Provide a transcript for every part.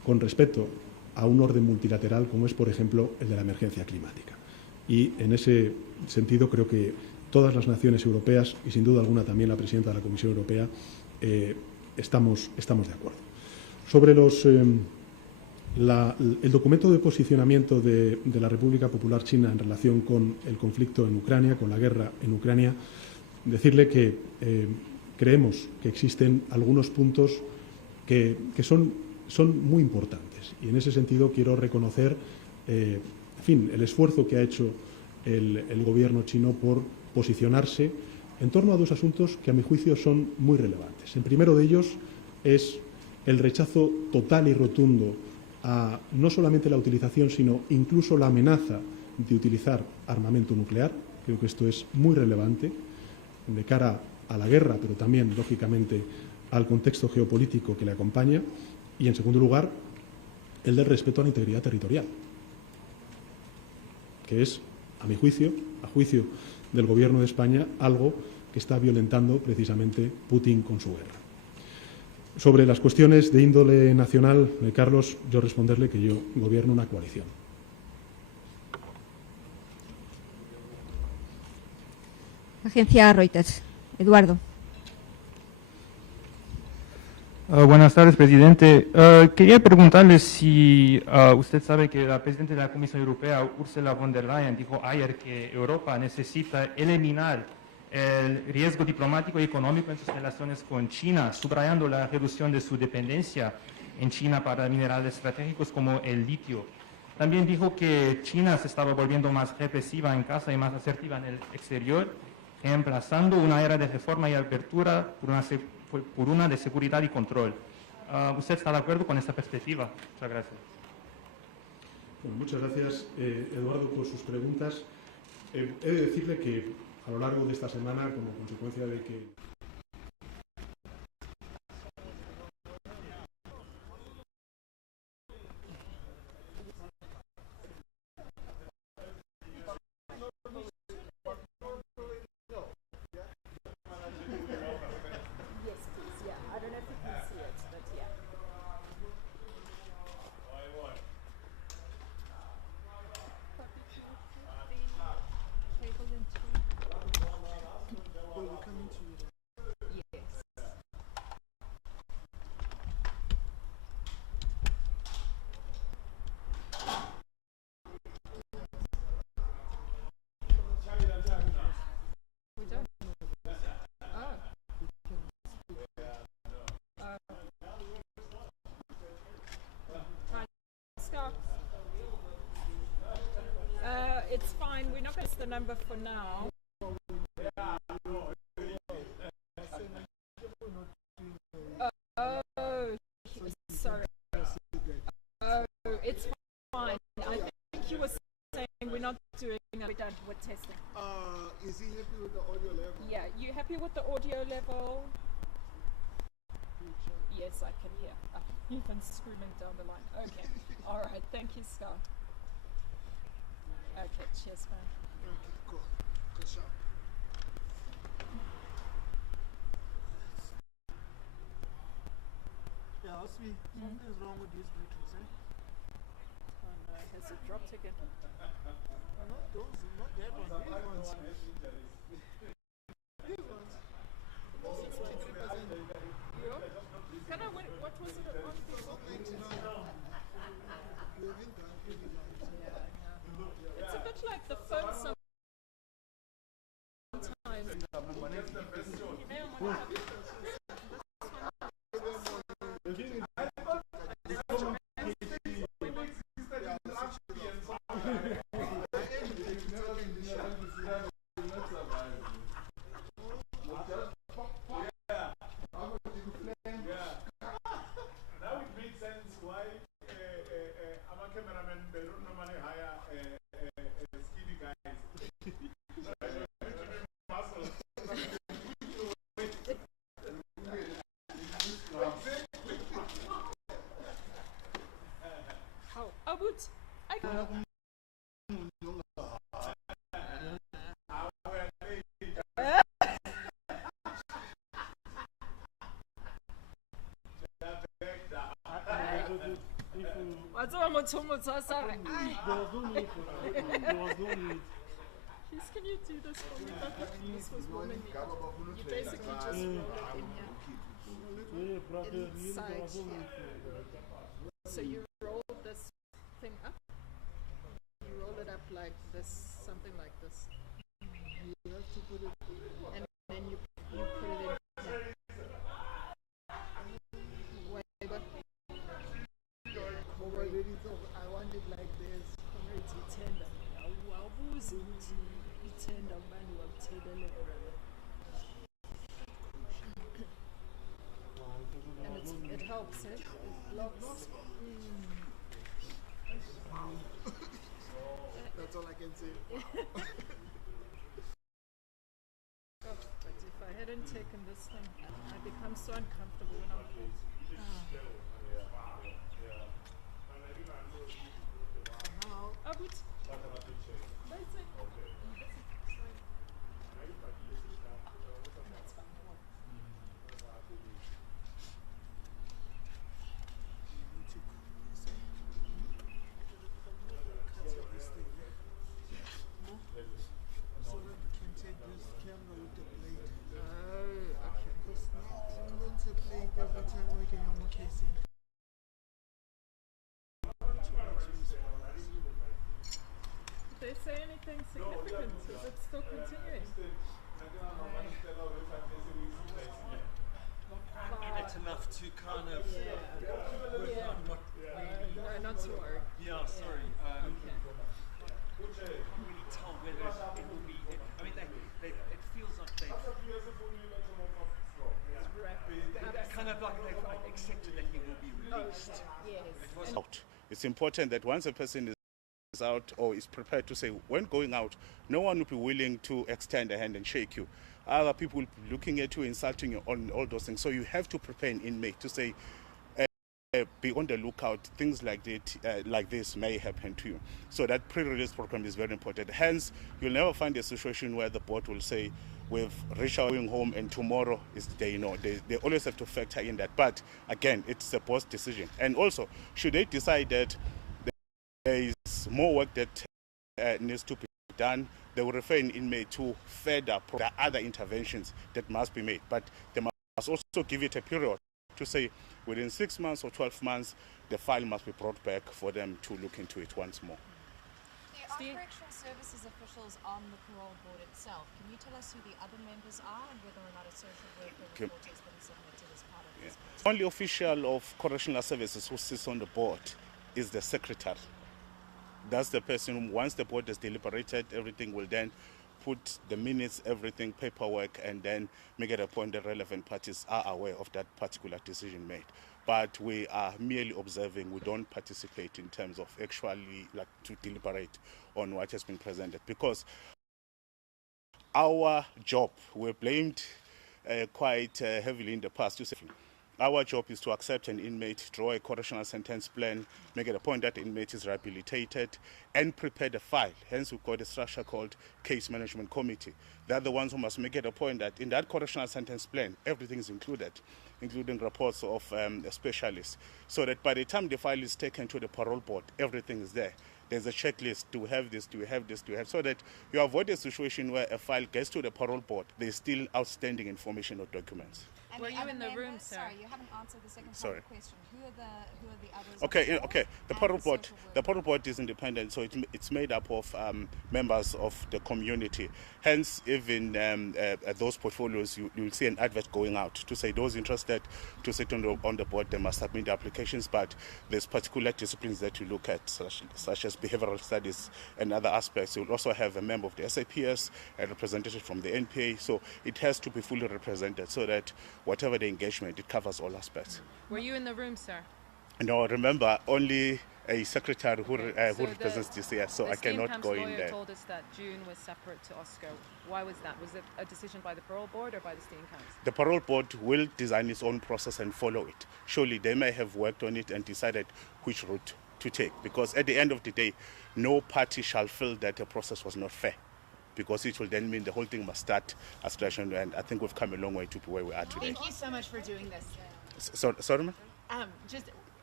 con respecto a un orden multilateral como es, por ejemplo, el de la emergencia climática. Y en ese sentido creo que todas las naciones europeas, y sin duda alguna también la presidenta de la Comisión Europea, estamos de acuerdo. Sobre el documento de posicionamiento de la República Popular China en relación con el conflicto en Ucrania, con la guerra en Ucrania, decirle que creemos que existen algunos puntos que son muy importantes. Y en ese sentido quiero reconocer el esfuerzo que ha hecho el gobierno chino por posicionarse en torno a dos asuntos que a mi juicio son muy relevantes. El primero de ellos es el rechazo total y rotundo a no solamente la utilización, sino incluso la amenaza de utilizar armamento nuclear. Creo que esto es muy relevante de cara a la guerra, pero también, lógicamente, al contexto geopolítico que le acompaña. Y, en segundo lugar, el del respeto a la integridad territorial, que es, a mi juicio, a juicio del Gobierno de España, algo que está violentando precisamente Putin con su guerra. Sobre las cuestiones de índole nacional, Carlos, yo responderle que yo gobierno una coalición. Agencia Reuters. Eduardo. Buenas tardes, presidente. Quería preguntarle si usted sabe que la presidenta de la Comisión Europea, Ursula von der Leyen, dijo ayer que Europa necesita eliminar el riesgo diplomático y económico en sus relaciones con China, subrayando la reducción de su dependencia en China para minerales estratégicos como el litio. También dijo que China se estaba volviendo más represiva en casa y más asertiva en el exterior, reemplazando una era de reforma y apertura por una de seguridad y control. ¿Usted está de acuerdo con esta perspectiva? Muchas gracias. Bueno, muchas gracias, Eduardo, por sus preguntas. He de decirle que a lo largo de esta semana, como consecuencia de que it's fine. We're not going to the number for now. Oh, sorry. Oh, it's fine. I think he was saying we're not doing it. We're done with testing. Is he happy with the audio level? Yeah, you happy with the audio level? Yes, I can hear. Even screaming down the line. Okay. All right. Thank you, Scott. Okay, cheers, man. Okay, cool. Good shot. Yeah, I'll see. Something's wrong with these Bluetooths, eh? Has it dropped again? Not those, not that one. These ones. These ones. Can I win? What was it on? It's a bit like the phone sometimes. if Wa tseba motho o motsho a sa re, "Ai, there was no need for that. There was no need. please can you do this for me? This was warming me up." You basically just roll it in here. Yeah, brother, really, there Inside was no here. need for that. So you roll this thing up. You roll it up like this, something like this. You have to put it. And then you put it in here. Wait, Already thought I want it like this. comrades, itenda. Awubuzi ukuthi itenda ubani wakuthelela. And it helps, eh? It blocks. That's all I can say. Oh, but if I hadn't taken this thing, I become so uncomfortable when I'm. Ah, gut. That's it. So that you can take this camera with the blade. Oh, okay. Because I'm going to play every time I can I'm okay saying. Did they say anything significant? Is it still continuing? It's enough to kind of. Yeah. No, not to worry. Yeah, sorry. Okay. Can't really tell whether it will be. I mean, it feels like they've kind of like they've accepted that he will be released. Yes. Out. It's important that once a person is out or is prepared to say, when going out, no one will be willing to extend a hand and shake you. Other people will be looking at you, insulting you, on all those things. So you have to prepare an inmate to say, be on the lookout. Things like this may happen to you. So that pre-release program is very important. Hence, you'll never find a situation where the board will say, we've reached our going home and tomorrow is the day. No, they always have to factor in that. But again, it's the board's decision. And also, should they decide that there is more work that needs to be done, they will refer an inmate to further other interventions that must be made. But they must also give it a period to say within 6 months or 12 months, the file must be brought back for them to look into it once more. There are correctional services officials on the parole board itself. Can you tell us who the other members are and whether or not a social worker report has been submitted as part of this? The only official of correctional services who sits on the board is the secretary. That's the person who, once the board has deliberated, everything will then put the minutes, everything, paperwork, and then make it a point that relevant parties are aware of that particular decision made. But we are merely observing. We don't participate in terms of actually to deliberate on what has been presented, because our job, we're blamed quite heavily in the past to say, our job is to accept an inmate, draw a correctional sentence plan, make it a point that the inmate is rehabilitated, and prepare the file. Hence, we've got a structure called Case Management Committee. They're the ones who must make it a point that in that correctional sentence plan, everything is included, including reports of specialists, so that by the time the file is taken to the parole board, everything is there. There's a checklist. Do we have this? Do we have this? Do we have? So that you avoid a situation where a file gets to the parole board, there's still outstanding information or documents. And Were the you other in the room, members? sir? Sorry, you haven't answered the second part Sorry. of the question. Who are the others? on Okay, the board okay. The and parole board, social the worker? parole board is independent, so it's made up of members of the community. Hence, even at those portfolios, you'll see an advert going out to say those interested to sit on the board, they must submit the applications. But there's particular disciplines that you look at, such as behavioral studies and other aspects. You'll also have a member of the SAPS, a representative from the NPA. So it has to be fully represented, so that whatever the engagement, it covers all aspects. Were you in the room, sir? No, remember, only a secretary who So represents the- this year, so the I cannot Steenkamp's go in lawyer there. told us that June was separate to Oscar. Why was that? Was it a decision by the parole board or by the Steenkamps? The parole board will design its own process and follow it. Surely they may have worked on it and decided which route to take, because at the end of the day, no party shall feel that the process was not fair, because it will then mean the whole thing must start as scratch, and I think we've come a long way to where we are today. Thank you so much for doing this. Sorry, ma'am? Just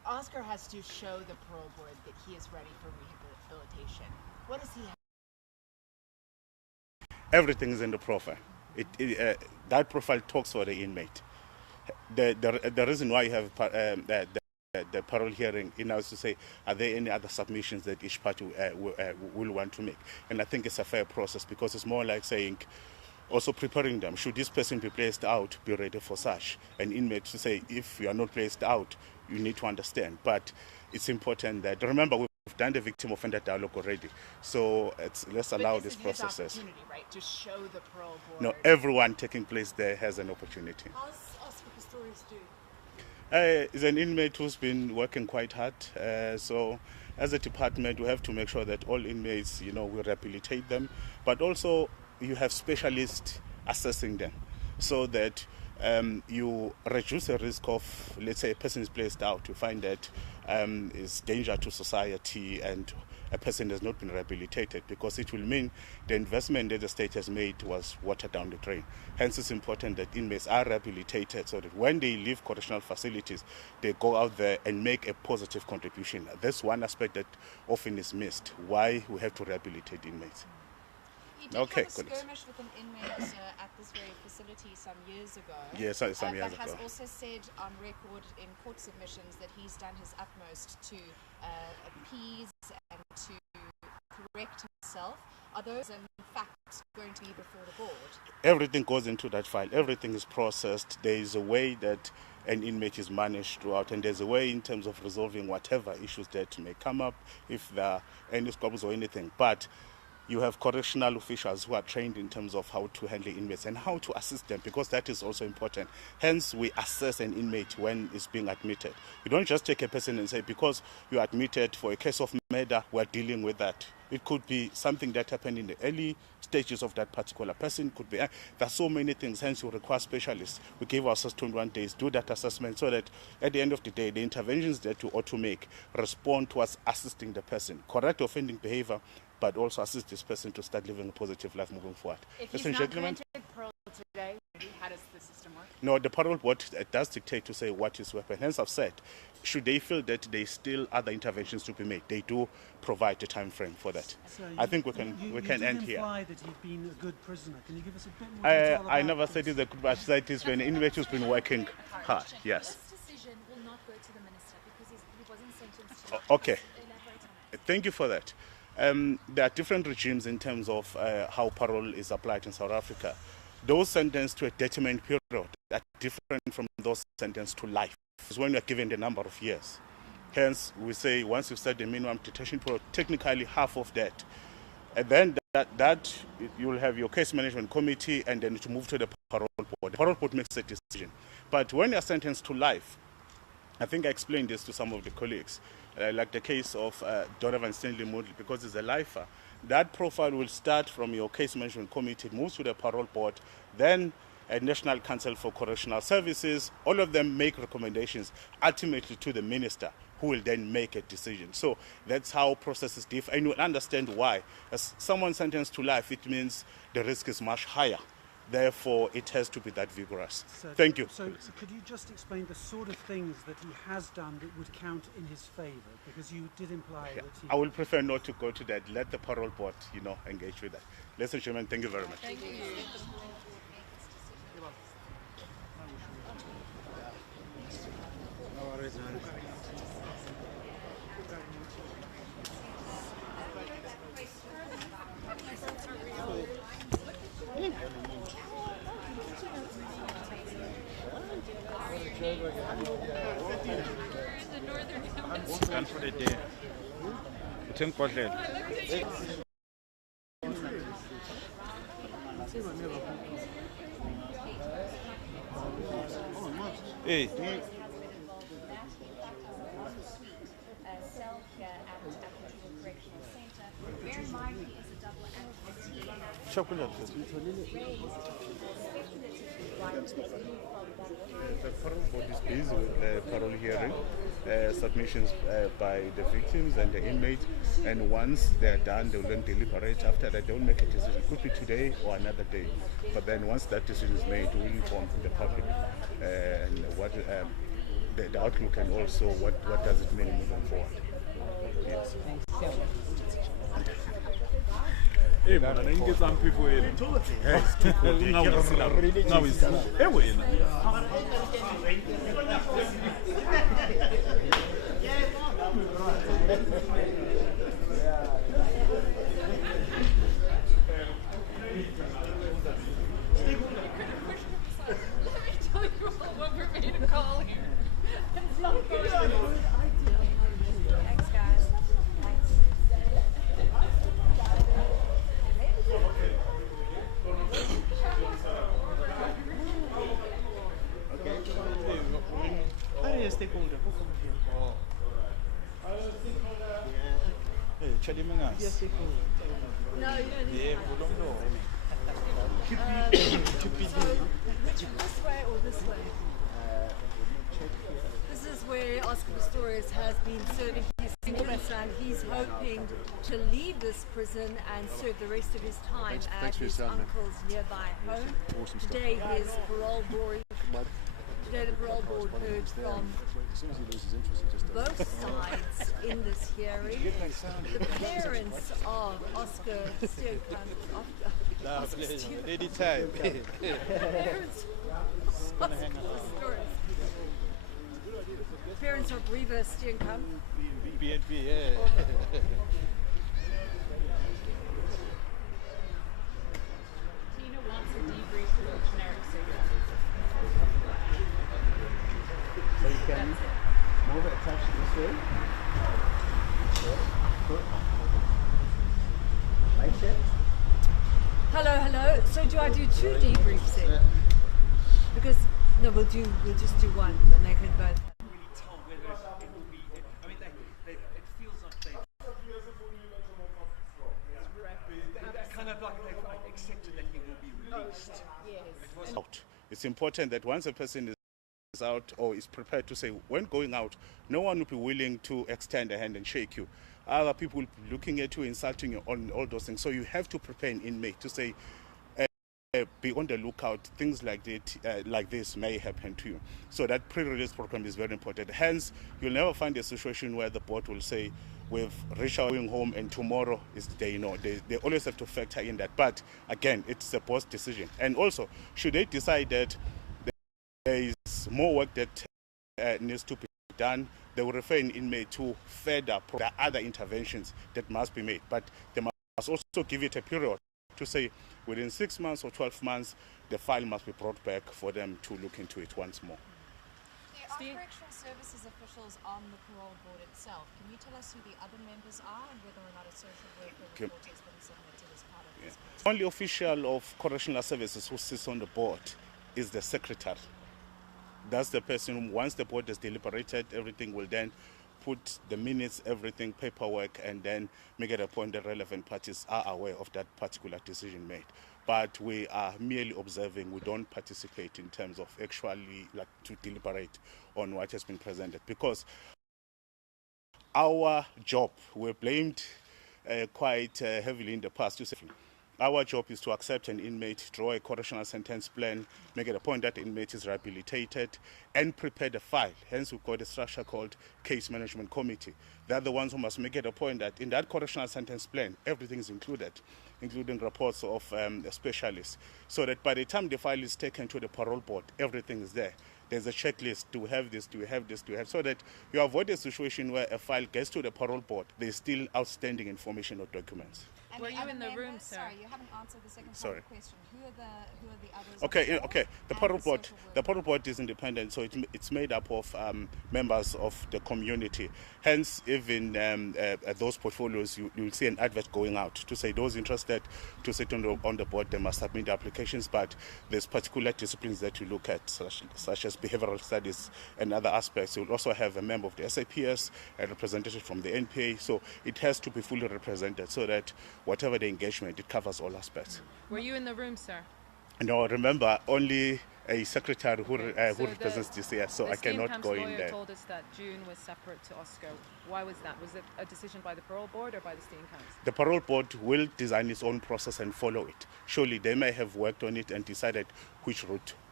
Oscar has to show the parole board that he is ready for rehabilitation. What does he have? Everything is in the profile. That profile talks for the inmate. The reason why you have the parole hearing is to say, are there any other submissions that each party will want to make? And I think it's a fair process, because it's more like saying, also preparing them. Should this person be placed out, be ready for such. An inmate to say, if you are not placed out, you need to understand. But it's important that, remember, we've done the victim offender dialogue already. So let's allow this process. Opportunity, right, to show the parole board. No, everyone taking place there has an opportunity. How's Oscar Pistorius doing? He's an inmate who's been working quite hard. So as a department, we have to make sure that all inmates, we rehabilitate them. But also, you have specialists assessing them, so that you reduce the risk of, let's say, a person is placed out. You find that is danger to society and a person has not been rehabilitated, because it will mean the investment that the state has made was watered down the drain. Hence, it's important that inmates are rehabilitated, so that when they leave correctional facilities, they go out there and make a positive contribution. That's one aspect that often is missed, why we have to rehabilitate inmates. He did have a skirmish with an inmate at this very facility some years ago. Yes, some years ago. But has also said on record in court submissions that he's done his utmost to appease and to correct himself. Are those in fact going to be before the board? Everything goes into that file. Everything is processed. There is a way that an inmate is managed throughout, and there's a way in terms of resolving whatever issues that may come up, if there are any squabbles or anything. But you have correctional officials who are trained in terms of how to handle inmates and how to assist them, because that is also important. Hence, we assess an inmate when it's being admitted. You don't just take a person and say, because you are admitted for a case of murder, we're dealing with that. It could be something that happened in the early stages of that particular person. Could be there's so many things. Hence, you require specialists. We give ourselves 21 days, do that assessment, so that at the end of the day, the interventions that you ought to make respond towards assisting the person, correct offending behavior, but also assist this person to start living a positive life moving forward. If he's not granted parole today, how does the system work? No, the parole board does dictate to say what is weapon. Hence, I've said, should they feel that there's still other interventions to be made, they do provide a time frame for that. So I think we can end here. You imply that he's been a good prisoner. Can you give us a bit more detail about I never said he's a good prisoner. I said he's been an inmate who's been working hard. Yes. This decision will not go to the minister because he wasn't sentenced to Okay. Thank you for that. There are different regimes in terms of how parole is applied in South Africa. Those sentenced to a determined period are different from those sentenced to life. It's when you are given the number of years. Hence, we say once you've set the minimum detention period, technically half of that. And then that you'll have your case management committee, and then to move to the parole board. The parole board makes a decision. But when you're sentenced to life, I think I explained this to some of the colleagues, like the case of Donovan Stanley Moodley, because it's a lifer. That profile will start from your case management committee, moves to the parole board, then a National Council for Correctional Services. All of them make recommendations ultimately to the minister, who will then make a decision. So that's how processes differ. And you'll understand why. As someone sentenced to life, it means the risk is much higher. Therefore, it has to be that vigorous. Thank you. So could you just explain the sort of things that he has done that would count in his favour? Because you did imply that he... I will prefer not to go to that. Let the parole board, engage with that. Ladies and gentlemen, thank you very much. Thank you. Done for the day. Hey. Chocolate. The parole board is busy with the parole hearing, submissions by the victims and the inmates, and once they are done, they will then deliberate. After that, they will make a decision. It could be today or another day, but then once that decision is made, we will inform the public and what the outlook and also what does it mean moving forward. Yes. Hey man, I didn't get some people in. Hey, it's too cold. Now it's hey, wait. What we're made to call here. It's not going on. Thanks, guys. Thanks. Hey, Charlie Mangas. No, you don't need Yeah, to. This way or this way? This is where Oscar Pistorius has been serving his sentence, and he's hoping to leave this prison and serve the rest of his time at his uncle's nearby home. Today his parole board Today the parole board heard from both sides in this hearing. The parents of Oscar Steenkamp, Lady time. parents of Reeva Steenkamp. BNP, yeah. Tina wants a debrief with a generic cigarette. So you can move it attached this way. Good. Like it. Hello. So do I do two debriefs then? Because no, we'll just do one, and they can both. Really tell whether it will be. I mean, it feels like they kind of like they've accepted that he will be released. Out. It's important that once a person is out or is prepared to say, when going out, no one will be willing to extend a hand and shake you. Other people will be looking at you, insulting you, on all those things. So you have to prepare an inmate to say, be on the lookout. Things like this may happen to you. So that pre-release program is very important. Hence, you'll never find a situation where the board will say, we've reached out going home and tomorrow is the day. No, they always have to factor in that. But again, it's the board's decision. And also, should they decide that there is more work that needs to be done, they will refer an inmate to further other interventions that must be made. But they must also give it a period to say within 6 months or 12 months, the file must be brought back for them to look into it once more. There are correctional services officials on the parole board itself. Can you tell us who the other members are and whether or not a social worker report has been submitted as part of this? The only official of correctional services who sits on the board is the secretary. That's the person who, once the board has deliberated, everything will then put the minutes, everything, paperwork, and then make it a point that relevant parties are aware of that particular decision made. But we are merely observing. We don't participate in terms of actually to deliberate on what has been presented, because our job, we're blamed quite heavily in the past. Our job is to accept an inmate, draw a correctional sentence plan, make it a point that the inmate is rehabilitated, and prepare the file. Hence, we've got a structure called Case Management Committee. They're the ones who must make it a point that in that correctional sentence plan, everything is included, including reports of specialists, so that by the time the file is taken to the parole board, everything is there. There's a checklist. Do we have this? Do we have this? Do we have? So that you avoid a situation where a file gets to the parole board, there's still outstanding information or documents. And were you in the room, sir? Sorry, you haven't answered the second part of the question. Who are the others? Okay. The parole board is independent, so it's made up of members of the community. Hence, even those portfolios, you'll see an advert going out to say those interested to sit on the board, they must submit the applications. But there's particular disciplines that you look at, such as behavioral studies and other aspects. You'll also have a member of the SAPS, a representative from the NPA. So it has to be fully represented so that whatever the engagement, it covers all aspects. Were you in the room, sir? No, remember, only a secretary who represents this year, so I cannot go in there. The lawyer told us that June was separate to Oscar. Why was that? Was it a decision by the parole board or by the Steenkamps? The parole board will design its own process and follow it. Surely they may have worked on it and decided which route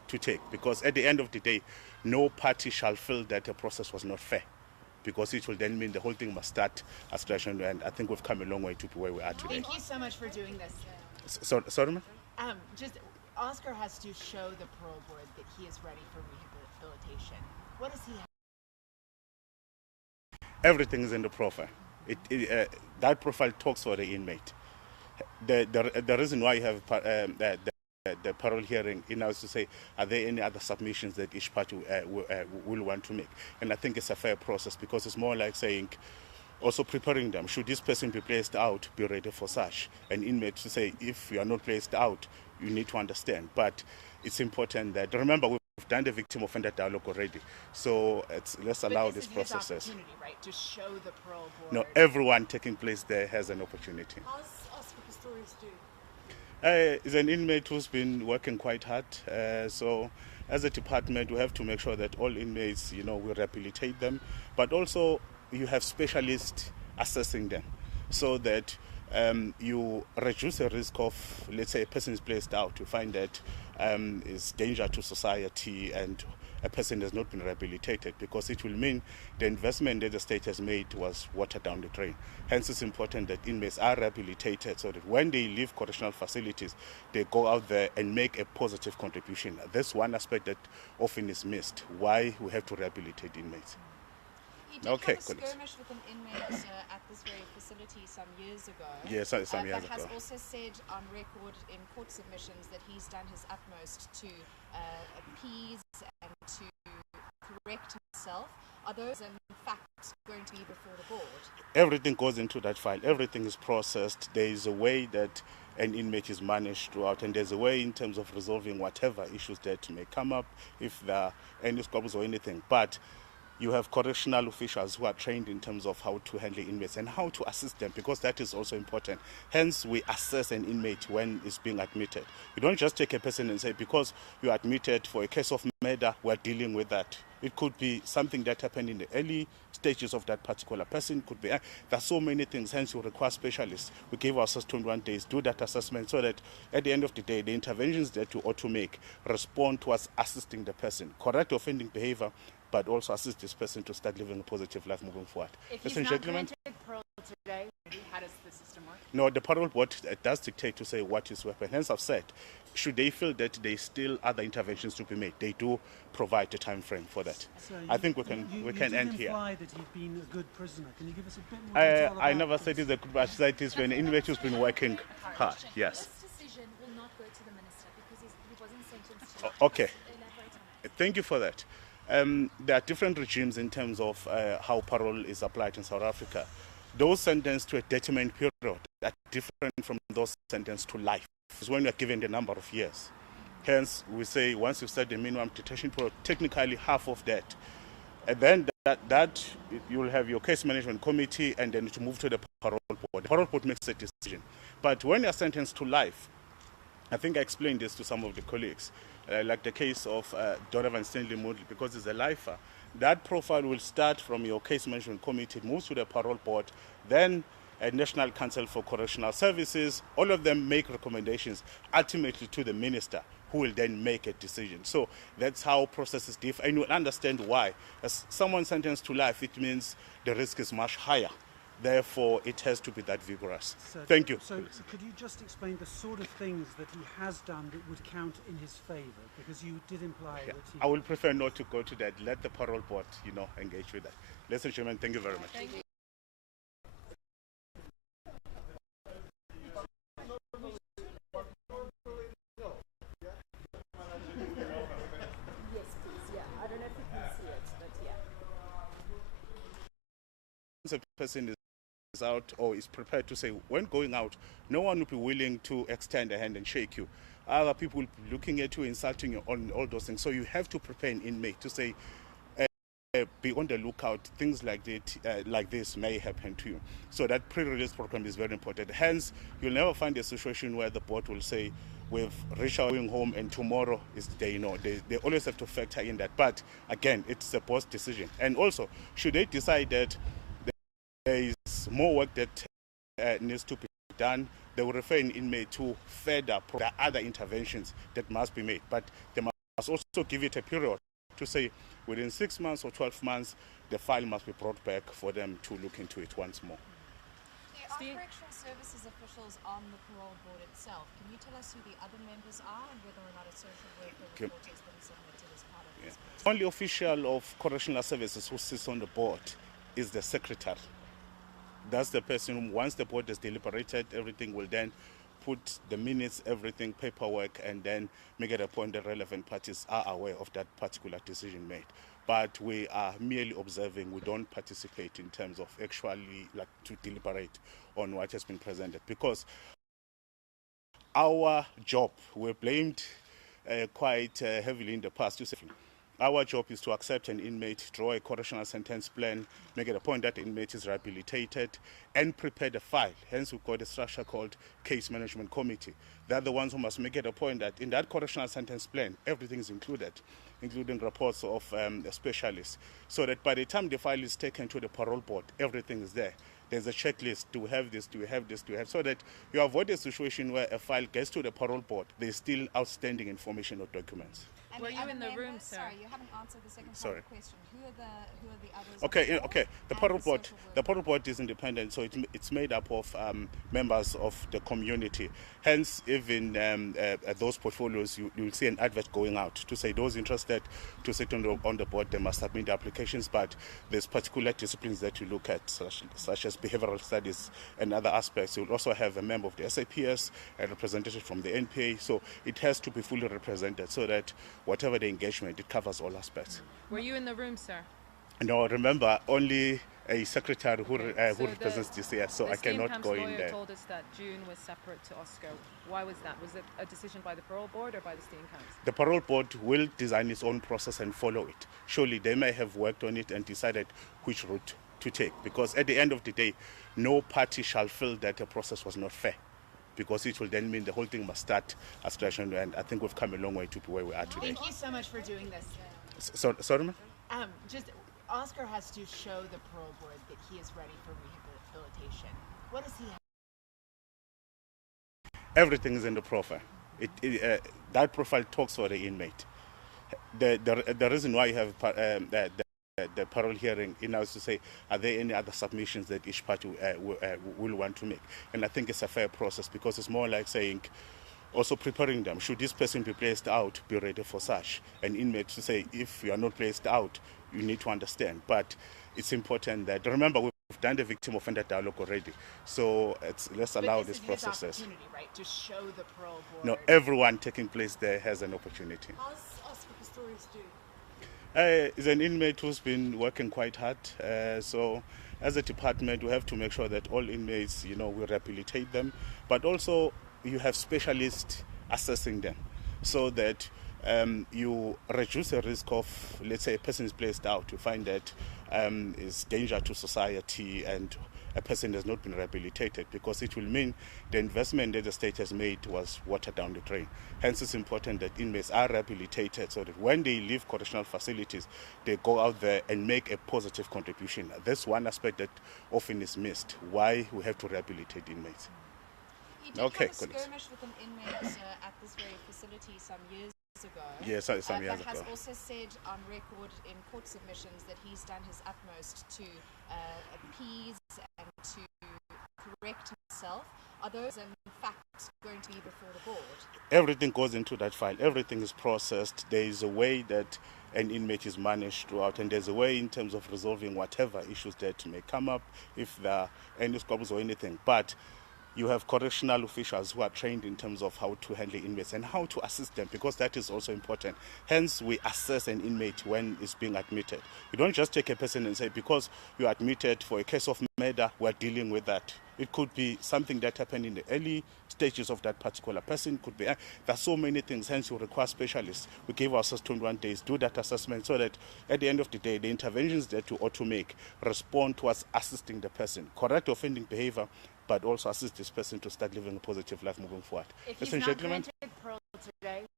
to take, because at the end of the day, no party shall feel that the process was not fair, because it will then mean the whole thing must start as tradition, and I think we've come a long way to where we are today. Thank you so much for doing this. Sorry, ma'am? Just Oscar has to show the parole board that he is ready for rehabilitation. What does he have? Everything is in the profile. That profile talks for the inmate. The reason why you have the parole hearing in us to say, are there any other submissions that each party will want to make? And I think it's a fair process, because it's more like saying, also preparing them. Should this person be placed out, be ready for such. An inmate to say, if you are not placed out, you need to understand. But it's important that, remember, we've done the victim offender dialogue already. So let's allow this process. His opportunity, right, to show the parole board. No, everyone taking place there has an opportunity. How's Oscar Pistorius doing? He's an inmate who's been working quite hard. So as a department, we have to make sure that all inmates, we rehabilitate them. But also, you have specialists assessing them, so that you reduce the risk of, let's say, a person is placed out. You find that is danger to society, and a person has not been rehabilitated, because it will mean the investment that the state has made was watered down the drain. Hence, it's important that inmates are rehabilitated, so that when they leave correctional facilities, they go out there and make a positive contribution. That's one aspect that often is missed, why we have to rehabilitate inmates. You did have a skirmish with an inmate at this very facility some years ago. Yes, some years ago. But has also said on record in court submissions that he's done his utmost to appease and to correct himself. Are those in fact going to be before the board? Everything goes into that file. Everything is processed. There is a way that an inmate is managed throughout, and there's a way in terms of resolving whatever issues that may come up, if there are any squabbles or anything. But you have correctional officials who are trained in terms of how to handle inmates and how to assist them, because that is also important. Hence, we assess an inmate when it's being admitted. You don't just take a person and say, because you are admitted for a case of murder, we're dealing with that. It could be something that happened in the early stages of that particular person. Could be there's so many things. Hence, you require specialists. We give ourselves 21 days, do that assessment, so that at the end of the day, the interventions that you ought to make respond towards assisting the person, correct offending behavior, but also assist this person to start living a positive life moving forward. If he's not granted parole today, how does the system work? No, the parole board does dictate to say what is weapon. Hence, I've said, should they feel that there's still other interventions to be made, they do provide a time frame for that. So I think we can end here. You did imply that he'd been a good prisoner. Can you give us a bit more detail about I never said he's a good prisoner. I said he's been an inmate who's been working hard. Yes. This decision will not go to the minister because he wasn't sentenced to life. Okay. Elaborate on that. Thank you for that. There are different regimes in terms of how parole is applied in South Africa. Those sentenced to a determined period are different from those sentenced to life. It's when you are given the number of years. Hence, we say once you start the minimum detention period, technically half of that. And then that you will have your case management committee, and then to move to the parole board. The parole board makes a decision. But when you are sentenced to life, I think I explained this to some of the colleagues, like the case of Donovan Stanley Moodley, because he's a lifer. That profile will start from your case management committee, moves to the parole board, then a National Council for Correctional Services. All of them make recommendations ultimately to the minister, who will then make a decision. So that's how processes differ, and you'll understand why. As someone sentenced to life, it means the risk is much higher. Therefore, it has to be that vigorous. Thank you. So could you just explain the sort of things that he has done that would count in his favour? Because you did imply that he... I will prefer not to go to that. Let the parole board, engage with that. Ladies and gentlemen, thank you very much. Thank you. Yes, please. Yeah, I don't know if you can see it, but yeah. Once a person is out or is prepared to say, when going out, no one will be willing to extend a hand and shake you. Other people will be looking at you, insulting you, on all those things. So you have to prepare an inmate to say, be on the lookout, things like this may happen to you. So that pre-release program is very important. Hence, you'll never find a situation where the board will say, we've reached our going home and tomorrow is the day. They always have to factor in that. But again, it's the board's decision. And also, should they decide that there is more work that needs to be done, they will refer an inmate to further other interventions that must be made. But they must must also give it a period to say within 6 months or 12 months, the file must be brought back for them to look into it once more. There are correctional services officials on the parole board itself. Can you tell us who the other members are and whether or not a social worker report has been submitted as part of this? The only official of correctional services who sits on the board is the secretary. That's the person who, once the board has deliberated, everything will then put the minutes, everything, paperwork, and then make it a point that relevant parties are aware of that particular decision made. But we are merely observing. We don't participate in terms of actually like to deliberate on what has been presented, because our job, we're blamed quite heavily in the past. Our job is to accept an inmate, draw a correctional sentence plan, make it a point that the inmate is rehabilitated, and prepare the file. Hence, we've got a structure called Case Management Committee. They're the ones who must make it a point that in that correctional sentence plan, everything is included, including reports of specialists, so that by the time the file is taken to the parole board, everything is there. There's a checklist. Do we have this? Do we have this? Do we have? So that you avoid a situation where a file gets to the parole board, there's still outstanding information or documents. And were you in the room, sir? Sorry, you haven't answered the second part of the question. Who are the others? Okay. The parole board is independent, so it's made up of members of the community. Hence, even at those portfolios, you'll see an advert going out to say those interested to sit on the board, they must submit the applications. But there's particular disciplines that you look at, such as behavioral studies and other aspects. You'll also have a member of the SAPS, a representative from the NPA. So it has to be fully represented, so that whatever the engagement, it covers all aspects. Were you in the room, sir? No, remember, only a secretary who represents this year, so I cannot go in there. Told us that June was separate to Oscar. Why was that? Was it a decision by the parole board or by the Steenkamps? The parole board will design its own process and follow it. Surely they may have worked on it and decided which route to take, because at the end of the day, no party shall feel that the process was not fair, because it will then mean the whole thing must start as scratch, and I think we've come a long way to where we are today. Thank you so much for doing this. Sorry, ma'am? Just Oscar has to show the parole board that he is ready for rehabilitation. What does he have? Everything is in the profile. That profile talks for the inmate. The reason why you have the parole hearing in us to say, are there any other submissions that each party will want to make? And I think it's a fair process, because it's more like saying, also preparing them. Should this person be placed out, be ready for such. An inmate to say, if you are not placed out, you need to understand. But it's important that, remember, we've done the victim offender dialogue already. So let's allow this process. His opportunity, right, to show the parole board. No, everyone taking place there has an opportunity. How's Oscar Pistorius doing? He's an inmate who's been working quite hard. So as a department, we have to make sure that all inmates, we rehabilitate them. But also, you have specialists assessing them, so that you reduce the risk of, let's say, a person is placed out. You find that is danger to society and a person has not been rehabilitated, because it will mean the investment that the state has made was watered down the drain. Hence, it's important that inmates are rehabilitated, so that when they leave correctional facilities, they go out there and make a positive contribution. That's one aspect that often is missed, why we have to rehabilitate inmates. He did have a skirmish with an inmate at this very facility some years ago. Yes, some years ago. But has also said on record in court submissions that he's done his utmost to appease and to correct himself. Are those in fact going to be before the board? Everything goes into that file. Everything is processed. There is a way that an inmate is managed throughout, and there's a way in terms of resolving whatever issues that may come up, if there are any squabbles or anything. But you have correctional officials who are trained in terms of how to handle inmates and how to assist them, because that is also important. Hence, we assess an inmate when it's being admitted. You don't just take a person and say, because you are admitted for a case of murder, we're dealing with that. It could be something that happened in the early stages of that particular person. Could be there's so many things. Hence, you require specialists. We give ourselves 21 days, do that assessment, so that at the end of the day, the interventions that you ought to make respond towards assisting the person, correct offending behavior, but also assist this person to start living a positive life moving forward. If he's not granted parole today,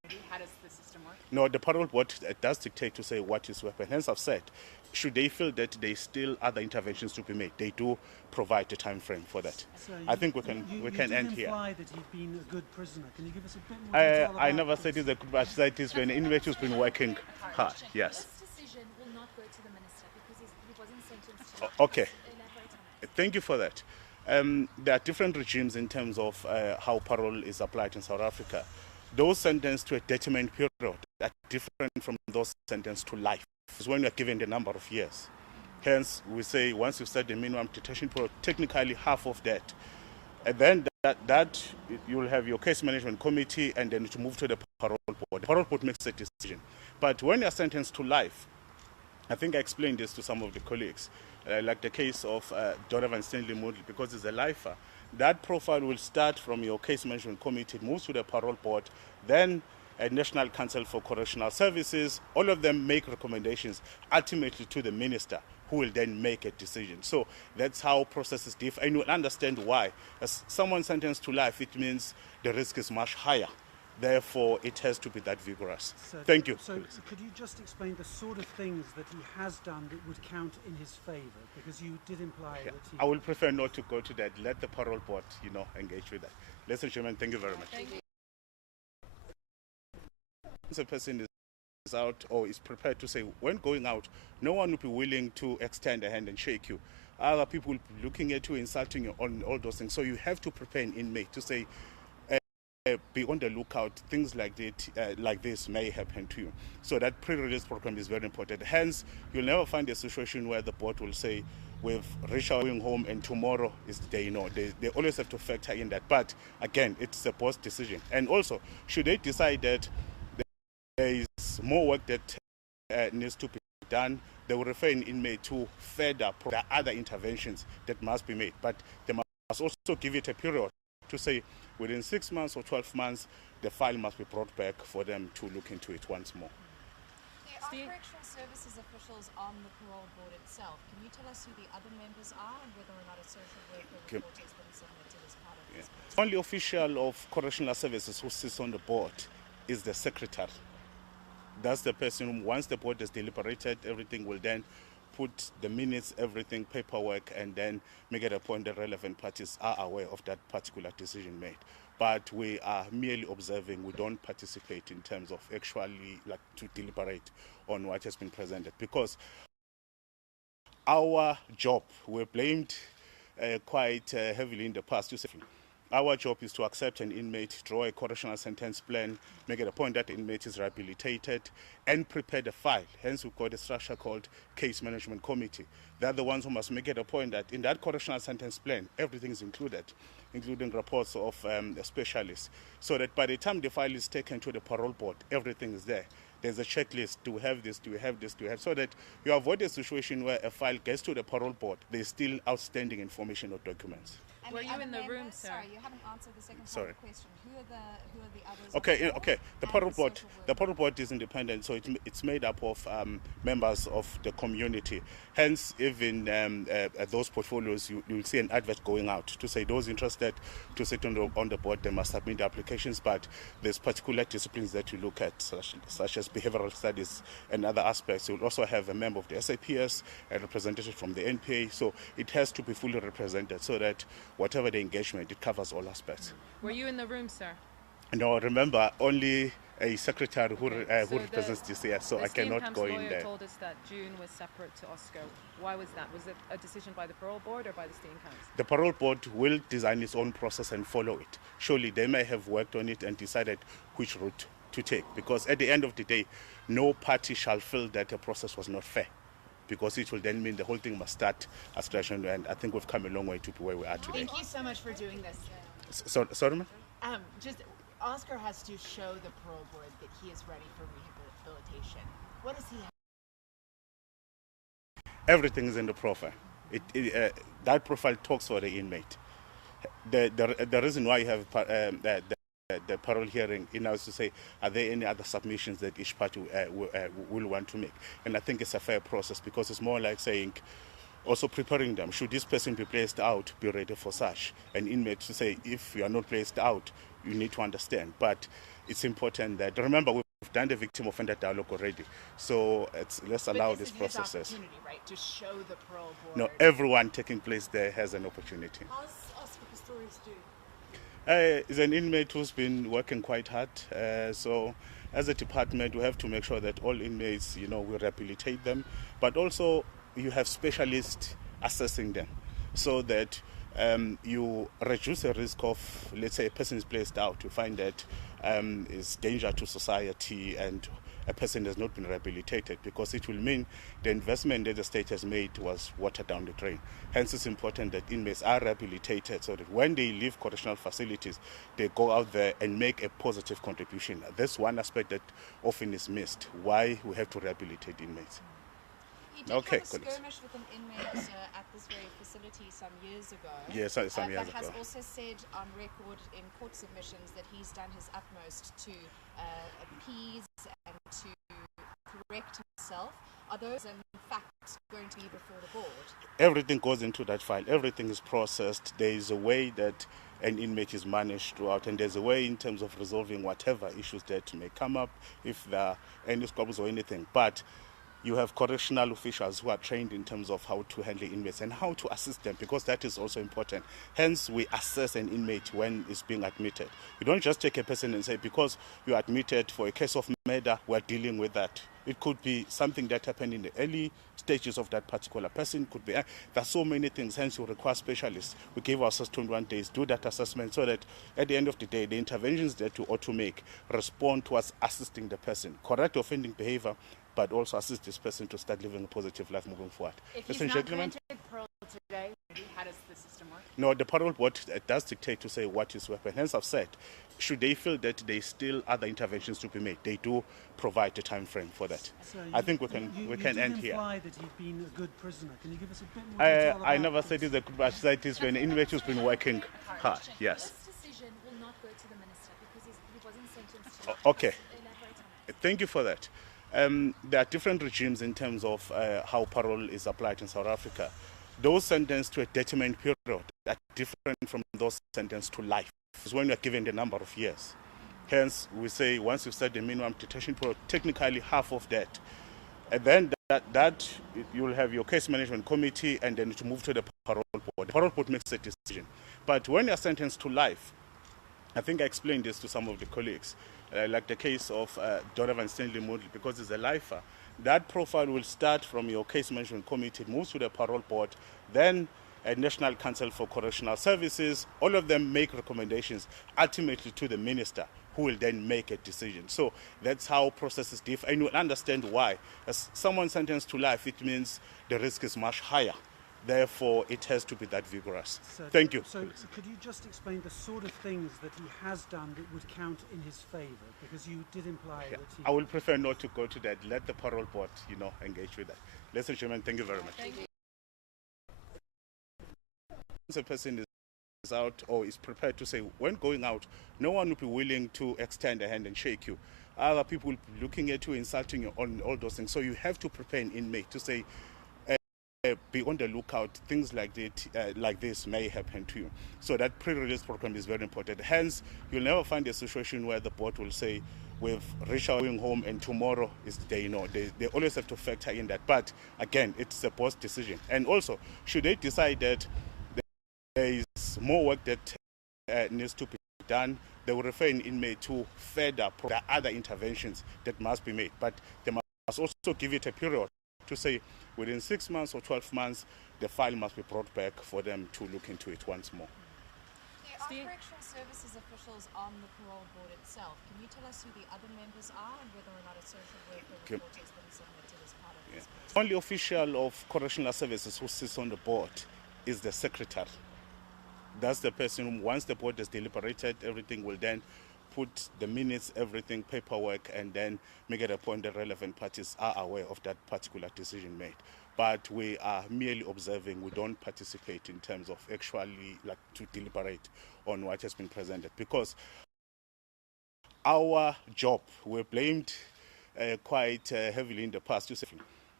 How does the system work? No, the parole board does dictate to say what is weapon. Hence, I've said, should they feel that there's still other interventions to be made, they do provide a time frame for that. So I think we can end here. You imply that he'd been a good prisoner. Can you give us a bit more detail about I never said he's a good prisoner. I said he's been an inmate who's been working hard. Yes. This decision will not go to the minister because he wasn't sentenced to Okay. Thank you for that. There are different regimes in terms of how parole is applied in South Africa. Those sentenced to a determined period are different from those sentenced to life. It's when you're given the number of years. Hence, we say once you set the minimum detention period, technically half of that. And then that you'll have your case management committee, and then to move to the parole board. The parole board makes a decision. But when you're sentenced to life, I think I explained this to some of the colleagues, like the case of Donovan Stanley Moodley, because it's a lifer. That profile will start from your case management committee, moves to the parole board, then a National Council for Correctional Services. All of them make recommendations ultimately to the minister, who will then make a decision. So that's how processes differ. And you'll understand why. As someone sentenced to life, it means the risk is much higher. Therefore, it has to be that vigorous. Thank you. So could you just explain the sort of things that he has done that would count in his favour? Because you did imply that he... I will prefer not to go to that. Let the parole board, engage with that. Ladies and gentlemen, thank you very much. Thank you. Once a person is out or is prepared to say, when going out, no one will be willing to extend a hand and shake you. Other people will be looking at you, insulting you, on all those things. So you have to prepare an inmate to say, be on the lookout, things like this may happen to you. So that pre-release program is very important. Hence, you'll never find a situation where the board will say, we've reached our going home and tomorrow is the day. They always have to factor in that. But again, it's the board's decision. And also, should they decide that there is more work that needs to be done, they will refer an inmate to further other interventions that must be made. But they must also give it a period to say within 6 months or 12 months, the file must be brought back for them to look into it once more. There are correctional services officials on the parole board itself. Can you tell us who the other members are and whether or not a social worker report has been submitted as part of this? The only official of correctional services who sits on the board is the secretary. That's the person who, once the board has deliberated, everything will then put the minutes, everything, paperwork, and then make it a point that relevant parties are aware of that particular decision made. But we are merely observing. We don't participate in terms of actually to deliberate on what has been presented. Because our job, we're blamed quite heavily in the past. Our job is to accept an inmate, draw a correctional sentence plan, make it a point that the inmate is rehabilitated, and prepare the file. Hence, we've got a structure called Case Management Committee. They're the ones who must make it a point that in that correctional sentence plan, everything is included, including reports of specialists, so that by the time the file is taken to the parole board, everything is there. There's a checklist. Do we have this? Do we have this? Do we have? So that you avoid a situation where a file gets to the parole board, there's still outstanding information or documents. And were you in the room, sir? Sorry, you haven't answered the second part of the question. Who are the others? Okay. The parole board is independent, so it's made up of members of the community. Hence, even at those portfolios, you'll see an advert going out to say those interested to sit on the board, they must submit the applications. But there's particular disciplines that you look at, such as behavioral studies and other aspects. You'll also have a member of the SAPS, a representative from the NPA. So it has to be fully represented so that whatever the engagement, it covers all aspects. Were you in the room, sir? No, remember, only a secretary who represents this year, so I cannot go in there. Told us that June was separate to Oscar. Why was that? Was it a decision by the parole board or by the Steenkamps? The parole board will design its own process and follow it. Surely they may have worked on it and decided which route to take, because at the end of the day, no party shall feel that the process was not fair, because it will then mean the whole thing must start as scratch, and I think we've come a long way to where we are today. Thank you so much for doing this. Sorry, ma'am? Just Oscar has to show the parole board that he is ready for rehabilitation. What does he have? Everything is in the profile. That profile talks for the inmate. The reason why you have the parole hearing is to say, are there any other submissions that each party will want to make? And I think it's a fair process, because it's more like saying, also preparing them. Should this person be placed out, be ready for such. An inmate to say, if you are not placed out, you need to understand. But it's important that, remember, we've done the victim offender dialogue already, so let's allow this process. His opportunity, right, to show the parole board. No, everyone taking place there has an opportunity. How's Oscar Pistorius doing? He's an inmate who's been working quite hard, so as a department we have to make sure that all inmates, we rehabilitate them, but also you have specialists assessing them so that you reduce the risk of, let's say, a person is placed out. You find that is danger to society and a person has not been rehabilitated, because it will mean the investment that the state has made was watered down the drain. Hence, it's important that inmates are rehabilitated so that when they leave correctional facilities, they go out there and make a positive contribution. That's one aspect that often is missed, why we have to rehabilitate inmates. He did have a skirmish with an inmate at this very facility some years ago. Yes, some years ago. But has also said on record in court submissions that he's done his utmost to appease and to correct himself. Are those in fact going to be before the board? Everything goes into that file. Everything is processed. There is a way that an inmate is managed throughout, and there's a way in terms of resolving whatever issues that may come up, if there are any squabbles or anything. But you have correctional officials who are trained in terms of how to handle inmates and how to assist them, because that is also important. Hence, we assess an inmate when it's being admitted. You don't just take a person and say, because you are admitted for a case of murder, we're dealing with that. It could be something that happened in the early stages of that particular person. Could be there's so many things. Hence, you require specialists. We give ourselves 21 days, do that assessment, so that at the end of the day, the interventions that you ought to make respond towards assisting the person, correct offending behavior, but also assist this person to start living a positive life moving forward. If he's not granted parole today, how does the system work? No, the parole board does dictate to say what is weapon. Hence, I've said, should they feel that there's still other interventions to be made, they do provide a time frame for that. So I think we can end here. You did imply that he'd been a good prisoner. Can you give us a bit more detail about I never said he's a good prisoner. I said he's been an inmate who's been working hard. Yes. This decision will not go to the minister because he wasn't sentenced to life. Okay. Elaborate on that. Thank you for that. There are different regimes in terms of how parole is applied in South Africa. Those sentenced to a determined period are different from those sentenced to life. It's when you are given the number of years. Hence, we say once you start the minimum detention period, technically half of that. And then that you'll have your case management committee, and then to move to the parole board. The parole board makes a decision. But when you're sentenced to life, I think I explained this to some of the colleagues, like the case of Donovan Stanley Moodley, because it's a lifer. That profile will start from your case management committee, moves to the parole board, then a National Council for Correctional Services. All of them make recommendations ultimately to the minister, who will then make a decision. So that's how processes differ, and you'll understand why. As someone sentenced to life, it means the risk is much higher. Therefore, it has to be that vigorous. Thank you. So could you just explain the sort of things that he has done that would count in his favour? Because you did imply that he... I will prefer not to go to that. Let the parole board, engage with that. Ladies and gentlemen, thank you very much. Thank you. Once a person is out or is prepared to say, when going out, no one will be willing to extend a hand and shake you. Other people will be looking at you, insulting you, on all those things. So you have to prepare an inmate to say, be on the lookout, things like this may happen to you. So that pre-release program is very important. Hence, you'll never find a situation where the board will say, we've reached out going home and tomorrow is the day. They always have to factor in that. But again, it's the board's decision. And also, should they decide that there is more work that needs to be done, they will refer an inmate to further other interventions that must be made. But they must also give it a period to say, within 6 months or 12 months, the file must be brought back for them to look into it once more. There are correctional services officials on the parole board itself. Can you tell us who the other members are and whether or not a social worker report has been submitted as part of this? The only official of correctional services who sits on the board is the secretary. That's the person who, once the board has deliberated, everything will then put the minutes, everything, paperwork, and then make it a point that relevant parties are aware of that particular decision made. But we are merely observing. We don't participate in terms of actually to deliberate on what has been presented, because our job, we're blamed quite heavily in the past.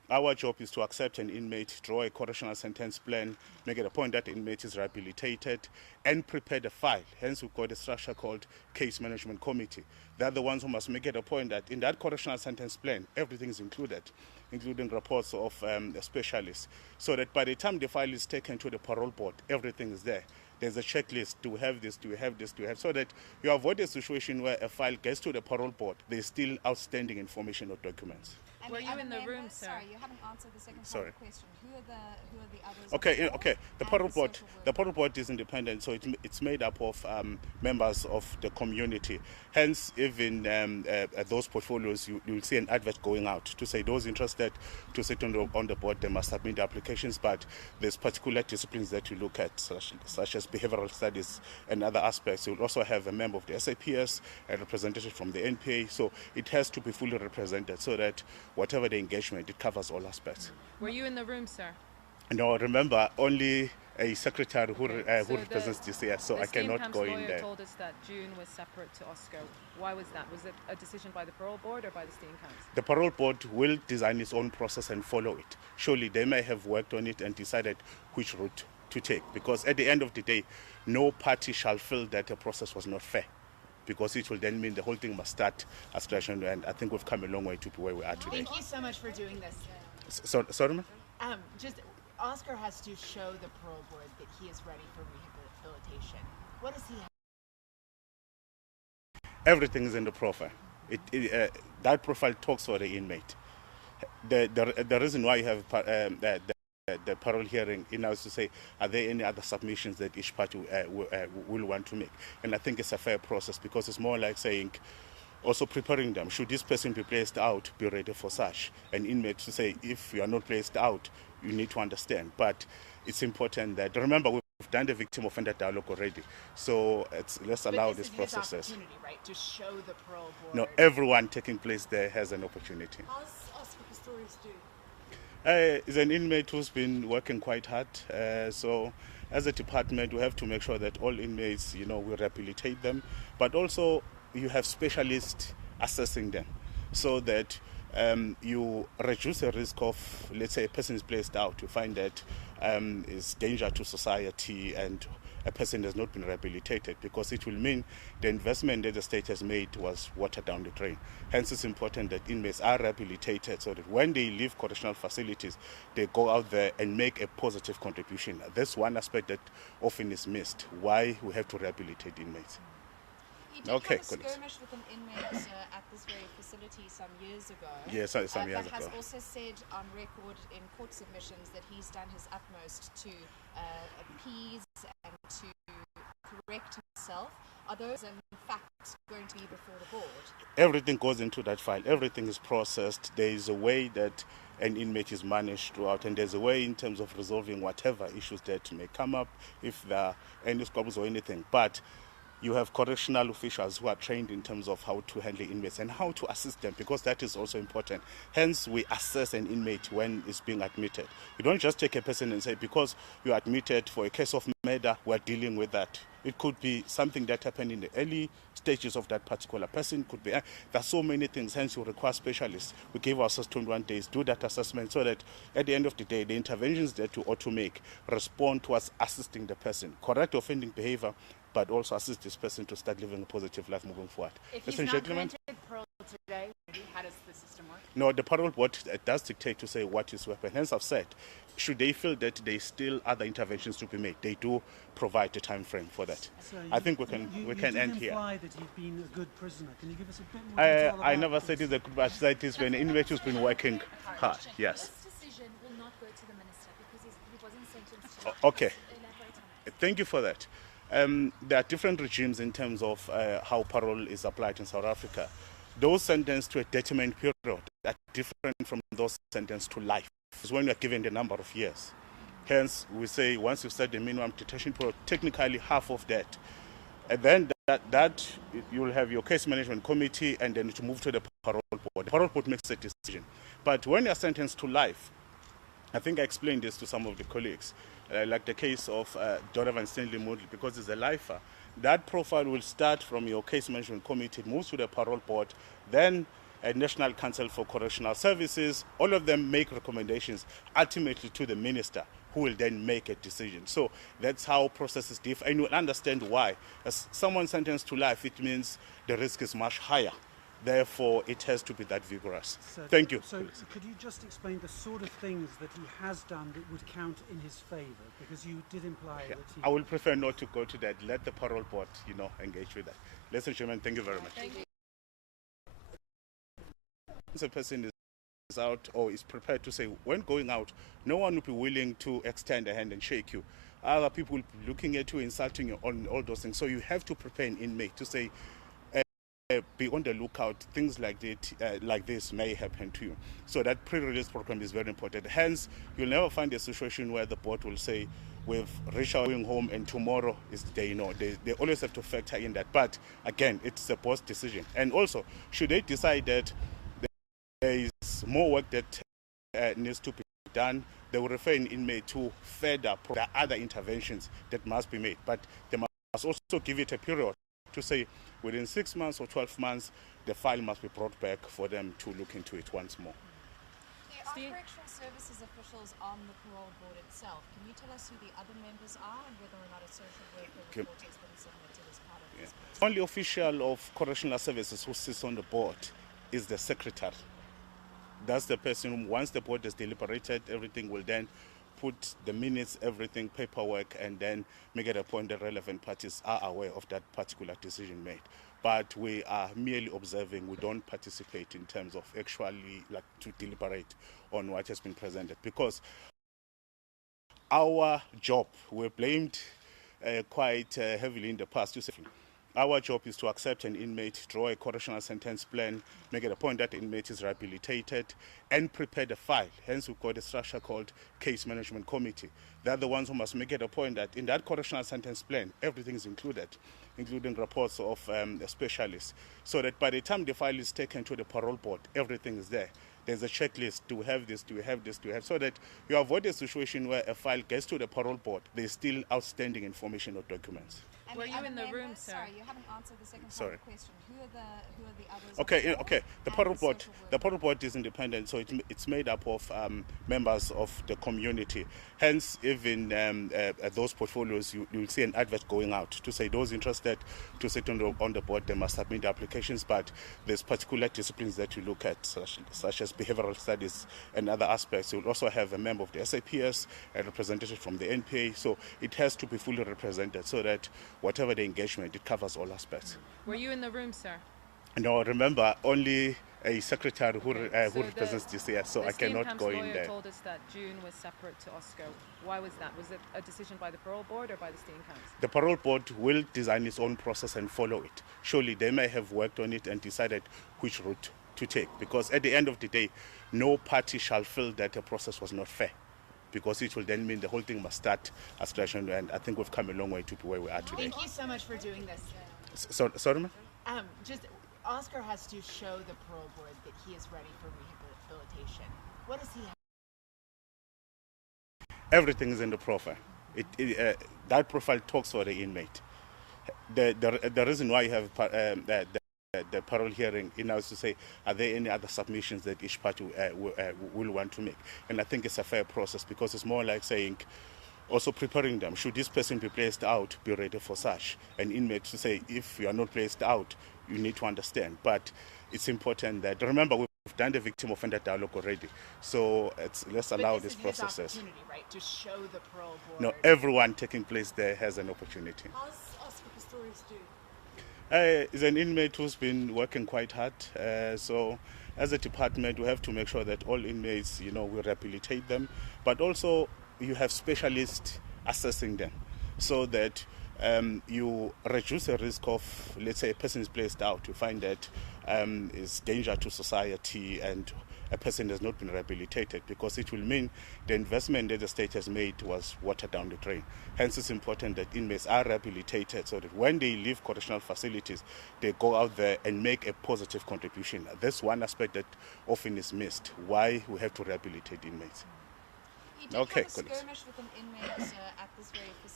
Our job is to accept an inmate, draw a correctional sentence plan, make it a point that the inmate is rehabilitated, and prepare the file. Hence, we've got a structure called Case Management Committee. They're the ones who must make it a point that in that correctional sentence plan, everything is included, including reports of specialists, so that by the time the file is taken to the parole board, everything is there. There's a checklist. Do we have this? Do we have this? Do we have? So that you avoid a situation where a file gets to the parole board, there's still outstanding information or documents. And were you in the room, sir? Sorry, you haven't answered the second part of the question. Who are the others? Okay, okay. The parole board is independent, so it's made up of members of the community. Hence, even those portfolios, you'll see an advert going out to say those interested to sit on the board, they must submit the applications. But there's particular disciplines that you look at, such as behavioral studies and other aspects. You'll also have a member of the SAPS, a representative from the NPA. So it has to be fully represented so that whatever the engagement, it covers all aspects. Were you in the room, sir? No, remember, only a secretary who represents this year, so I cannot go in there. Told us that June was separate to Oscar. Why was that? Was it a decision by the parole board or by the Steenkamps? The parole board will design its own process and follow it. Surely they may have worked on it and decided which route to take, because at the end of the day, no party shall feel that the process was not fair, because it will then mean the whole thing must start as tradition, and I think we've come a long way to where we are today. Thank you so much for doing this. Sorry, ma'am? Just Oscar has to show the parole board that he is ready for rehabilitation. What does he have? Everything is in the profile. That profile talks for the inmate. The reason why you have the parole hearing is now to say, are there any other submissions that each party will want to make? And I think it's a fair process, because it's more like saying, also preparing them. Should this person be placed out, be ready for such. An inmate to say, if you are not placed out, you need to understand. But it's important that, remember, we've done the victim offender dialogue already. So let's allow this process. His opportunity, right, to show the parole board. No, everyone taking place there has an opportunity. How's Oscar Pistorius doing? He's an inmate who's been working quite hard. So as a department, we have to make sure that all inmates, we rehabilitate them. But also, you have specialists assessing them, so that you reduce the risk of, let's say, a person is placed out. You find that is danger to society and a person has not been rehabilitated, because it will mean the investment that the state has made was watered down the drain. Hence, it's important that inmates are rehabilitated so that when they leave correctional facilities, they go out there and make a positive contribution. That's one aspect that often is missed, why we have to rehabilitate inmates. You did have a skirmish with an inmate at this very facility some years ago. Yes, some years ago. But has also said on record in court submissions that he's done his utmost to appease and to correct himself. Are those in fact going to be before the board? Everything goes into that file. Everything is processed. There is a way that an inmate is managed throughout, and there's a way in terms of resolving whatever issues that may come up, if there are any squabbles or anything. But you have correctional officials who are trained in terms of how to handle inmates and how to assist them, because that is also important. Hence, we assess an inmate when it's being admitted. You don't just take a person and say, because you are admitted for a case of murder, we're dealing with that. It could be something that happened in the early stages of that particular person. Could be there's so many things. Hence, you require specialists. We give ourselves 21 days, do that assessment, so that at the end of the day, the interventions that you ought to make respond towards assisting the person, correct offending behavior, but also assist this person to start living a positive life moving forward. If he's not granted parole today, how does the system work? No, the parole board does dictate to say what is weapon. Hence, I've said, should they feel that there's still other interventions to be made, they do provide a time frame for that. So I think we can end here. You did imply that he'd been a good prisoner. Can you give us a bit more detail about I never said he's a good prisoner. I said he's been an inmate who's been working hard. Yes. This decision will not go to the minister because he wasn't sentenced to life. Okay. Thank you for that. There are different regimes in terms of how parole is applied in South Africa. Those sentenced to a determined period are different from those sentenced to life. It's when you are given the number of years. Hence, we say once you start the minimum detention period, technically half of that. And then that you will have your case management committee, and then to move to the parole board. The parole board makes a decision. But when you are sentenced to life, I think I explained this to some of the colleagues, like the case of Donovan Stanley Moodley, because he's a lifer. That profile will start from your case management committee, moves to the parole board, then National Council for Correctional Services. All of them make recommendations ultimately to the minister, who will then make a decision. So that's how processes differ, and you'll understand why. As someone sentenced to life, it means the risk is much higher. Therefore, it has to be that vigorous. Thank you. So could you just explain the sort of things that he has done that would count in his favour? Because you did imply that he... I will prefer not to go to that. Let the parole board, engage with that. Ladies and gentlemen, thank you very much. Thank you. Once a person is out or is prepared to say, when going out, no one will be willing to extend a hand and shake you. Other people will be looking at you, insulting you, on all those things. So you have to prepare an inmate to say, be on the lookout, things like this may happen to you. So that pre-release program is very important. Hence, you'll never find a situation where the board will say, we've reached our going home and tomorrow is the day. They always have to factor in that. But again, it's the board's decision. And also, should they decide that there is more work that needs to be done, they will refer an inmate to further other interventions that must be made. But they must also give it a period to say, within 6 months or 12 months, the file must be brought back for them to look into it once more. There are correctional services officials on the parole board itself. Can you tell us who the other members are and whether or not a social worker report has been submitted as part of this process? Only official of correctional services who sits on the board is the secretary. That's the person who, once the board has deliberated, everything will then put the minutes, everything, paperwork, and then make it a point that relevant parties are aware of that particular decision made. But we are merely observing. We don't participate in terms of actually to deliberate on what has been presented, because our job, we're blamed quite heavily in the past to say, our job is to accept an inmate, draw a correctional sentence plan, make it a point that the inmate is rehabilitated, and prepare the file. Hence, we've got a structure called Case Management Committee. They're the ones who must make it a point that in that correctional sentence plan, everything is included, including reports of specialists, so that by the time the file is taken to the parole board, everything is there. There's a checklist. Do we have this? Do we have this? Do we have? So that you avoid a situation where a file gets to the parole board, there's still outstanding information or documents. And were you in the room, sir? Sorry, you haven't answered the second part of the question. Who are the others? Okay. The parole board is independent, so it's made up of members of the community. Hence, even those portfolios, you'll see an advert going out to say those interested to sit on the board, they must submit applications. But there's particular disciplines that you look at, such as behavioral studies and other aspects. You'll also have a member of the SAPS, a representative from the NPA. So it has to be fully represented, so that whatever the engagement, it covers all aspects. Were you in the room, sir? No, remember, only a secretary who represents this year, so I cannot go in there. The told us that June was separate to Oscar. Why was that? Was it a decision by the parole board or by the Steenkamps? The parole board will design its own process and follow it. Surely they may have worked on it and decided which route to take, because at the end of the day, no party shall feel that the process was not fair, because it will then mean the whole thing must start as creation, and I think we've come a long way to where we are today. Thank you so much for doing this. Sorry, ma'am? Oscar has to show the parole board that he is ready for rehabilitation. What does he have? Everything is in the profile. That profile talks for the inmate. The reason why you have the parole hearing is to say, are there any other submissions that each party will want to make? And I think it's a fair process, because it's more like saying, also preparing them. Should this person be placed out, be ready for such. An inmate to say, if you are not placed out, you need to understand. But it's important that, remember, we've done the victim offender dialogue already. So let's allow this process. Opportunity, right, to show the parole board. No, everyone taking place there has an opportunity. How's Oscar Pistorius doing? He's an inmate who's been working quite hard. So as a department, we have to make sure that all inmates, we rehabilitate them. But also, you have specialists assessing them, so that you reduce the risk of, let's say, a person is placed out. You find that is danger to society and a person has not been rehabilitated, because it will mean the investment that the state has made was watered down the drain. Hence, it's important that inmates are rehabilitated, so that when they leave correctional facilities, they go out there and make a positive contribution. That's one aspect that often is missed, why we have to rehabilitate inmates. He did have a skirmish with an inmate at this very facility.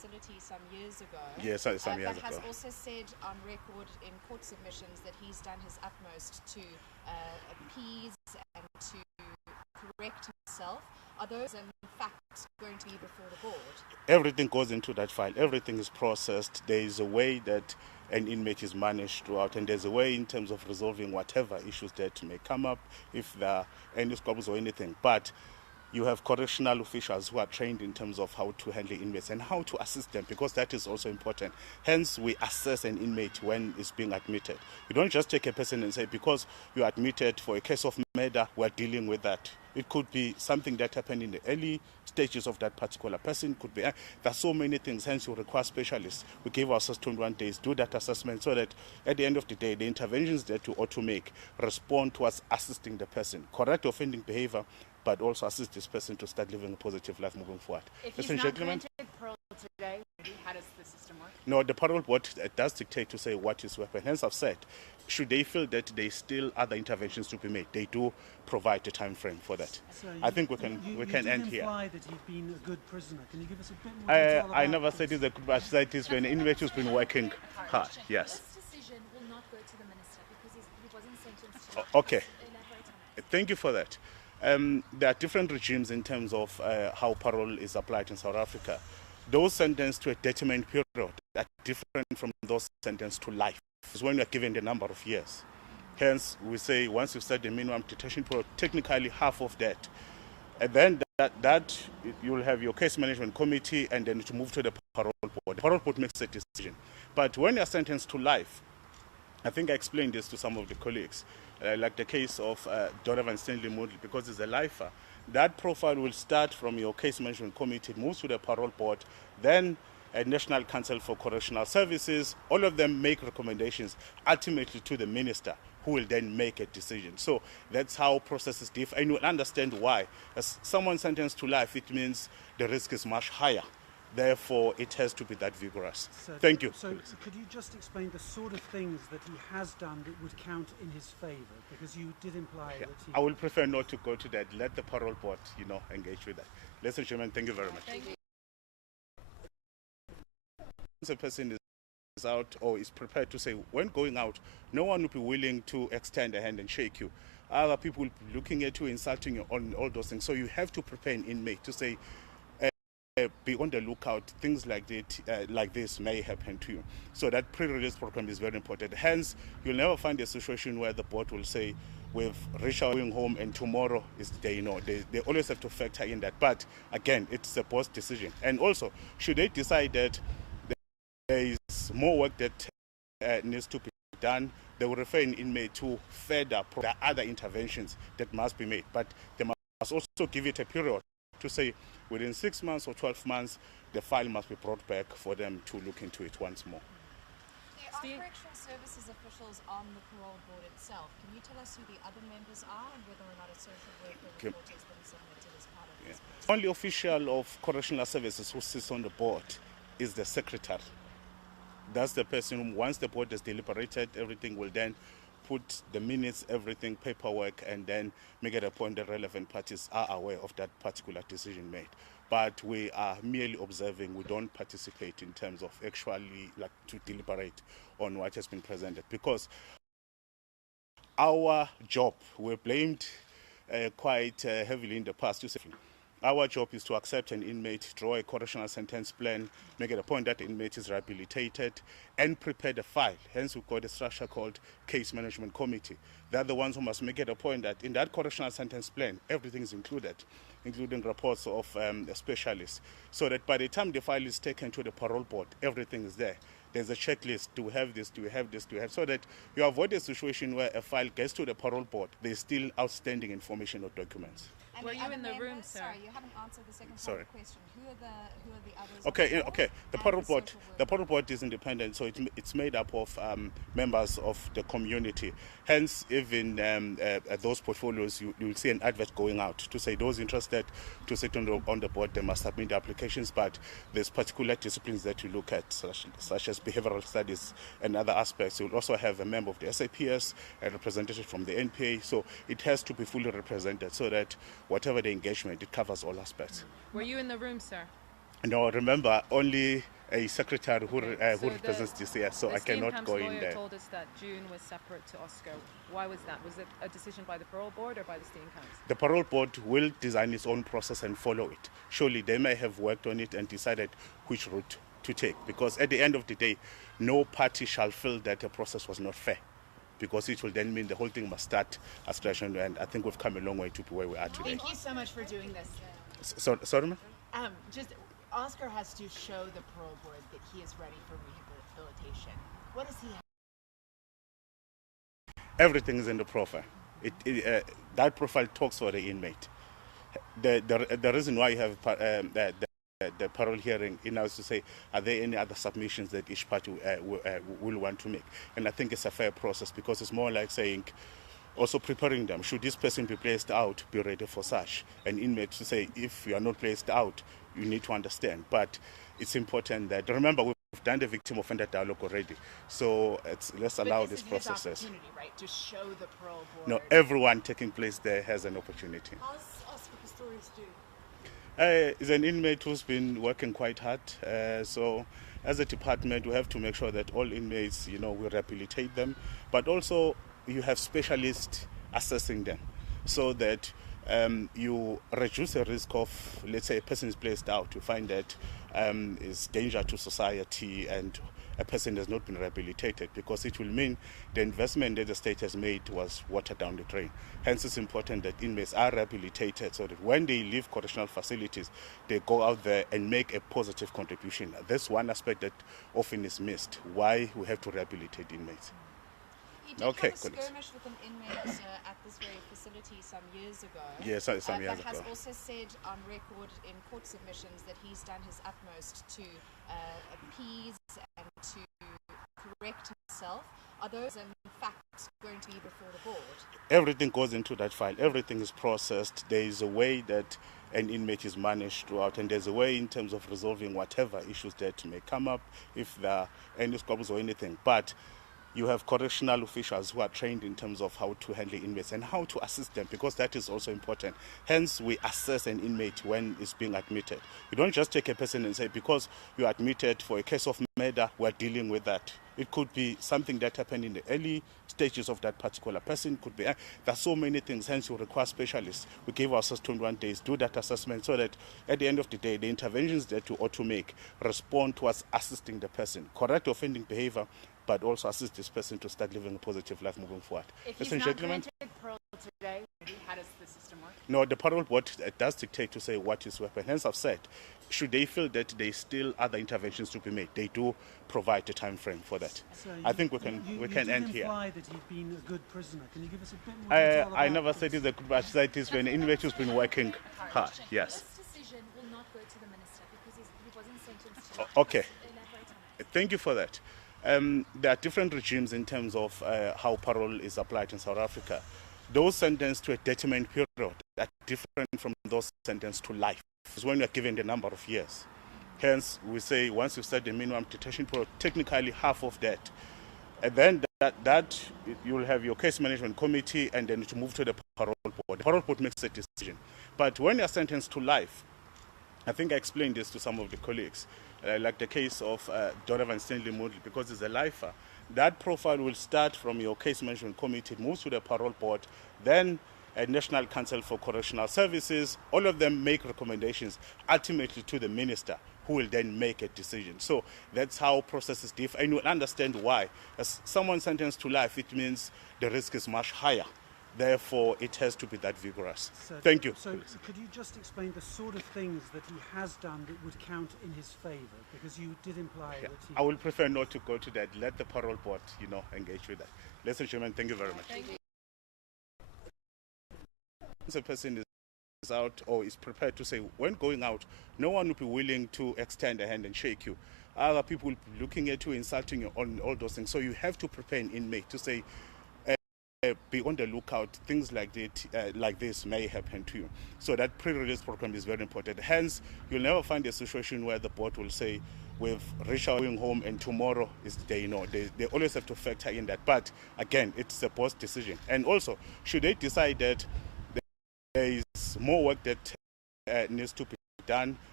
facility some years ago. Yes, some years but has ago. also said on record in court submissions that he's done his utmost to appease and to correct himself. Are those in fact going to be before the board? Everything goes into that file. Everything is processed. There is a way that an inmate is managed throughout, and there's a way in terms of resolving whatever issues that may come up, if there are any squabbles or anything. But you have correctional officials who are trained in terms of how to handle inmates and how to assist them, because that is also important. Hence, we assess an inmate when it's being admitted. You don't just take a person and say, because you are admitted for a case of murder, we're dealing with that. It could be something that happened in the early stages of that particular person. Could be there's so many things. Hence, you require specialists. We give ourselves 21 days, do that assessment, so that at the end of the day, the interventions that you ought to make respond towards assisting the person, correct offending behavior, but also assist this person to start living a positive life moving forward. If he's not granted parole today, how does the system work? No, the parole board does dictate to say what is weapon. Hence, I've said, should they feel that there is still other interventions to be made, they do provide a time frame for that. So I think we can end here. You imply that he'd been a good prisoner. Can you give us a bit more detail about I never said he's a good prisoner. I said he's been an inmate who's been working hard. Yes. This decision will not go to the minister because he wasn't sentenced to Okay. elaborate on it. Thank you for that. There are different regimes in terms of how parole is applied in South Africa. Those sentenced to a determined period are different from those sentenced to life. It's when you are given the number of years. Hence, we say once you start the minimum detention period, technically half of that. And then that you'll have your case management committee, and then to move to the parole board. The parole board makes a decision. But when you're sentenced to life, I think I explained this to some of the colleagues, like the case of Donovan Stanley Moodley, because it's a lifer. That profile will start from your case management committee, moves to the parole board, then a National Council for Correctional Services. All of them make recommendations ultimately to the minister, who will then make a decision. So that's how processes differ. And you'll understand why. As someone sentenced to life, it means the risk is much higher. Therefore, it has to be that vigorous. Thank you. So could you just explain the sort of things that he has done that would count in his favour? Because you did imply that he... I will prefer not to go to that. Let the parole board, engage with that. Ladies and gentlemen, thank you very much. Thank you. Once a person is out or is prepared to say, when going out, no one will be willing to extend a hand and shake you. Other people will be looking at you, insulting you, on all those things. So you have to prepare an inmate to say, be on the lookout, things like this may happen to you. So that pre-release program is very important. Hence, you'll never find a situation where the board will say, we've reached our going home and tomorrow is the day. They always have to factor in that. But again, it's the board's decision. And also, should they decide that there is more work that needs to be done, they will refer an inmate to further other interventions that must be made. But they must also give it a period to say, within 6 months or 12 months, the file must be brought back for them to look into it once more. There are correctional services officials on the parole board itself. Can you tell us who the other members are and whether or not a social worker report has been submitted as part of this process? Only official of correctional services who sits on the board is the secretary. That's the person who, once the board has deliberated, everything will then put the minutes, everything, paperwork, and then make it a point that relevant parties are aware of that particular decision made. But we are merely observing. We don't participate in terms of actually to deliberate on what has been presented, because our job, we're blamed quite heavily in the past. Our job is to accept an inmate, draw a correctional sentence plan, make it a point that the inmate is rehabilitated, and prepare the file. Hence, we've got a structure called Case Management Committee. They're the ones who must make it a point that in that correctional sentence plan, everything is included, including reports of specialists, so that by the time the file is taken to the parole board, everything is there. There's a checklist. Do we have this? Do we have this? Do we have? So that you avoid a situation where a file gets to the parole board, there's still outstanding information or documents. And Were you in the room, sir? Sorry, you haven't answered the second part of the question. Who are the others? Okay. The parole board is independent, so it's made up of members of the community. Hence, even those portfolios, you'll see an advert going out to say those interested to sit on the board, they must submit the applications. But there's particular disciplines that you look at, such as behavioral studies and other aspects. You'll also have a member of the SAPS, a representative from the NPA. So it has to be fully represented, so that whatever the engagement, it covers all aspects. Were you in the room, sir? No, remember, only a secretary who represents this year, so I cannot go in there. The told us that June was separate to Oscar. Why was that? Was it a decision by the parole board or by the Steenkamps? The parole board will design its own process and follow it. Surely they may have worked on it and decided which route to take, because at the end of the day, no party shall feel that the process was not fair, because it will then mean the whole thing must start as tradition, and I think we've come a long way to be where we are today. Thank you so much for doing this. Sorry, ma'am? Just Oscar has to show the parole board that he is ready for rehabilitation. What does he have? Everything is in the profile. That profile talks for the inmate. The reason why you have the parole hearing is to say, are there any other submissions that each party will want to make? And I think it's a fair process, because it's more like saying, also preparing them. Should this person be placed out, be ready for such. An inmate to say, if you are not placed out, you need to understand. But it's important that, remember, we've done the victim offender dialogue already. So let's allow this process. His opportunity, right, to show the parole board. No, everyone taking place there has an opportunity. How's Oscar Pistorius doing? He's an inmate who's been working quite hard. So as a department, we have to make sure that all inmates, we rehabilitate them. But also, you have specialists assessing them, so that you reduce the risk of, let's say, a person is placed out, you find that is danger to society and a person has not been rehabilitated, because it will mean the investment that the state has made was watered down the drain. Hence, it's important that inmates are rehabilitated, so that when they leave correctional facilities, they go out there and make a positive contribution. That's one aspect that often is missed, why we have to rehabilitate inmates. He did have a skirmish with an inmate at this very facility some years ago. Yes, some years ago. But has also said on record in court submissions that he's done his utmost to appease and to correct himself. Are those in fact going to be before the board? Everything goes into that file. Everything is processed. There is a way that an inmate is managed throughout, and there's a way in terms of resolving whatever issues that may come up, if there are any squabbles or anything. But you have correctional officials who are trained in terms of how to handle inmates and how to assist them, because that is also important. Hence, we assess an inmate when it's being admitted. You don't just take a person and say, because you are admitted for a case of murder, we're dealing with that. It could be something that happened in the early stages of that particular person. Could be there's so many things. Hence, you require specialists. We give ourselves 21 days, do that assessment, so that at the end of the day, the interventions that you ought to make respond towards assisting the person, correct offending behavior, but also assist this person to start living a positive life moving forward. If he's not granted parole today, how does the system work? No, the parole board does dictate to say what is weapon. Hence, I've said, should they feel that there's still other interventions to be made, they do provide a time frame for that. So I think we can end here. You imply that he's been a good prisoner. Can you give us a bit more detail about I never said he's a good prisoner. It is when an inmate who's been working hard. Yes. This decision will not go to the minister because he wasn't sentenced to Okay. Thank you for that. There are different regimes in terms of how parole is applied in South Africa. Those sentenced to a determined period are different from those sentenced to life. It's when you are given the number of years. Hence, we say once you start the minimum detention period, technically half of that. And then that you will have your case management committee, and then to move to the parole board. The parole board makes a decision. But when you are sentenced to life, I think I explained this to some of the colleagues, like the case of Donovan Stanley Moodley, because it's a lifer. That profile will start from your case management committee, moves to the parole board, then a National Council for Correctional Services. All of them make recommendations ultimately to the minister, who will then make a decision. So that's how processes differ. And you'll understand why. As someone sentenced to life, it means the risk is much higher. Therefore, it has to be that vigorous. Thank you. So could you just explain the sort of things that he has done that would count in his favour? Because you did imply that he... I will prefer not to go to that. Let the parole board, engage with that. Ladies and gentlemen, thank you very much. Thank you. Once a person is out or is prepared to say, when going out, no one will be willing to extend a hand and shake you. Other people will be looking at you, insulting you, on all those things. So you have to prepare an inmate to say, be on the lookout, things like this may happen to you. So that pre-release program is very important. Hence, you'll never find a situation where the board will say, we've reached our going home and tomorrow is the day. They always have to factor in that. But again, it's a board's decision. And also, should they decide that there is more work that needs to be done,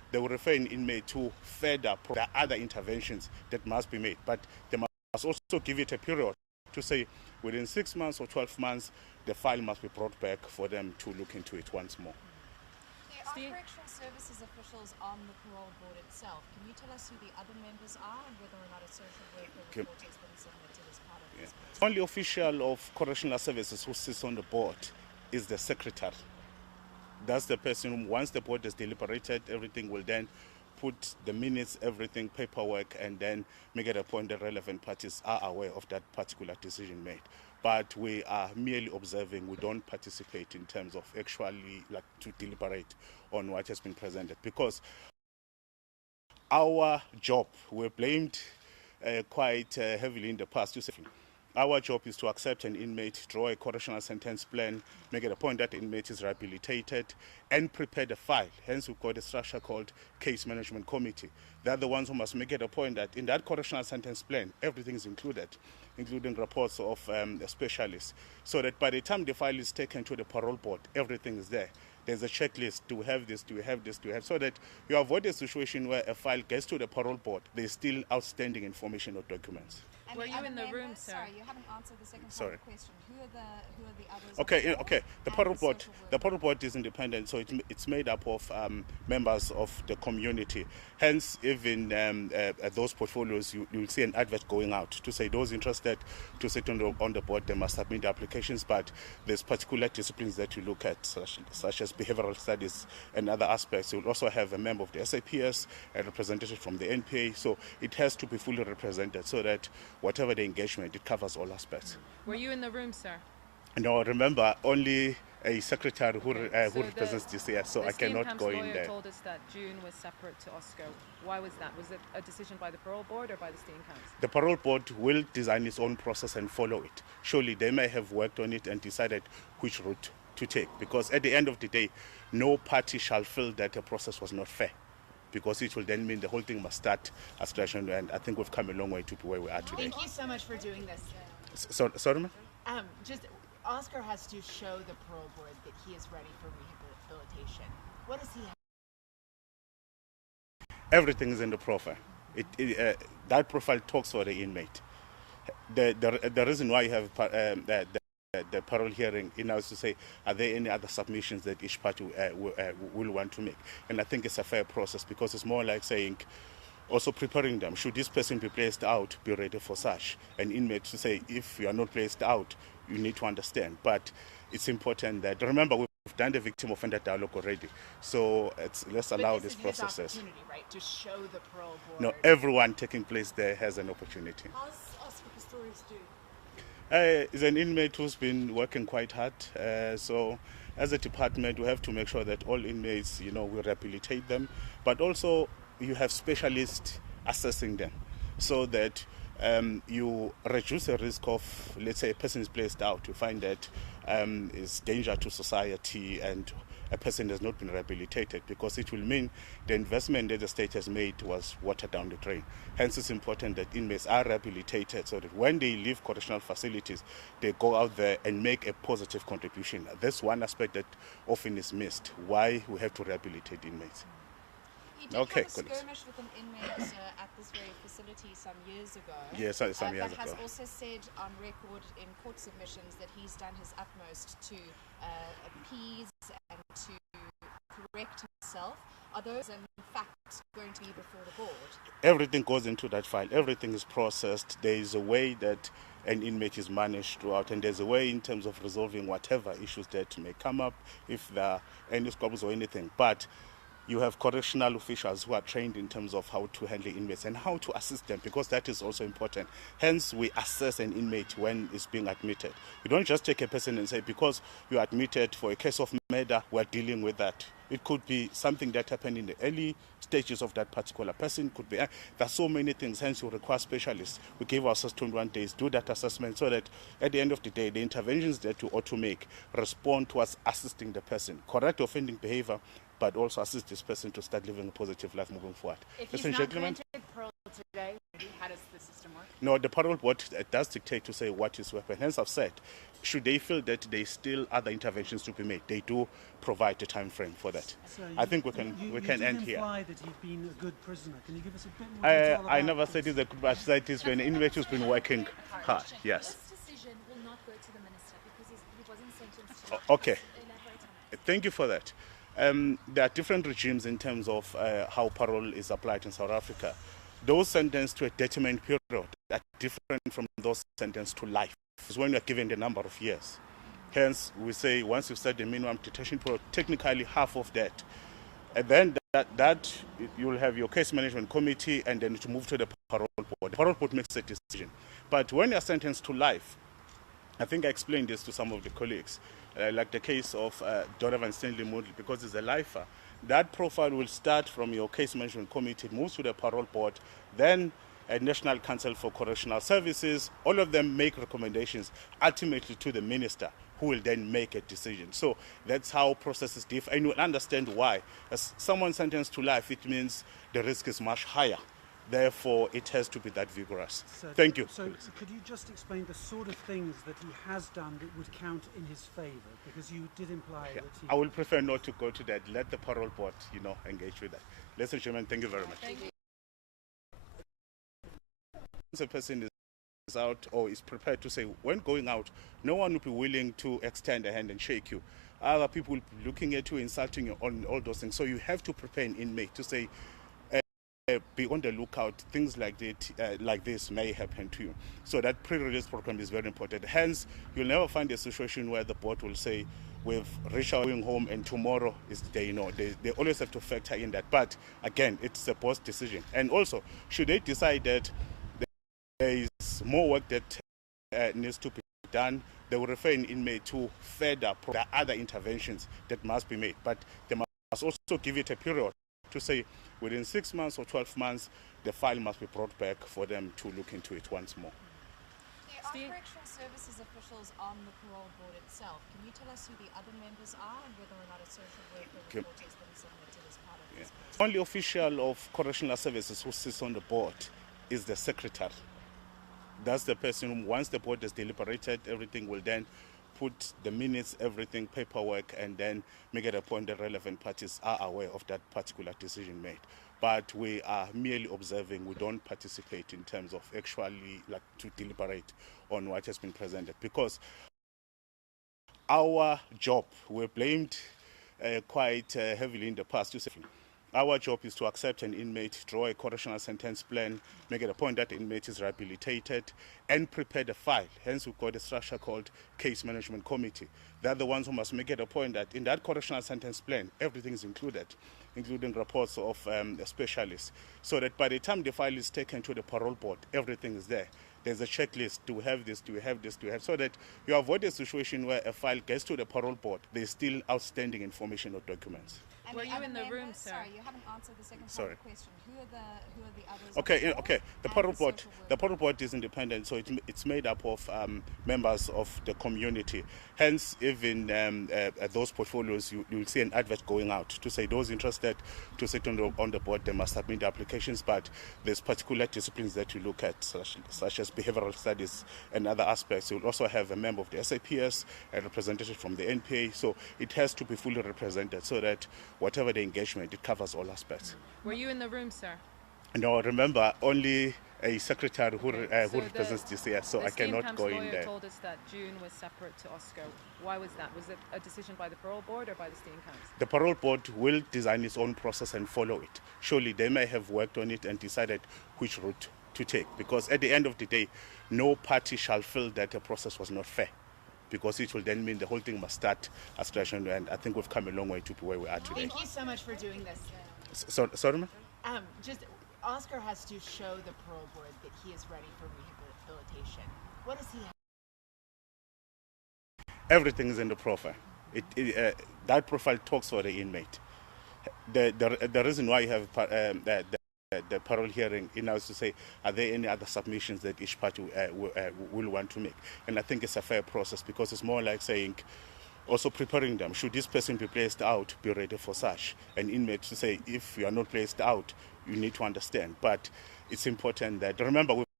they will refer an inmate to further other interventions that must be made. But they must also give it a period to say within 6 months or 12 months, the file must be brought back for them to look into it once more. There are correctional services officials on the parole board itself. Can you tell us who the other members are and whether or not a social worker report has been submitted as part of this process? The only official of correctional services who sits on the board is the secretary. That's the person who, once the board has deliberated, everything will then put the minutes, everything, paperwork, and then make it a point the relevant parties are aware of that particular decision made. But we are merely observing. We don't participate in terms of actually like to deliberate on what has been presented, because our job, we're blamed quite heavily in the past to say our job is to accept an inmate, draw a correctional sentence plan, make it a point that the inmate is rehabilitated, and prepare the file. Hence, we've got a structure called Case Management Committee. They're the ones who must make it a point that in that correctional sentence plan, everything is included, including reports of specialists, so that by the time the file is taken to the parole board, everything is there. There's a checklist. Do we have this? Do we have this? Do we have? So that you avoid a situation where a file gets to the parole board, there's still outstanding information or documents. And were you in the room, sir? Sorry, you haven't answered the second part of the question. Who are the others? Okay. The parole board is independent, so it's made up of members of the community. Hence, even at those portfolios, you'll see an advert going out to say those interested to sit on the board, they must submit the applications. But there's particular disciplines that you look at, such as behavioral studies and other aspects. You'll also have a member of the SAPS, a representative from the NPA. So it has to be fully represented so that whatever the engagement, it covers all aspects. Were you in the room, sir? No, remember, only a secretary who represents this year, so I cannot go in there. The told us that June was separate to Oscar. Why was that? Was it a decision by the parole board or by the Steenkamps? The parole board will design its own process and follow it. Surely they may have worked on it and decided which route to take, because at the end of the day, no party shall feel that the process was not fair, because it will then mean the whole thing must start as creation, and I think we've come a long way to where we are today. Thank you so much for doing this. Sorry, ma'am? Just Oscar has to show the parole board that he is ready for rehabilitation. What does he have? Everything is in the profile. That profile talks for the inmate. The reason why you have the parole hearing is to say, are there any other submissions that each party will want to make? And I think it's a fair process, because it's more like saying, also preparing them. Should this person be placed out, be ready for such. An inmate to say, if you are not placed out, you need to understand. But it's important that, remember, we've done the victim offender dialogue already. So let's allow this process. His opportunity, right, to show the parole board. No, everyone taking place there has an opportunity. How's Oscar Pistorius doing? He's an inmate who's been working quite hard. So as a department, we have to make sure that all inmates, we rehabilitate them. But also, you have specialists assessing them, so that you reduce the risk of, let's say, a person is placed out. You find that is danger to society and a person has not been rehabilitated, because it will mean the investment that the state has made was watered down the drain. Hence, it's important that inmates are rehabilitated, so that when they leave correctional facilities, they go out there and make a positive contribution. That's one aspect that often is missed, why we have to rehabilitate inmates. He did have a skirmish with an inmate at this very facility some years ago. Yes, some years ago. But has also said on record in court submissions that he's done his utmost to appease and to correct himself. Are those in fact going to be before the board? Everything goes into that file. Everything is processed. There is a way that an inmate is managed throughout, and there's a way in terms of resolving whatever issues that may come up, if there are any squabbles or anything. But you have correctional officials who are trained in terms of how to handle inmates and how to assist them, because that is also important. Hence, we assess an inmate when it's being admitted. You don't just take a person and say, because you're admitted for a case of murder, we're dealing with that. It could be something that happened in the early stages of that particular person. Could be there's so many things. Hence, you require specialists. We give ourselves 21 days, do that assessment, so that at the end of the day, the interventions that you ought to make respond towards assisting the person, correct offending behavior, but also assist this person to start living a positive life moving forward. If he's not granted parole today, how does the system work? No, the parole board does dictate to say what is weapon. Hence, I've said, should they feel that there still other interventions to be made, they do provide a time frame for that. So I think we can end here. You did imply that he'd been a good prisoner. Can you give us a bit more detail about I never said he's a good prisoner. I said he's been an inmate who's been working hard. Yes. This decision will not go to the minister because he wasn't sentenced to Okay. elaborate on it. Thank you for that. There are different regimes in terms of how parole is applied in South Africa. Those sentenced to a determined period are different from those sentenced to life. It's when you're given the number of years. Hence, we say once you set the minimum detention period, technically half of that. And then that you'll have your case management committee and then to move to the parole board. The parole board makes a decision. But when you're sentenced to life, I think I explained this to some of the colleagues, like the case of Donovan Stanley Moodley, because he's a lifer. That profile will start from your case management committee, moves to the parole board, then a National Council for Correctional Services. All of them make recommendations ultimately to the minister, who will then make a decision. So that's how processes differ. And you understand why. As someone sentenced to life, it means the risk is much higher. Therefore, it has to be that vigorous. Thank you. So could you just explain the sort of things that he has done that would count in his favour? Because you did imply that he... I will prefer not to go to that. Let the parole board, engage with that. Ladies and gentlemen, thank you very much. Thank you. Once a person is out or is prepared to say, when going out, no one will be willing to extend a hand and shake you. Other people will be looking at you, insulting you, on all those things. So you have to prepare an inmate to say, be on the lookout, things like this may happen to you. So that pre-release program is very important. Hence, you'll never find a situation where the board will say, we've reached our going home and tomorrow is the day. They always have to factor in that. But again, it's the board's decision. And also, should they decide that there is more work that needs to be done, they will refer an inmate to further other interventions that must be made. But they must also give it a period to say, within 6 months or 12 months, the file must be brought back for them to look into it once more. There are correctional services officials on the parole board itself. Can you tell us who the other members are and whether or not a social worker report has been submitted as part of this? The only official of correctional services who sits on the board is the secretary. That's the person who, once the board has deliberated, everything will then put the minutes, everything, paperwork, and then make it a point that relevant parties are aware of that particular decision made. But we are merely observing. We don't participate in terms of actually to deliberate on what has been presented. Because our job, we're blamed quite heavily in the past. Our job is to accept an inmate, draw a correctional sentence plan, make it a point that the inmate is rehabilitated, and prepare the file. Hence, we've got a structure called Case Management Committee. They're the ones who must make it a point that in that correctional sentence plan, everything is included, including reports of specialists, so that by the time the file is taken to the parole board, everything is there. There's a checklist. Do we have this? Do we have this? Do we have? So that you avoid a situation where a file gets to the parole board, there's still outstanding information or documents. And were you in the room, sir? Sorry, you haven't answered the second part of the question. Who are the others? Okay. The parole board is independent, so it's made up of members of the community. Hence, even at those portfolios, you'll see an advert going out to say those interested to sit on the board, they must submit the applications. But there's particular disciplines that you look at, such as behavioral studies and other aspects. You'll also have a member of the SAPS, a representative from the NPA. So it has to be fully represented so that whatever the engagement, it covers all aspects. Were you in the room, sir? No, remember, only a secretary who represents this year, so I cannot go in there. Told us that June was separate to Oscar. Why was that? Was it a decision by the parole board or by the Steenkamps? The parole board will design its own process and follow it. Surely they may have worked on it and decided which route to take, because at the end of the day, no party shall feel that the process was not fair, because it will then mean the whole thing must start as scratch, and I think we've come a long way to where we are today. Thank you so much for doing this. Sorry, ma'am? Oscar has to show the parole board that he is ready for rehabilitation. What does he have? Everything is in the profile. That profile talks for the inmate. The reason why you have the parole hearing is to say, are there any other submissions that each party will want to make? And I think it's a fair process, because it's more like saying, also preparing them. Should this person be placed out, be ready for such. An inmate to say, if you are not placed out, you need to understand. But it's important that, remember, we've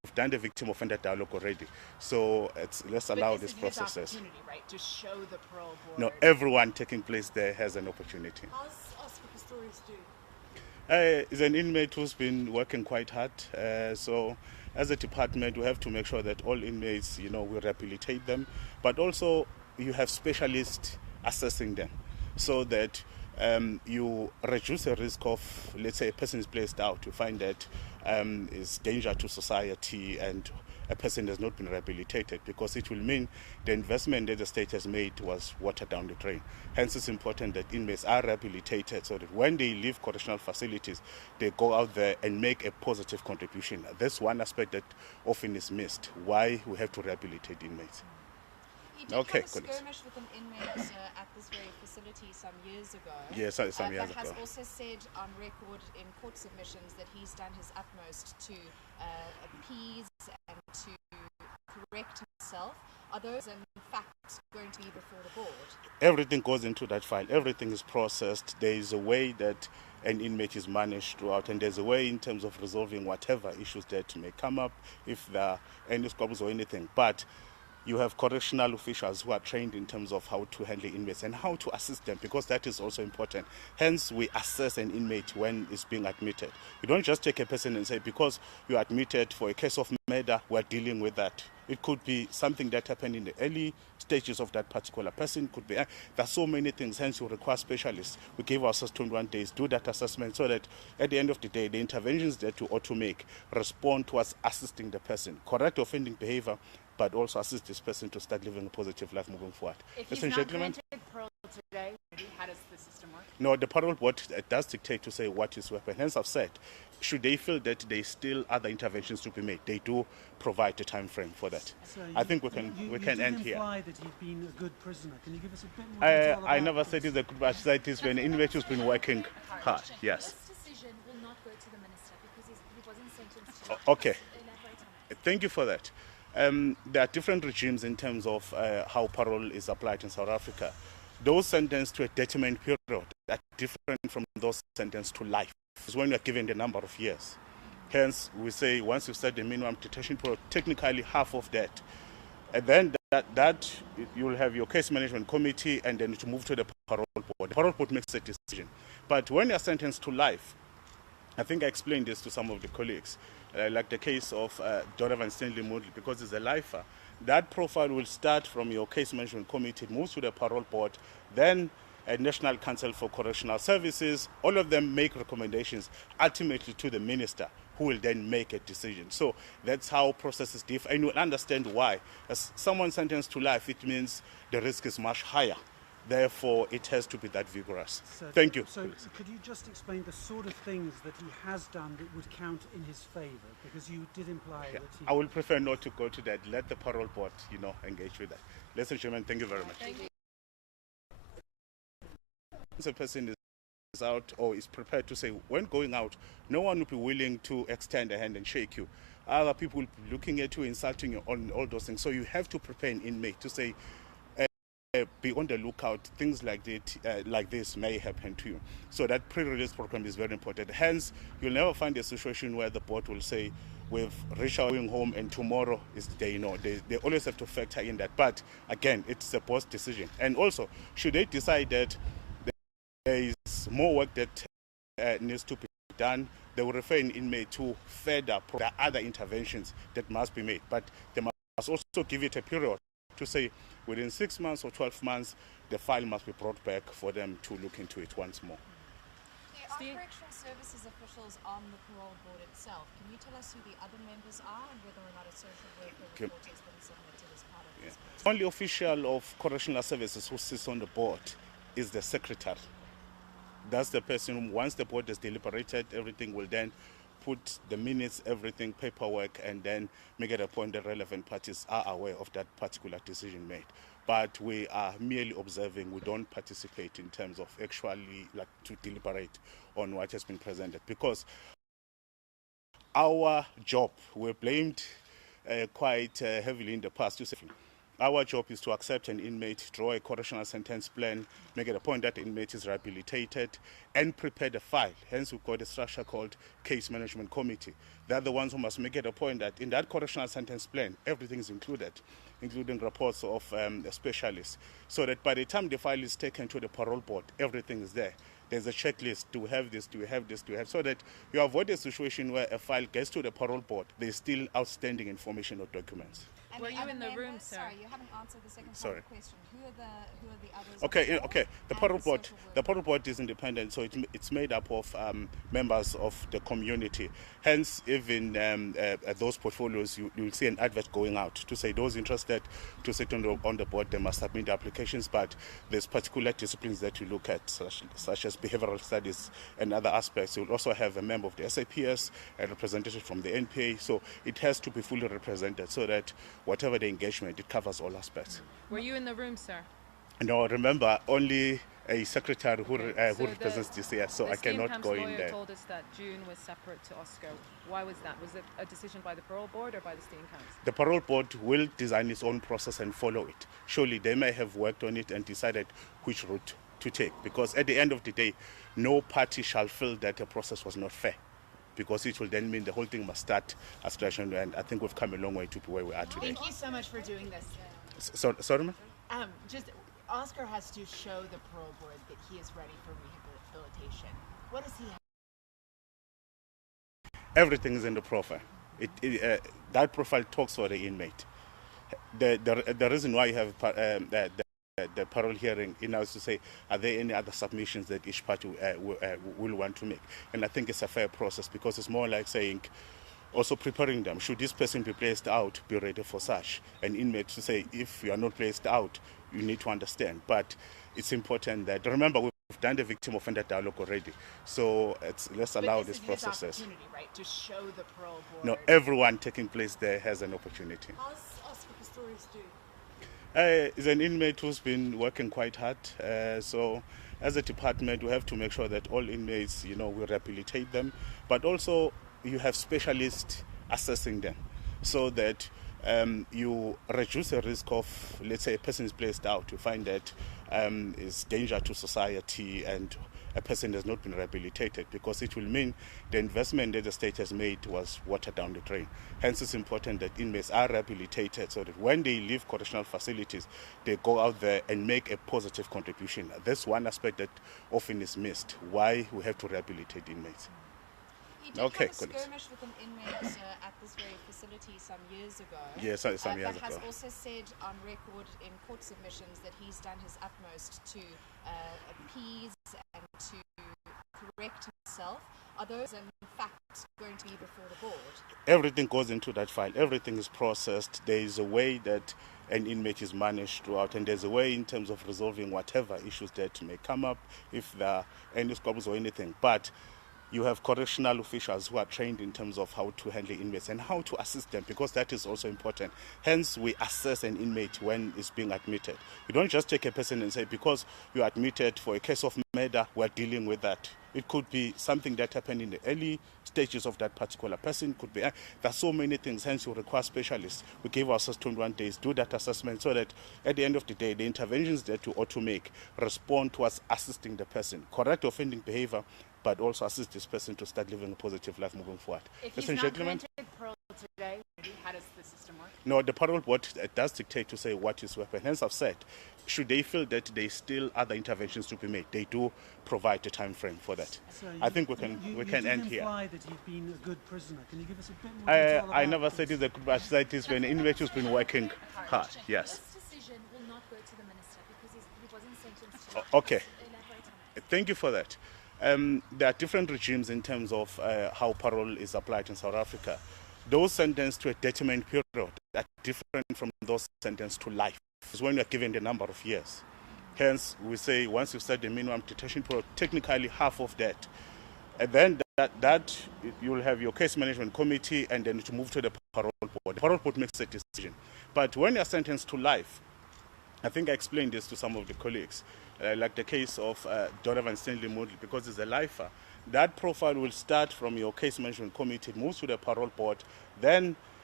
done the victim offender dialogue already. So let's allow this process. His opportunity, right, to show the parole board. No, everyone taking place there has an opportunity. How's Oscar Pistorius doing? He's an inmate who's been working quite hard. So as a department, we have to make sure that all inmates, we rehabilitate them. But also you have specialists assessing them so that you reduce the risk of, let's say, a person is placed out. You find that is danger to society and a person has not been rehabilitated, because it will mean the investment that the state has made was watered down the drain. Hence, it's important that inmates are rehabilitated so that when they leave correctional facilities, they go out there and make a positive contribution. That's one aspect that often is missed, why we have to rehabilitate inmates. He did have a skirmish with an inmate at this very facility some years ago. Yes, some years ago. But has also said on record in court submissions that he's done his utmost to appease and to correct himself. Are those in fact going to be before the board? Everything goes into that file. Everything is processed. There is a way that an inmate is managed throughout, and there's a way in terms of resolving whatever issues that may come up, if there are any squabbles or anything. But you have correctional officials who are trained in terms of how to handle inmates and how to assist them, because that is also important. Hence, we assess an inmate when it's being admitted. You don't just take a person and say, because you are admitted for a case of murder, we're dealing with that. It could be something that happened in the early stages of that particular person. Could be there's so many things. Hence, you require specialists. We give ourselves 21 days, do that assessment, so that at the end of the day, the interventions that you ought to make respond towards assisting the person, correct offending behavior, but also assist this person to start living a positive life moving forward. If he's not granted parole today, how does the system work? No, the parole board does dictate to say what is weapon. Hence, I've said, should they feel that there's still other interventions to be made, they do provide a time frame for that. So I think we can end here. You imply that he's been a good prisoner. Can you give us a bit more detail about I never said he's a good prisoner. I said he's been an inmate who's been working hard. Yes. This decision will not go to the minister because he wasn't sentenced to Okay. Elaborate on it. Thank you for that. There are different regimes in terms of how parole is applied in South Africa. Those sentenced to a determined period are different from those sentenced to life. It's when you are given the number of years. Hence, we say once you start the minimum detention period, technically half of that. And then that you'll have your case management committee, and then to move to the parole board. The parole board makes a decision. But when you're sentenced to life, I think I explained this to some of the colleagues, like the case of Donovan Stanley Moodley, because it's a lifer. That profile will start from your case management committee, moves to the parole board, then a National Council for Correctional Services. All of them make recommendations ultimately to the minister, who will then make a decision. So that's how processes differ, and you'll understand why. As someone sentenced to life, it means the risk is much higher. Therefore, it has to be that vigorous. Thank you. So could you just explain the sort of things that he has done that would count in his favour? Because you did imply that he... I will prefer not to go to that. Let the parole board, engage with that. Ladies and gentlemen, thank you very much. Thank you. Once a person is out or is prepared to say, when going out, no one will be willing to extend a hand and shake you. Other people will be looking at you, insulting you, on all those things. So you have to prepare an inmate to say, be on the lookout, things like this may happen to you. So that pre-release program is very important. Hence, you'll never find a situation where the board will say, we've reached our going home and tomorrow is the day. They always have to factor in that. But again, it's the board's decision. And also, should they decide that there is more work that needs to be done, they will refer an inmate to further other interventions that must be made. But they must also give it a period to say, within 6 months or 12 months, the file must be brought back for them to look into it once more. There are correctional services officials on the parole board itself. Can you tell us who the other members are and whether or not a social worker report has been submitted as part of this process? Only official of correctional services who sits on the board is the secretary. That's the person who, once the board has deliberated, everything will then put the minutes, everything, paperwork, and then make it a point that relevant parties are aware of that particular decision made. But we are merely observing. We don't participate in terms of actually to deliberate on what has been presented, because our job, we're blamed quite heavily in the past. Our job is to accept an inmate, draw a correctional sentence plan, make it a point that the inmate is rehabilitated, and prepare the file. Hence, we've got a structure called Case Management Committee. They're the ones who must make it a point that in that correctional sentence plan, everything is included, including reports of the specialists, so that by the time the file is taken to the parole board, everything is there. There's a checklist. Do we have this? Do we have this? Do we have? So that you avoid a situation where a file gets to the parole board, there's still outstanding information or documents. And were you in the room, sir? Sorry, you haven't answered the second part of the question. Who are the others? Okay. The parole board is independent, so it's made up of members of the community. Hence, even those portfolios, you will see an advert going out to say those interested to sit on the board, they must submit the applications. But there's particular disciplines that you look at, such as behavioral studies and other aspects. You'll also have a member of the SAPS, a representative from the NPA. So it has to be fully represented, so that whatever the engagement, it covers all aspects. Were you in the room, sir? No, remember, only a secretary who represents this year, so I cannot go in there. The told us that June was separate to Oscar. Why was that? Was it a decision by the parole board or by the Steenkamps? The parole board will design its own process and follow it. Surely they may have worked on it and decided which route to take, because at the end of the day, no party shall feel that the process was not fair, because it will then mean the whole thing must start as tradition, and I think we've come a long way to where we are today. Thank you so much for doing this. Sorry, ma'am? Oscar has to show the parole board that he is ready for rehabilitation. What does he have? Everything is in the profile. That profile talks for the inmate. The reason why you have the parole hearing is to say, are there any other submissions that each party will want to make? And I think it's a fair process, because it's more like saying, also preparing them. Should this person be placed out, be ready for such. An inmate to say, if you are not placed out, you need to understand. But it's important that, remember, we've done the victim offender dialogue already. So let's allow this process. Opportunity, right, to show the parole board. No, everyone taking place there has an opportunity. How's Oscar Pistorius doing? He's an inmate who's been working quite hard. So as a department, we have to make sure that all inmates, we rehabilitate them. But also, you have specialists assessing them, so that you reduce the risk of, let's say, a person is placed out. You find that is danger to society and a person has not been rehabilitated, because it will mean the investment that the state has made was watered down the drain. Hence, it's important that inmates are rehabilitated, so that when they leave correctional facilities, they go out there and make a positive contribution. That's one aspect that often is missed, why we have to rehabilitate inmates. You did have a skirmish with an inmate at this very facility some years ago. Yes, some years ago. But has also said on record in court submissions that he's done his utmost to appease and to correct himself. Are those in fact going to be before the board? Everything goes into that file. Everything is processed. There is a way that an inmate is managed throughout, and there's a way in terms of resolving whatever issues that may come up, if there are any squabbles or anything. But you have correctional officials who are trained in terms of how to handle inmates and how to assist them, because that is also important. Hence, we assess an inmate when it's being admitted. You don't just take a person and say, because you are admitted for a case of murder, we're dealing with that. It could be something that happened in the early stages of that particular person. Could be there's so many things. Hence, you require specialists. We give ourselves 21 days, do that assessment, so that at the end of the day, the interventions that you ought to make respond towards assisting the person, correct offending behavior, but also assist this person to start living a positive life moving forward. If he's not granted parole today, how does the system work? No, the parole board does dictate to say what is weapon. Hence, I've said, should they feel that there's still other interventions to be made, they do provide a time frame for that. So I think we can end here. You imply that he's been a good prisoner. Can you give us a bit more detail about I never said he's a good prisoner. It is when an inmate who's been working hard. Yes. This decision will not go to the minister because he wasn't sentenced to Okay. Thank you for that. There are different regimes in terms of how parole is applied in South Africa. Those sentenced to a determined period are different from those sentenced to life. It's when you are given the number of years. Hence, we say once you start the minimum detention period, technically half of that. And then that you'll have your case management committee, and then to move to the parole board. The parole board makes a decision. But when you're sentenced to life, I think I explained this to some of the colleagues, like the case of Donovan Stanley Moodley, because it's a lifer. That profile will start from your case management committee, moves to the parole board, then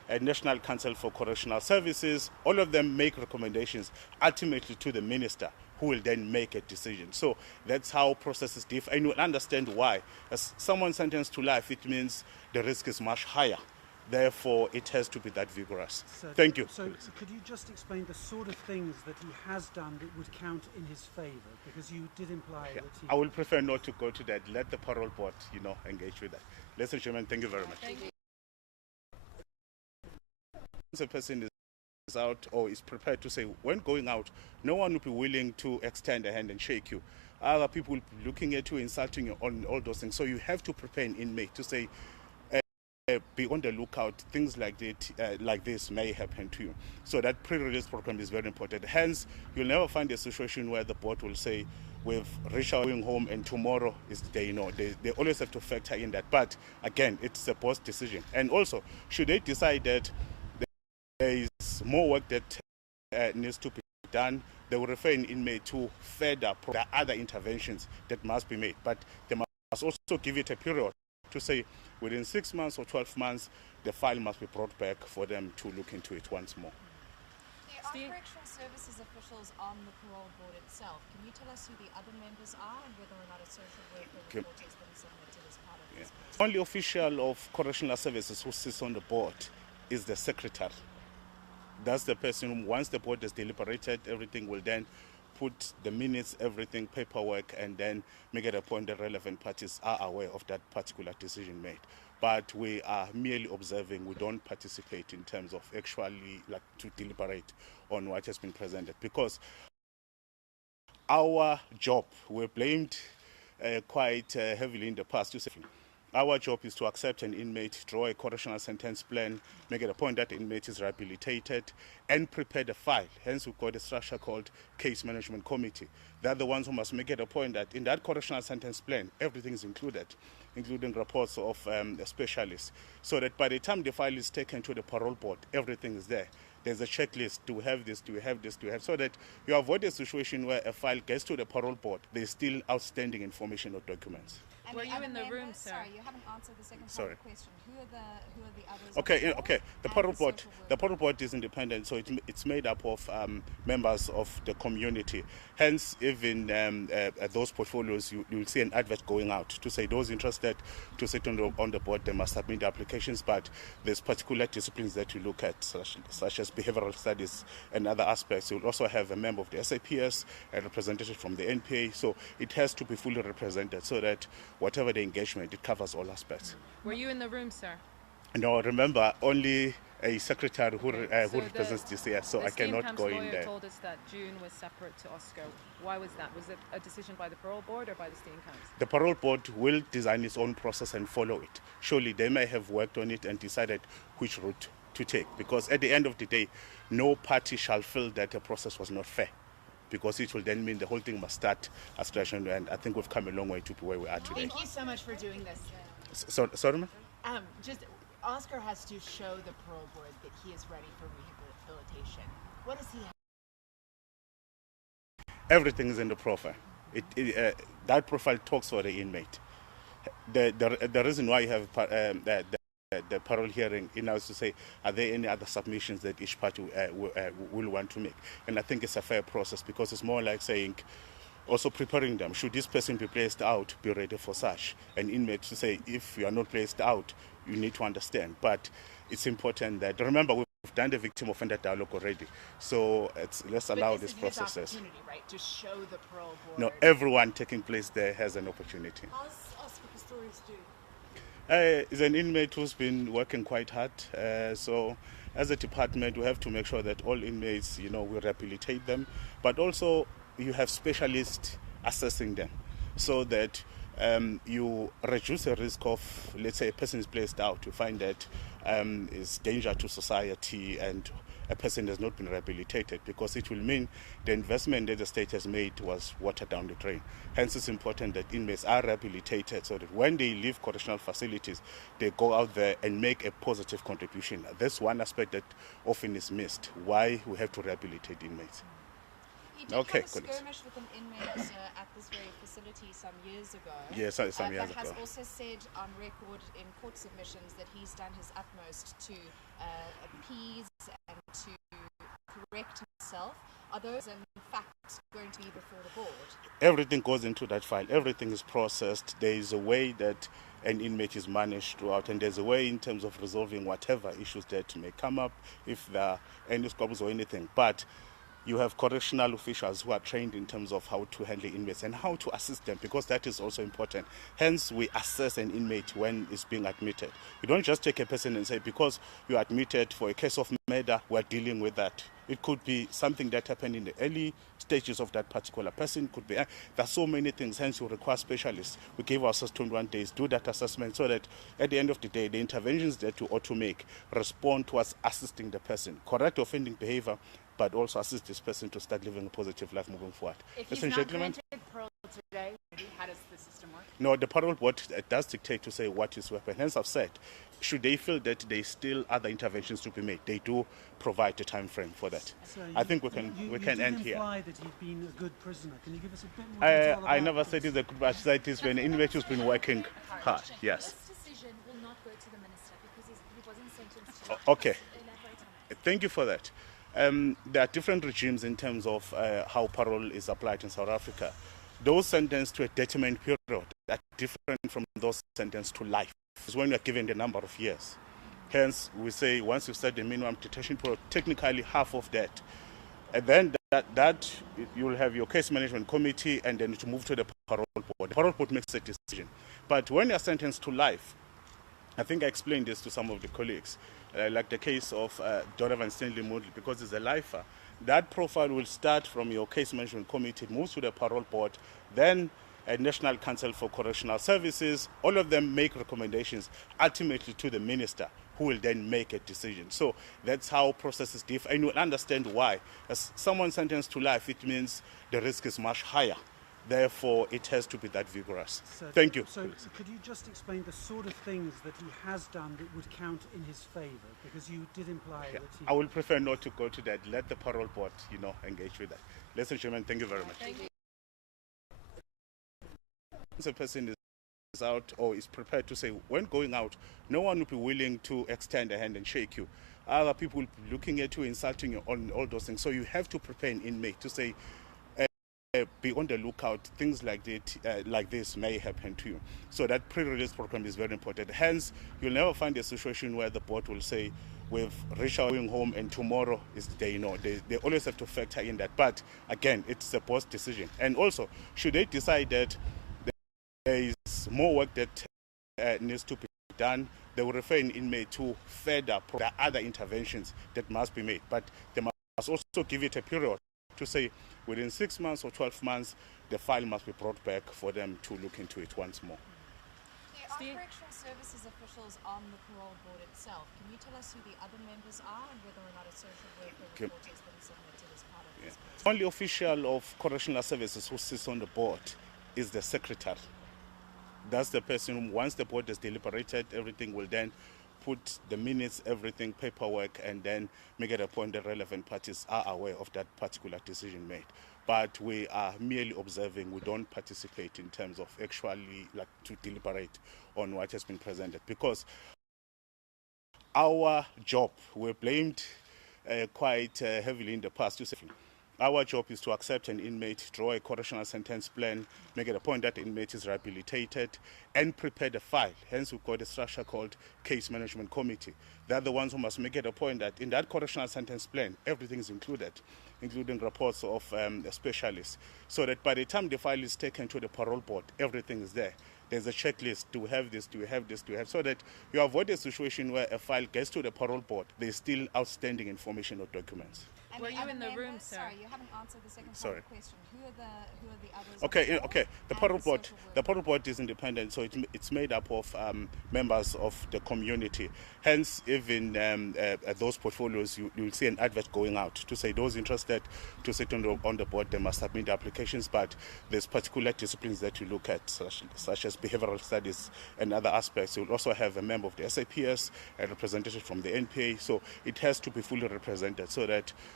National Council for Correctional Services. All of them make recommendations ultimately to the minister, who will then make a decision. So that's how processes differ. And you'll understand why. As someone sentenced to life, it means the risk is much higher. Therefore, it has to be that vigorous. Thank you. So could you just explain the sort of things that he has done that would count in his favour? Because you did imply that he... I will prefer not to go to that. Let the parole board, engage with that. Ladies and gentlemen, thank you very much. Thank you. Once a person is out or is prepared to say, when going out, no one will be willing to extend a hand and shake you. Other people will be looking at you, insulting you, on all those things. So you have to prepare an inmate to say, be on the lookout, things like this may happen to you. So that pre-release program is very important. Hence, you'll never find a situation where the board will say, we've reached our going home and tomorrow is the day. They always have to factor in that. But again, it's the board's decision. And also, should they decide that there is more work that needs to be done, they will refer an inmate to further other interventions that must be made. But they must also give it a period to say, within 6 months or 12 months, the file must be brought back for them to look into it once more. There are correctional services officials on the parole board itself. Can you tell us who the other members are and whether or not a social worker report has been submitted as part of this? The only official of correctional services who sits on the board is the secretary. That's the person who, once the board has deliberated, everything will then put the minutes, everything, paperwork, and then make it a point that relevant parties are aware of that particular decision made. But we are merely observing. We don't participate in terms of actually to deliberate on what has been presented, because our job, we're blamed quite heavily in the past to say, our job is to accept an inmate, draw a correctional sentence plan, make it a point that the inmate is rehabilitated, and prepare the file. Hence, we've got a structure called Case Management Committee. They're the ones who must make it a point that in that correctional sentence plan, everything is included, including reports of specialists, so that by the time the file is taken to the parole board, everything is there. There's a checklist. Do we have this? Do we have this? Do we have? So that you avoid a situation where a file gets to the parole board, there's still outstanding information or documents. And were you in the room, sir? Sorry, you haven't answered the second part of the question. Who are the others? Okay. The parole board is independent, so it's made up of members of the community. Hence, even those portfolios, you'll see an advert going out to say those interested to sit on the board, they must submit the applications. But there's particular disciplines that you look at, such as behavioral studies and other aspects. You'll also have a member of the SAPS, a representative from the NPA. So it has to be fully represented, so that whatever the engagement, it covers all aspects. Were you in the room, sir? No, remember, only a secretary who represents this year, so I cannot go in there. The told us that June was separate to Oscar. Why was that? Was it a decision by the parole board or by the Steenkamps? The parole board will design its own process and follow it. Surely they may have worked on it and decided which route to take, because at the end of the day, no party shall feel that the process was not fair, because it will then mean the whole thing must start as tradition, and I think we've come a long way to where we are today. Thank you so much for doing this. Sorry, ma'am? Oscar has to show the parole board that he is ready for rehabilitation. What does he have? Everything is in the profile. That profile talks for the inmate. The reason why you have the parole hearing is to say, are there any other submissions that each party will want to make? And I think it's a fair process, because it's more like saying, also preparing them. Should this person be placed out, be ready for such. An inmate to say, if you are not placed out, you need to understand. But it's important that, remember, we've done the victim offender dialogue already. So let's allow this process. Opportunity, right, to show the parole board. No, everyone taking place there has an opportunity. How's Oscar Pistorius doing? He's an inmate who's been working quite hard. So as a department, we have to make sure that all inmates, we rehabilitate them. But also, you have specialists assessing them, so that you reduce the risk of, let's say, a person is placed out. You find that is danger to society and a person has not been rehabilitated, because it will mean the investment that the state has made was watered down the drain. Hence, it's important that inmates are rehabilitated, so that when they leave correctional facilities, they go out there and make a positive contribution. That's one aspect that often is missed, why we have to rehabilitate inmates. He did Okay, have a skirmish with an inmate at this very facility some years ago. Yes, some years but has ago. also said on record in court submissions that he's done his utmost to appease and to correct himself. Are those in fact going to be before the board? Everything goes into that file. Everything is processed. There is a way that an inmate is managed throughout, and there's a way in terms of resolving whatever issues that may come up, if there are any squabbles or anything. But you have correctional officials who are trained in terms of how to handle inmates and how to assist them, because that is also important. Hence, we assess an inmate when it's being admitted. You don't just take a person and say, because you are admitted for a case of murder, we're dealing with that. It could be something that happened in the early stages of that particular person. Could be there's so many things. Hence, you require specialists. We give ourselves 21 days, do that assessment, so that at the end of the day, the interventions that you ought to make respond towards assisting the person, correct offending behavior, but also assist this person to start living a positive life moving forward. If he's not granted parole today, how does the system work? No, the parole board does dictate to say what is weapon. Hence, I've said, should they feel that there is still other interventions to be made, they do provide a time frame for that. So I think we can end here. You imply that he'd been a good prisoner. Can you give us a bit more detail about I never said he's a good prisoner. I said he's been an inmate who's been working hard. Yes. This decision will not go to the minister because he wasn't sentenced to Okay. elaborate on it. Thank you for that. There are different regimes in terms of how parole is applied in South Africa. Those sentenced to a determined period are different from those sentenced to life. It's when you are given the number of years. Hence, we say once you set the minimum detention period, technically half of that. And then that you'll have your case management committee, and then to move to the parole board. The parole board makes a decision. But when you're sentenced to life, I think I explained this to some of the colleagues, like the case of Donovan Stanley Moodley, because it's a lifer. That profile will start from your case management committee, moves to the parole board, then a National Council for Correctional Services. All of them make recommendations ultimately to the minister, who will then make a decision. So that's how processes differ. And you'll understand why. As someone sentenced to life, it means the risk is much higher. Therefore, it has to be that vigorous. Thank you. So could you just explain the sort of things that he has done that would count in his favour? Because you did imply that he... I will prefer not to go to that. Let the parole board, engage with that. Ladies and gentlemen, thank you very much. Thank you. Once a person is out or is prepared to say, when going out, no one will be willing to extend a hand and shake you. Other people will be looking at you, insulting you, on all those things. So you have to prepare an inmate to say, be on the lookout, things like this may happen to you. So that pre-release program is very important. Hence, you'll never find a situation where the board will say, we've reached our going home and tomorrow is the day. They always have to factor in that. But again, it's the board's decision. And also, should they decide that there is more work that needs to be done, they will refer an inmate to further other interventions that must be made. But they must also give it a period to say, within 6 months or 12 months, the file must be brought back for them to look into it once more. There are correctional services officials on the parole board itself. Can you tell us who the other members are and whether or not a social worker report has been submitted as part of this? The only official of correctional services who sits on the board is the secretary. That's the person who, once the board has deliberated, everything will then put the minutes, everything, paperwork, and then make it a point that relevant parties are aware of that particular decision made. But we are merely observing. We don't participate in terms of actually to deliberate on what has been presented, because our job, we're blamed quite heavily in the past. Our job is to accept an inmate, draw a correctional sentence plan, make it a point that the inmate is rehabilitated, and prepare the file. Hence, we've got a structure called Case Management Committee. They're the ones who must make it a point that in that correctional sentence plan, everything is included, including reports of specialists, so that by the time the file is taken to the parole board, everything is there. There's a checklist. Do we have this? Do we have this? Do we have? So that you avoid a situation where a file gets to the parole board, there's still outstanding information or documents. And were you in the room, sir? Sorry, you haven't answered the second part of the question. Who are the others? Okay. The parole board is independent, so it's made up of members of the community. Hence, even at those portfolios, you'll see an advert going out to say those interested to sit on the board, they must submit the applications. But there's particular disciplines that you look at, such as behavioral studies and other aspects. You'll also have a member of the SAPS, a representative from the NPA. So it has to be fully represented so that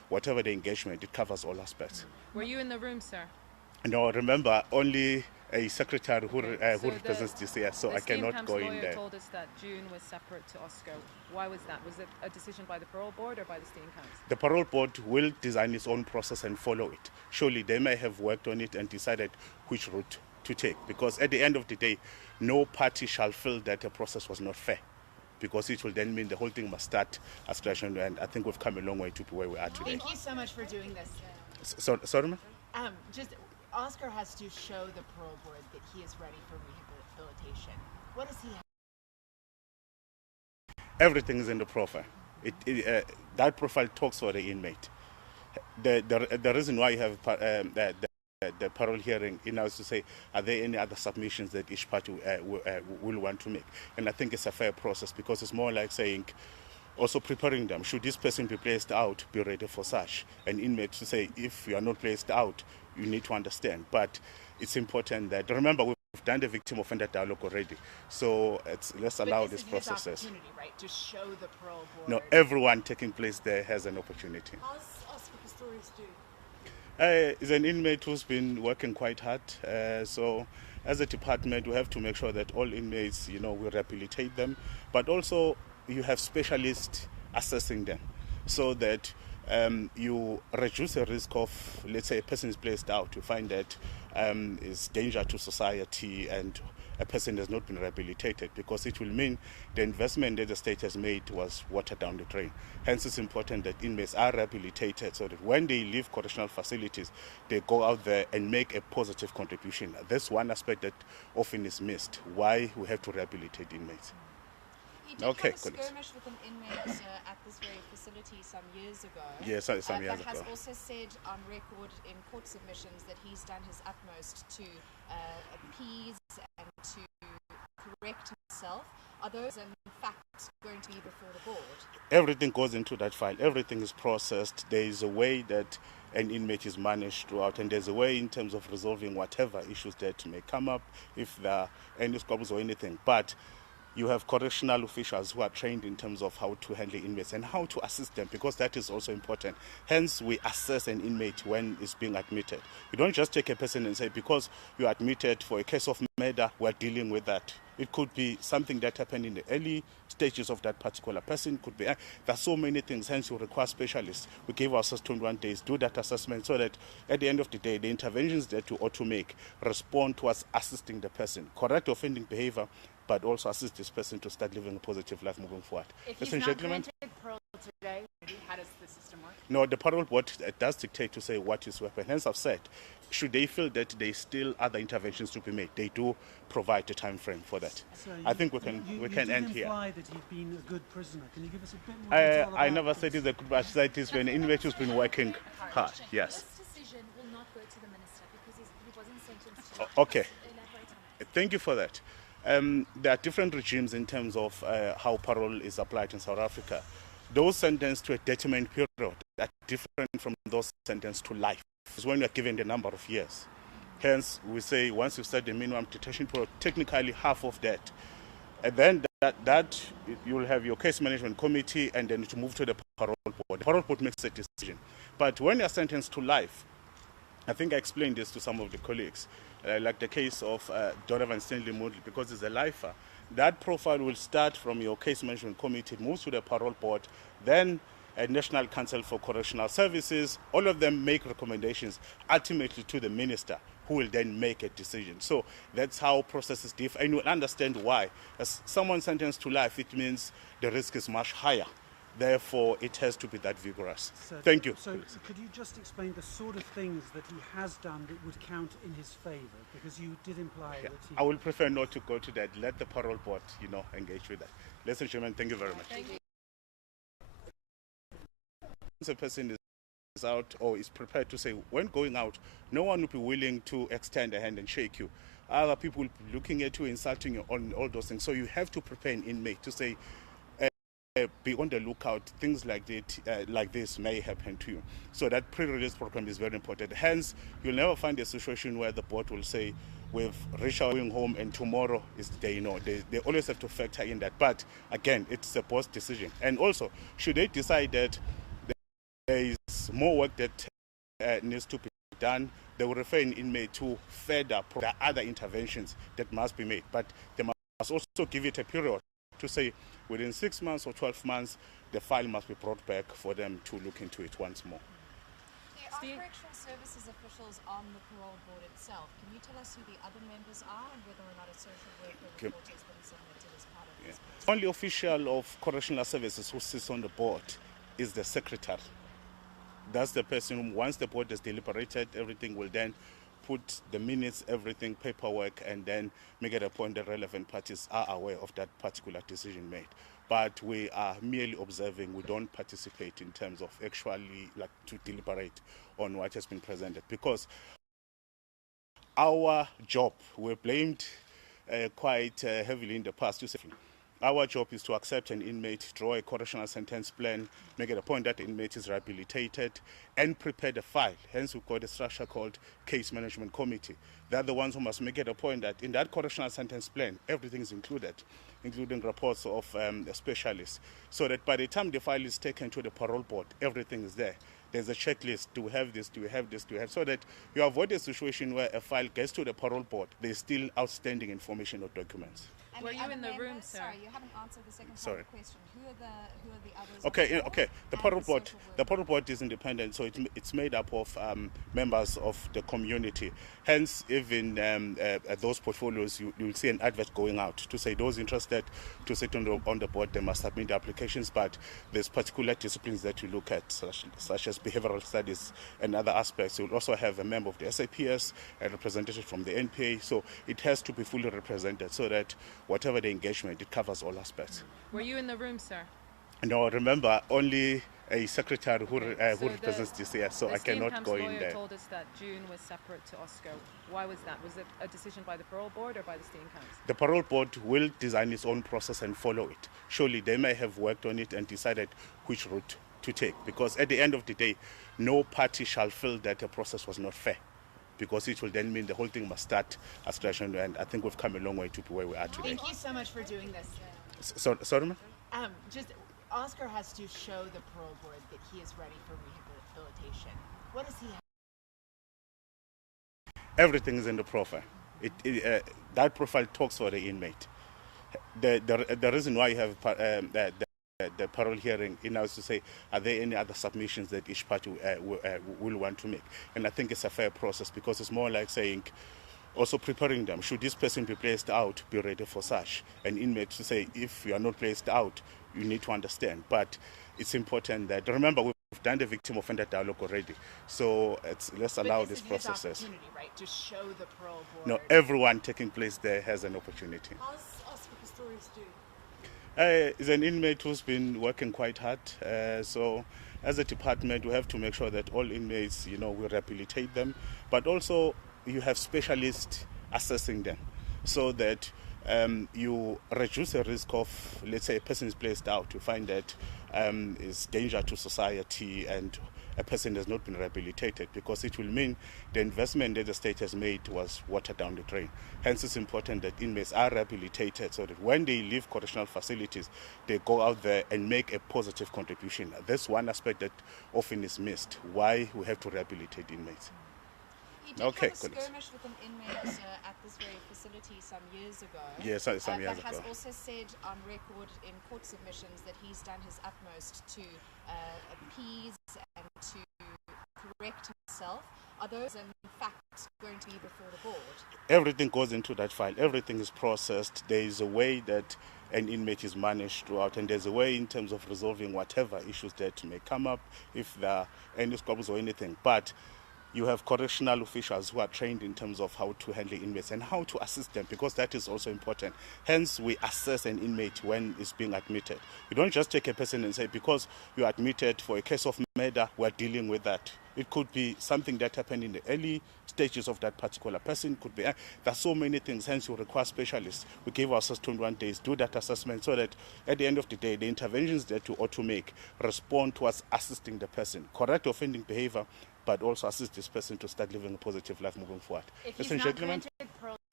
whatever the engagement, it covers all aspects. Were you in the room, sir? No, remember, only a secretary who So represents this year, so I cannot go in there. The lawyer told us that June was separate to Oscar. Why was that? Was it a decision by the parole board or by the Steenkamps? The parole board will design its own process and follow it. Surely they may have worked on it and decided which route to take, because at the end of the day, no party shall feel that the process was not fair, because it will then mean the whole thing must start as scratch, and I think we've come a long way to where we are today. Thank you so much for doing this. Sorry, ma'am? Just Oscar has to show the parole board that he is ready for rehabilitation. What does he have? Everything is in the profile. That profile talks for the inmate. The reason why you have the parole hearing is to say, are there any other submissions that each party will want to make? And I think it's a fair process, because it's more like saying, also preparing them. Should this person be placed out, be ready for such. An inmate to say, if you are not placed out, you need to understand. But it's important that, remember, we've done the victim offender dialogue already. So let's allow this process. His opportunity, right, to show the parole board. No, everyone taking place there has an opportunity. How's Oscar Pistorius doing? He's an inmate who's been working quite hard. So as a department, we have to make sure that all inmates, we rehabilitate them. But also, you have specialists assessing them, so that you reduce the risk of, let's say, a person is placed out. You find that is danger to society and a person has not been rehabilitated, because it will mean the investment that the state has made was watered down the drain. Hence, it's important that inmates are rehabilitated, so that when they leave correctional facilities, they go out there and make a positive contribution. That's one aspect that often is missed, why we have to rehabilitate inmates. He did have a skirmish with an inmate at this very facility some years ago. Yes, some years ago. But has also said on record in court submissions that he's done his utmost to appease and to correct himself. Are those in fact going to be before the board? Everything goes into that file. Everything is processed. There is a way that an inmate is managed throughout, and there's a way in terms of resolving whatever issues that may come up, if there are any squabbles or anything. But you have correctional officials who are trained in terms of how to handle inmates and how to assist them, because that is also important. Hence, we assess an inmate when it's being admitted. You don't just take a person and say, because you are admitted for a case of murder, we're dealing with that. It could be something that happened in the early stages of that particular person. Could be there's so many things. Hence, you require specialists. We give ourselves 21 days, do that assessment, so that at the end of the day, the interventions that you ought to make respond towards assisting the person, correct offending behavior, but also assist this person to start living a positive life moving forward. If he's not granted parole today, how does the system work? No, the parole board does dictate to say what is weapon. Hence, I've said, should they feel that there still other interventions to be made, they do provide a time frame for that. So I think we can end here. You did imply that he'd been a good prisoner. Can you give us a bit more detail about I never said he's a good prisoner. I said he's been an inmate who's been working hard. Yes. This decision will not go to the minister because he wasn't sentenced to life. Okay. Elaborate on it. Thank you for that. There are different regimes in terms of how parole is applied in South Africa. Those sentenced to a determined period are different from those sentenced to life. It's when you are given the number of years. Hence, we say once you start the minimum detention period, technically half of that. And then that you will have your case management committee, and then to move to the parole board. The parole board makes a decision. But when you are sentenced to life, I think I explained this to some of the colleagues, like the case of Donovan Stanley Moodley, because it's a lifer. That profile will start from your case management committee, moves to the parole board, then a National Council for Correctional Services. All of them make recommendations ultimately to the minister, who will then make a decision. So that's how processes differ, and you'll understand why. As someone sentenced to life, it means the risk is much higher. Therefore, it has to be that vigorous. Thank you. So could you just explain the sort of things that he has done that would count in his favour? Because you did imply that he... I will prefer not to go to that. Let the parole board, engage with that. Ladies and gentlemen, thank you very much. Thank you. Once a person is out or is prepared to say, when going out, no one will be willing to extend a hand and shake you. Other people will be looking at you, insulting you, on all those things. So you have to prepare an inmate to say, be on the lookout, things like this may happen to you. So that pre-release program is very important. Hence, you'll never find a situation where the board will say, we've reached out going home and tomorrow is the day. They always have to factor in that. But again, it's the board's decision. And also, should they decide that there is more work that needs to be done. They will refer an inmate to further other interventions that must be made, but they must also give it a period to say within 6 months or 12 months the file must be brought back for them to look into it once more. There are correctional services officials on the parole board itself. Can you tell us who the other members are and whether or not a social worker report has been submitted as part of this process? The only official of correctional services who sits on the board is the secretary. That's the person who, once the board has deliberated, everything will then put the minutes, everything, paperwork, and then make it a point that relevant parties are aware of that particular decision made. But we are merely observing. We don't participate in terms of actually like to deliberate on what has been presented, because our job, we're blamed quite heavily in the past. Our job is to accept an inmate, draw a correctional sentence plan, make it a point that the inmate is rehabilitated, and prepare the file. Hence, we've got a structure called Case Management Committee. They're the ones who must make it a point that in that correctional sentence plan, everything is included, including reports of specialists, so that by the time the file is taken to the parole board, everything is there. There's a checklist. Do we have this? Do we have this? Do we have? So that you avoid a situation where a file gets to the parole board, there's still outstanding information or documents. And were you in the room, sir? Sorry, you haven't answered the second part of the question. Who are the others? Okay. The parole board is independent, so it's made up of members of the community. Hence, even those portfolios, you'll see an advert going out to say those interested to sit on the board, they must submit the applications. But there's particular disciplines that you look at, such as behavioral studies and other aspects. You'll also have a member of the SAPS, a representative from the NPA. So it has to be fully represented, so that whatever the engagement, it covers all aspects. Were you in the room, sir? No, remember, only a secretary who represents this year, so I cannot go in there. The lawyer told us that June was separate to Oscar. Why was that? Was it a decision by the parole board or by the Steenkamps? The parole board will design its own process and follow it. Surely they may have worked on it and decided which route to take, because at the end of the day, no party shall feel that the process was not fair, because it will then mean the whole thing must start as tradition, and I think we've come a long way to where we are today. Thank you so much for doing this. Sorry, ma'am? Oscar has to show the parole board that he is ready for rehabilitation. What does he have? Everything is in the profile. That profile talks for the inmate. The reason why you have the parole hearing is now to say, are there any other submissions that each party will want to make? And I think it's a fair process, because it's more like saying, also preparing them. Should this person be placed out, be ready for such. An inmate to say, if you are not placed out, you need to understand. But it's important that, remember, we've done the victim offender dialogue already. So let's allow this process. Opportunity, right, to show the parole board. No, everyone taking place there has an opportunity. How's Oscar Pistorius doing? He's an inmate who's been working quite hard. So as a department, we have to make sure that all inmates, we rehabilitate them. But also, you have specialists assessing them, so that you reduce the risk of, let's say, a person is placed out, you find that is danger to society and a person has not been rehabilitated, because it will mean the investment that the state has made was watered down the drain. Hence, it's important that inmates are rehabilitated, so that when they leave correctional facilities, they go out there and make a positive contribution. That's one aspect that often is missed, why we have to rehabilitate inmates. You did have a skirmish with an inmate at this very facility some years ago. Yes, some years ago. But has also said on record in court submissions that he's done his utmost to appease and to correct himself. Are those in fact going to be before the board? Everything goes into that file. Everything is processed. There is a way that an inmate is managed throughout, and there's a way in terms of resolving whatever issues that may come up, if there are any squabbles or anything. But you have correctional officials who are trained in terms of how to handle inmates and how to assist them, because that is also important. Hence, we assess an inmate when it's being admitted. You don't just take a person and say, because you are admitted for a case of murder, we're dealing with that. It could be something that happened in the early stages of that particular person. Could be there's so many things. Hence, you require specialists. We give ourselves 21 days, do that assessment, so that at the end of the day, the interventions that you ought to make respond towards assisting the person, correct offending behavior, but also assist this person to start living a positive life moving forward. If he's not granted parole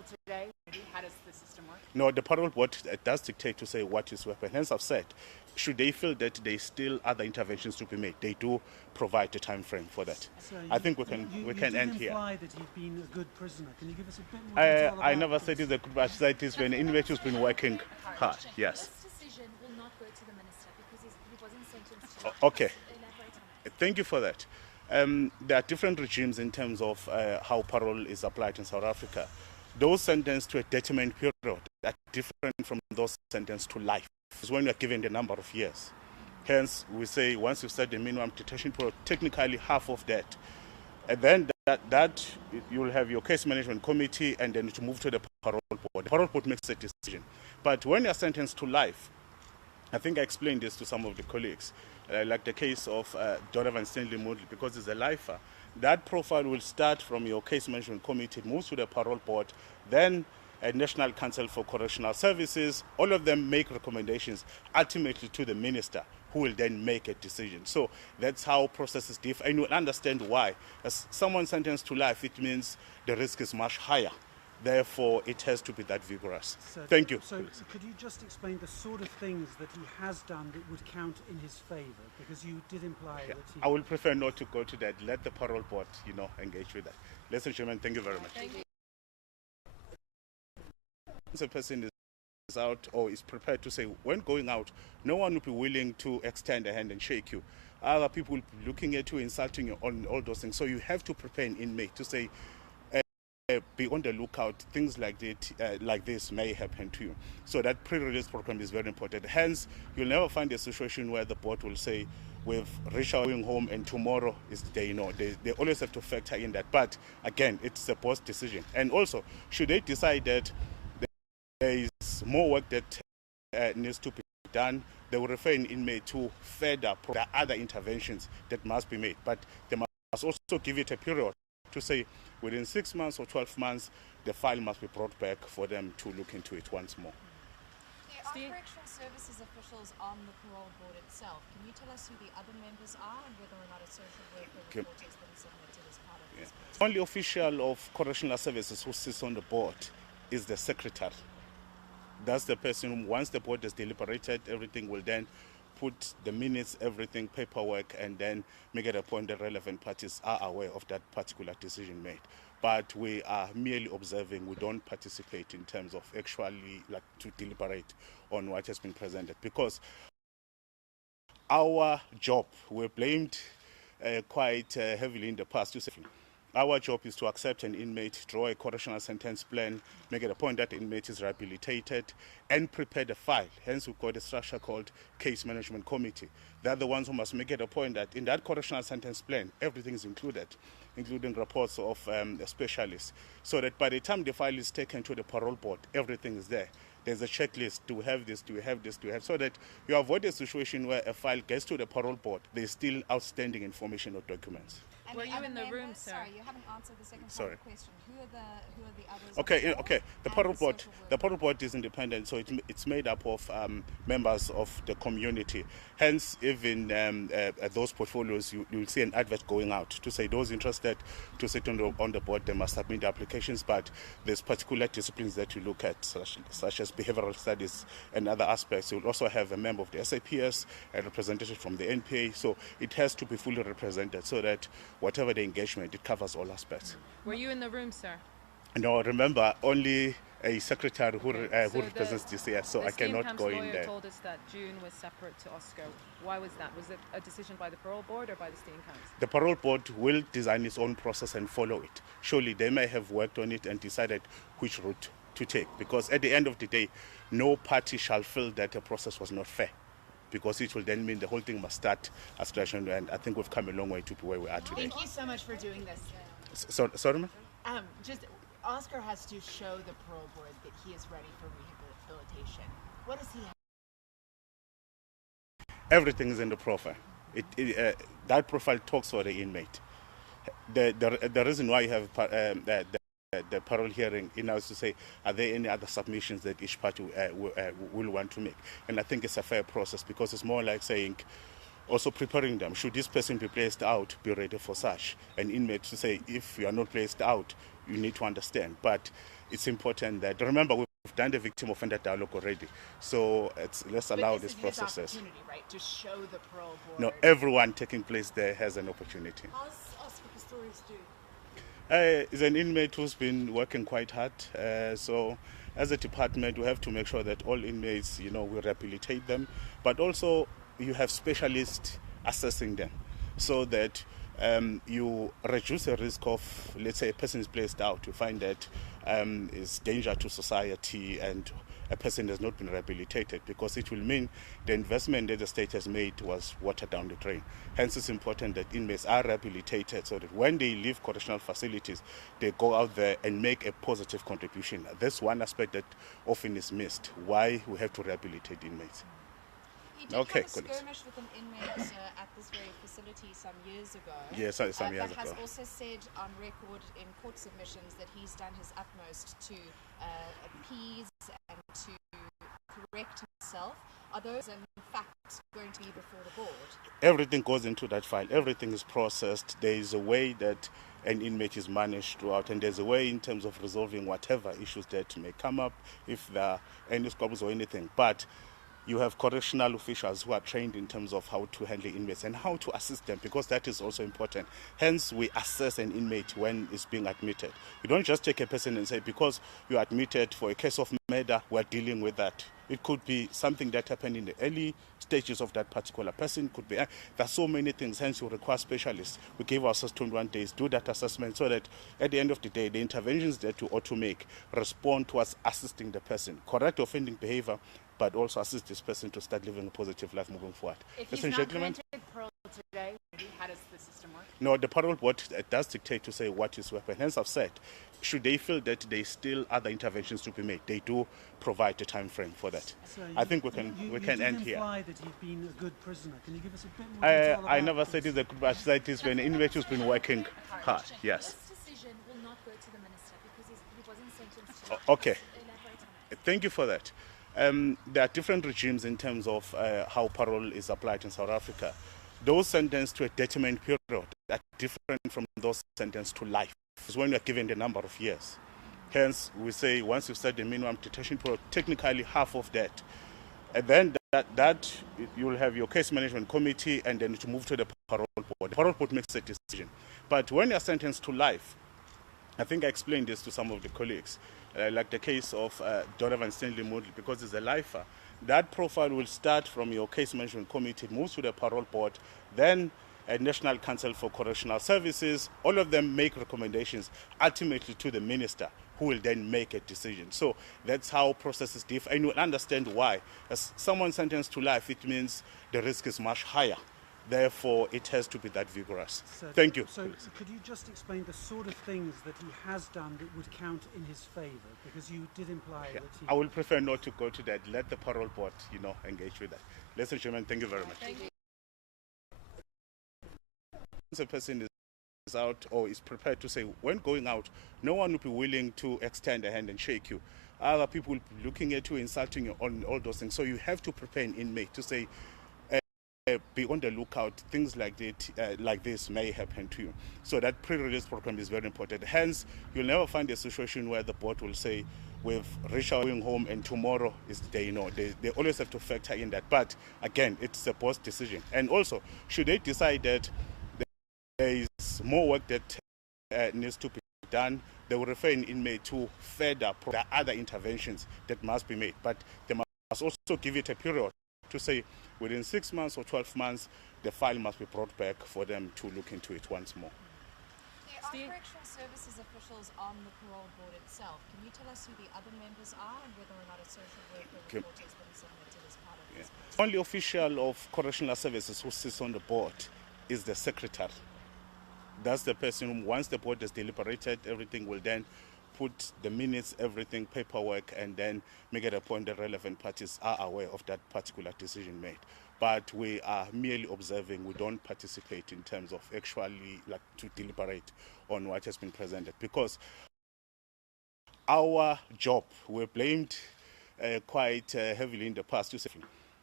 today? How does the system work? No, the parole board does dictate to say what is weapon. Hence, I've said, should they feel that there's still other interventions to be made, they do provide a time frame for that. So I think we can end here. You did imply that he'd been a good prisoner. Can you give us a bit more detail about I never this? said he's a good prisoner. I said he's been an inmate who's been working hard. Yes. This decision will not go to the minister because he wasn't sentenced to life. Okay. Elaborate on it. Thank you for that. There are different regimes in terms of how parole is applied in South Africa. Those sentenced to a determined period are different from those sentenced to life. It's when you are given the number of years. Hence, we say once you start the minimum detention period, technically half of that. And then that you will have your case management committee and then to move to the parole board. The parole board makes a decision. But when you are sentenced to life, I think I explained this to some of the colleagues, like the case of Donovan Stanley Moodley, because it's a lifer. That profile will start from your case management committee, moves to the parole board, then a National Council for Correctional Services. All of them make recommendations ultimately to the minister, who will then make a decision. So that's how processes differ. And you'll understand why. As someone sentenced to life, it means the risk is much higher. Therefore, it has to be that vigorous. Thank you. So could you just explain the sort of things that he has done that would count in his favour? Because you did imply that he... I will prefer not to go to that. Let the parole board, engage with that. Ladies and gentlemen, thank you very much. Thank you. Once a person is out or is prepared to say, when going out, no one will be willing to extend a hand and shake you. Other people will be looking at you, insulting you, on all those things. So you have to prepare an inmate to say, be on the lookout, things like this may happen to you. So that pre-release program is very important. Hence, you'll never find a situation where the board will say, we've reached our going home and tomorrow is the day. They always have to factor in that. But again, it's the board's decision. And also, should they decide that there is more work that needs to be done, they will refer an inmate to further other interventions that must be made. But they must also give it a period to say, within 6 months or 12 months, the file must be brought back for them to look into it once more. There are correctional services officials on the parole board itself. Can you tell us who the other members are and whether or not a social worker report has been submitted as part of this process? Only official of correctional services who sits on the board is the secretary. That's the person who, once the board has deliberated, everything will then put the minutes, everything, paperwork, and then make it a point that relevant parties are aware of that particular decision made. But we are merely observing. We don't participate in terms of actually to deliberate on what has been presented. Because our job, we're blamed quite heavily in the past to say, our job is to accept an inmate, draw a correctional sentence plan, make it a point that the inmate is rehabilitated, and prepare the file. Hence, we've got a structure called Case Management Committee. They're the ones who must make it a point that in that correctional sentence plan, everything is included, including reports of specialists, so that by the time the file is taken to the parole board, everything is there. There's a checklist. Do we have this? Do we have this? Do we have? So that you avoid a situation where a file gets to the parole board, there's still outstanding information or documents. And were you in the room, sir? Sorry, you haven't answered the second part of the question. Who are the others? Okay. The parole board is independent, so it's made up of members of the community. Hence, even those portfolios, you'll see an advert going out to say those interested to sit on the board, they must submit the applications. But there's particular disciplines that you look at, such as behavioral studies and other aspects. You'll also have a member of the SAPS, a representative from the NPA. So it has to be fully represented so that whatever the engagement, it covers all aspects. Were you in the room, sir? No, remember, only a secretary who represents this year, so I cannot go in there. The told us that June was separate to Oscar. Why was that? Was it a decision by the parole board or by the Steenkamps? The parole board will design its own process and follow it. Surely they may have worked on it and decided which route to take, because at the end of the day, no party shall feel that the process was not fair, because it will then mean the whole thing must start as creation, and I think we've come a long way to where we are today. Thank you so much for doing this. Sorry, ma'am? Oscar has to show the parole board that he is ready for rehabilitation. What does he have? Everything is in the profile. That profile talks for the inmate. The reason why you have the parole hearing is to say, are there any other submissions that each party will want to make? And I think it's a fair process, because it's more like saying, also preparing them. Should this person be placed out, be ready for such. An inmate to say, if you are not placed out, you need to understand. But it's important that, remember, we've done the victim offender dialogue already, so let's allow these processes. Opportunity, right, to show the parole board. No, everyone taking place there has an opportunity. How's Oscar Pistorius doing? He's an inmate who's been working quite hard, so as a department we have to make sure that all inmates, we rehabilitate them, but also you have specialists assessing them so that you reduce the risk of, let's say, a person is placed out. You find that is danger to society and a person has not been rehabilitated, because it will mean the investment that the state has made was watered down the drain. Hence, it's important that inmates are rehabilitated so that when they leave correctional facilities, they go out there and make a positive contribution. That's one aspect that often is missed, why we have to rehabilitate inmates. He did have a skirmish with an inmate at this very facility some years ago. Yes, some years ago. But has also said on record in court submissions that he's done his utmost to appease and to correct himself. Are those in fact going to be before the board? Everything goes into that file. Everything is processed. There is a way that an inmate is managed throughout, and there's a way in terms of resolving whatever issues that may come up, if there are any squabbles or anything. But you have correctional officials who are trained in terms of how to handle inmates and how to assist them, because that is also important. Hence, we assess an inmate when it's being admitted. You don't just take a person and say, because you are admitted for a case of murder, we're dealing with that. It could be something that happened in the early stages of that particular person. Could be there's so many things. Hence, you require specialists. We give ourselves 21 days, do that assessment, so that at the end of the day, the interventions that you ought to make respond towards assisting the person, correct offending behavior, but also assist this person to start living a positive life moving forward. If he's not granted parole today, how does the system work? No, the parole board does dictate to say what is weapon. Hence, I've said, should they feel that there is still other interventions to be made, they do provide a time frame for that. So I think we can end here. You imply that he'd been a good prisoner. Can you give us a bit more detail about I never said he's a good prisoner. I said he's been an inmate who's been working hard. Yes. This decision will not go to the minister because he wasn't sentenced to Okay. Thank you for that. There are different regimes in terms of how parole is applied in South Africa. Those sentenced to a determined period are different from those sentenced to life. It's when you are given the number of years. Hence, we say once you set the minimum detention period, technically half of that. And then that you'll have your case management committee, and then to move to the parole board. The parole board makes a decision. But when you're sentenced to life, I think I explained this to some of the colleagues, like the case of Donovan Stanley Moodley, because it's a lifer. That profile will start from your case management committee, moves to the parole board, then a National Council for Correctional Services. All of them make recommendations ultimately to the minister, who will then make a decision. So that's how processes differ, and you'll understand why. As someone sentenced to life, it means the risk is much higher. Therefore, it has to be that vigorous. Thank you. So could you just explain the sort of things that he has done that would count in his favour? Because you did imply that he... I will prefer not to go to that. Let the parole board, engage with that. Ladies and gentlemen, thank you very much. Thank you. Once a person is out or is prepared to say, when going out, no one will be willing to extend a hand and shake you. Other people will be looking at you, insulting you, all those things. So you have to prepare an inmate to say, be on the lookout, things like this may happen to you. So that pre-release program is very important. Hence, you'll never find a situation where the board will say, we've reached our going home and tomorrow is the day. They always have to factor in that. But again, it's the board's decision. And also, should they decide that there is more work that needs to be done, they will refer an inmate to further other interventions that must be made. But they must also give it a period to say, within 6 months or 12 months, the file must be brought back for them to look into it once more. There are correctional services officials on the parole board itself. Can you tell us who the other members are and whether or not a social worker report has been submitted as part of this? The only official of correctional services who sits on the board is the secretary. That's the person who, once the board has deliberated, everything will then put the minutes, everything, paperwork, and then make it a point that relevant parties are aware of that particular decision made. But we are merely observing. We don't participate in terms of actually to deliberate on what has been presented, because our job, we're blamed quite heavily in the past to say